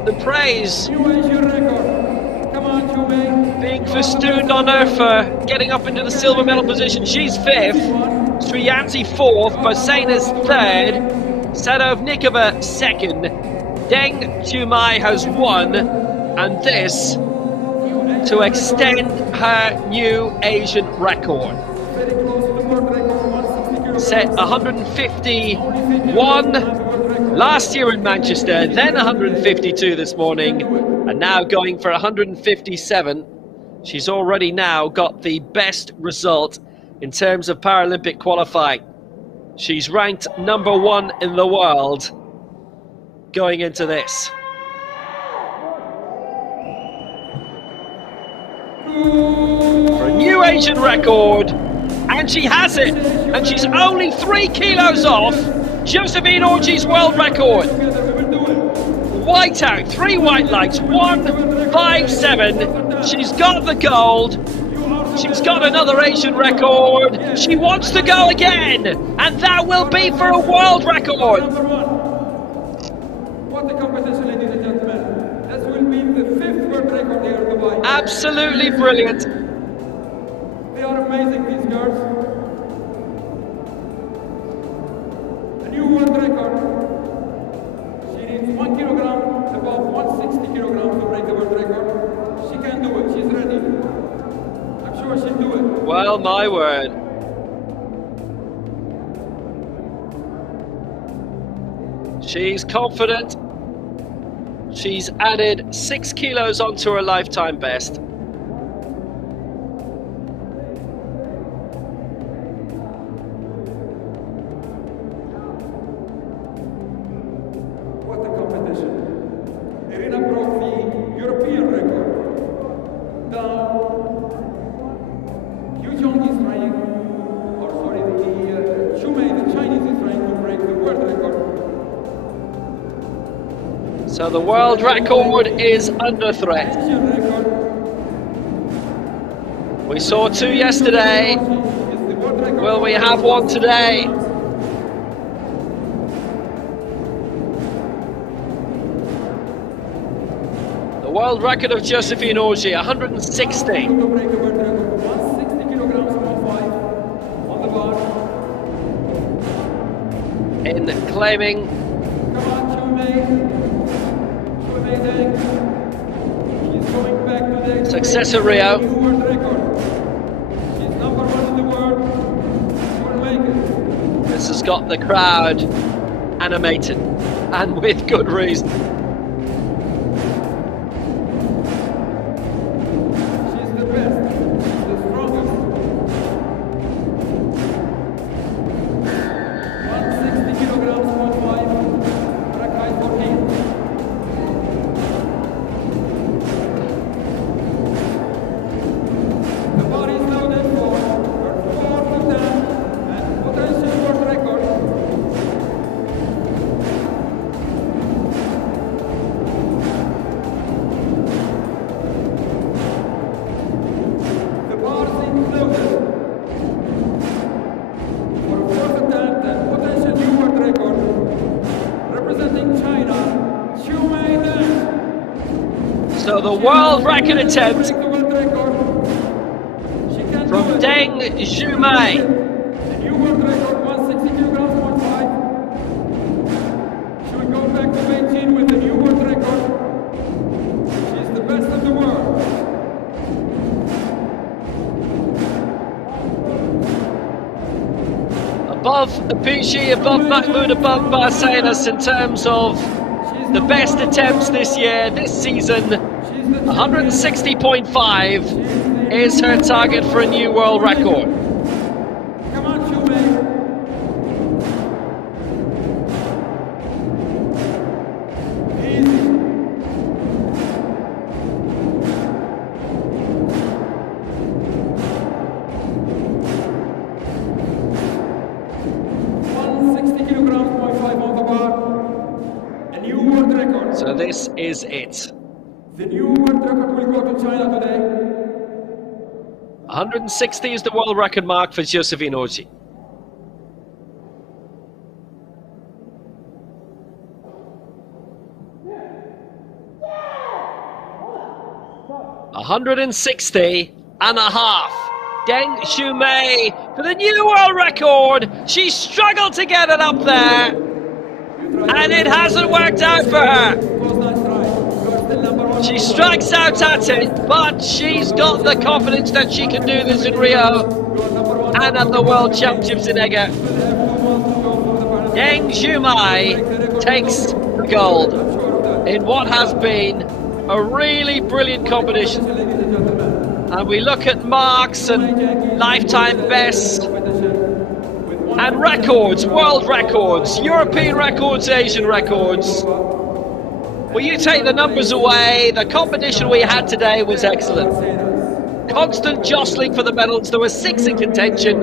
the praise New Asian record. Come on, Jume. being festooned on her for getting up into the silver medal position. She's 5th, Sriyanti 4th, Barcenas 3rd, Sadovnikova 2nd, Deng Chumai has won, and this to extend her new Asian record. Very close to the world record. 160 kilograms. Set 151 last year in Manchester, then 152 this morning, and now going for 157. She's already now got the best result in terms of Paralympic qualifying. She's ranked number 1 in the world going into this. For a new Asian record, and she has it, and she's only 3 kilos off Josephine Orji's world record. Together we will do it. white out, 3 white lights, 1:57. She's got the gold. She's got another Asian record. She wants to go again, and that will be for a world record. What a competition, ladies and gentlemen. This will be the 5th world record here in Dubai. Absolutely brilliant. They are amazing, these girls. A new world record. She needs 1 kilogram above 160 kilograms to break the world record. She can do it. She's ready. I'm sure she'll do it. Well, my word. She's confident. She's added 6 kilos onto her lifetime best. What a competition. Irina broke the European record. Now, Yuzhong is trying, or sorry, Shumei, the Chinese, is trying to break the world record. So the world record is under threat. Asian record. We saw 2 yesterday. Is the world record. Will we have one today? The world record of Josephine Orji, 160. To break the world record, 160 kilograms on 5 on the bar. In claiming Come on, Shumei. Shumei Deng. She's going back to the success at Rio. new world record. She's number 1 in the world. She will make it. This has got the crowd animated, and with good reason. She's the best. She's the strongest. 160 kilograms on 5. Track height 14. The bar is loaded for her 4th attempt and potential world record. The bar is loaded for a 4th attempt and potential new world record. Representing China, Shumei Deng. So the world record attempt Break the world record. She can from do it. Deng Zhumei. The new world record, 160 kilograms on 5. She will go back to Beijing with the new world record. She's the best of the world. Above Apici, above Mahmoud, above Barcenas in terms of the best attempts this year, this season. 160.5 is her target for a new world record. Come on, Shumei. Easy. kilograms, 0.5 on the bar. A new world record. So this is it. The new world record will go to China today. 160 is the world record mark for Josephine Orji. $160.5. Deng Zhumei for the new world record. She struggled to get it up there, and it hasn't worked out for her. She strikes out at it, but she's got the confidence that she can do this in Rio and at the World Championships in Ege. Deng Zhumei takes the gold in what has been a really brilliant competition. And we look at marks and lifetime bests and records, world records, European records, Asian records. Well, you take the numbers away, the competition we had today was excellent. Constant jostling for the medals. There were 6 in contention,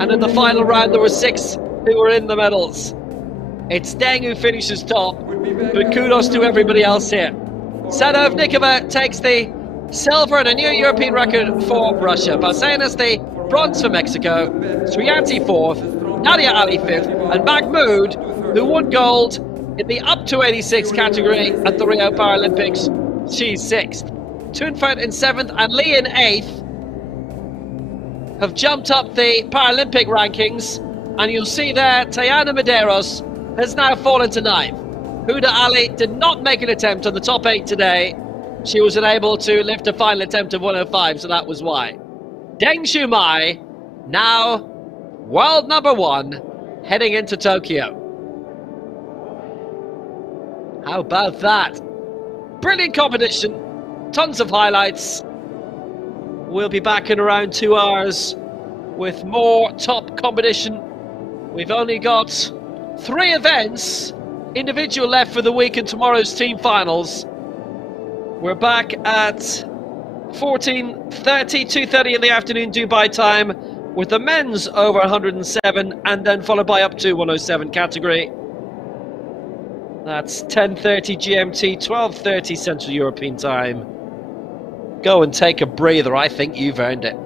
and in the final round there were 6 who were in the medals. It's Deng who finishes top, but kudos to everybody else here. Sadovnikova takes the silver and a new European record for Russia. Balsenas the bronze for Mexico. Sriyanti fourth, Nadia Ali fifth, and Mahmoud, who won gold in the up to 86 category at the Rio Paralympics, she's sixth. Tunfert in seventh and Lee in eighth have jumped up the Paralympic rankings, and you'll see there Tayana Medeiros has now fallen to ninth. Huda Ali did not make an attempt on the top 8 today. She was unable to lift a final attempt of 105, so that was why. Deng Shumai, now world number 1, heading into Tokyo. How about that? Brilliant competition, tons of highlights. We'll be back in around 2 hours with more top competition. We've only got 3 events individual left for the week and tomorrow's team finals. We're back at 14:30, 2:30 in the afternoon Dubai time with the men's over 107 and then followed by up to 107 category. That's 10:30 GMT, 12:30 Central European time. Go and take a breather. I think you've earned it.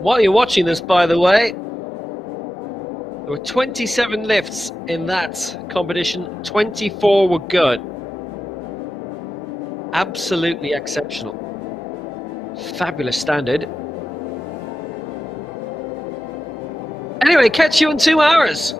While you're watching this, by the way, there were 27 lifts in that competition. 24 were good. Absolutely exceptional. Fabulous standard. Anyway, catch you in 2 hours.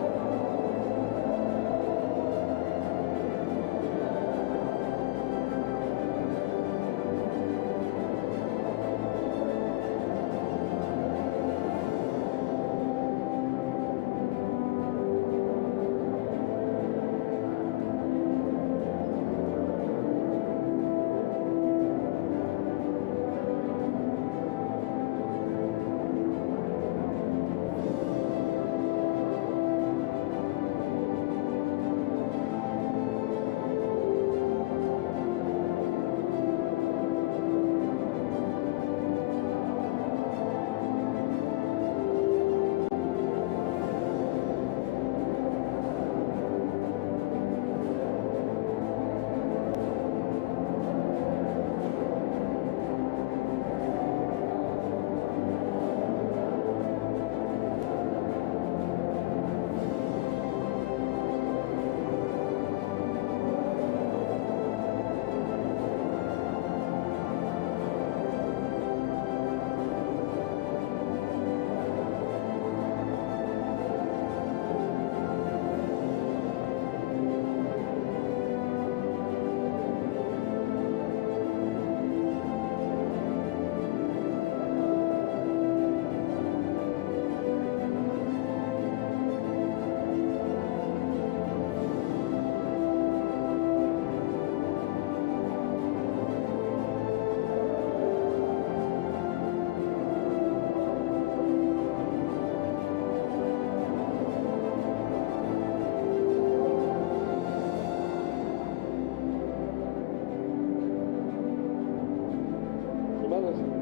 Semanas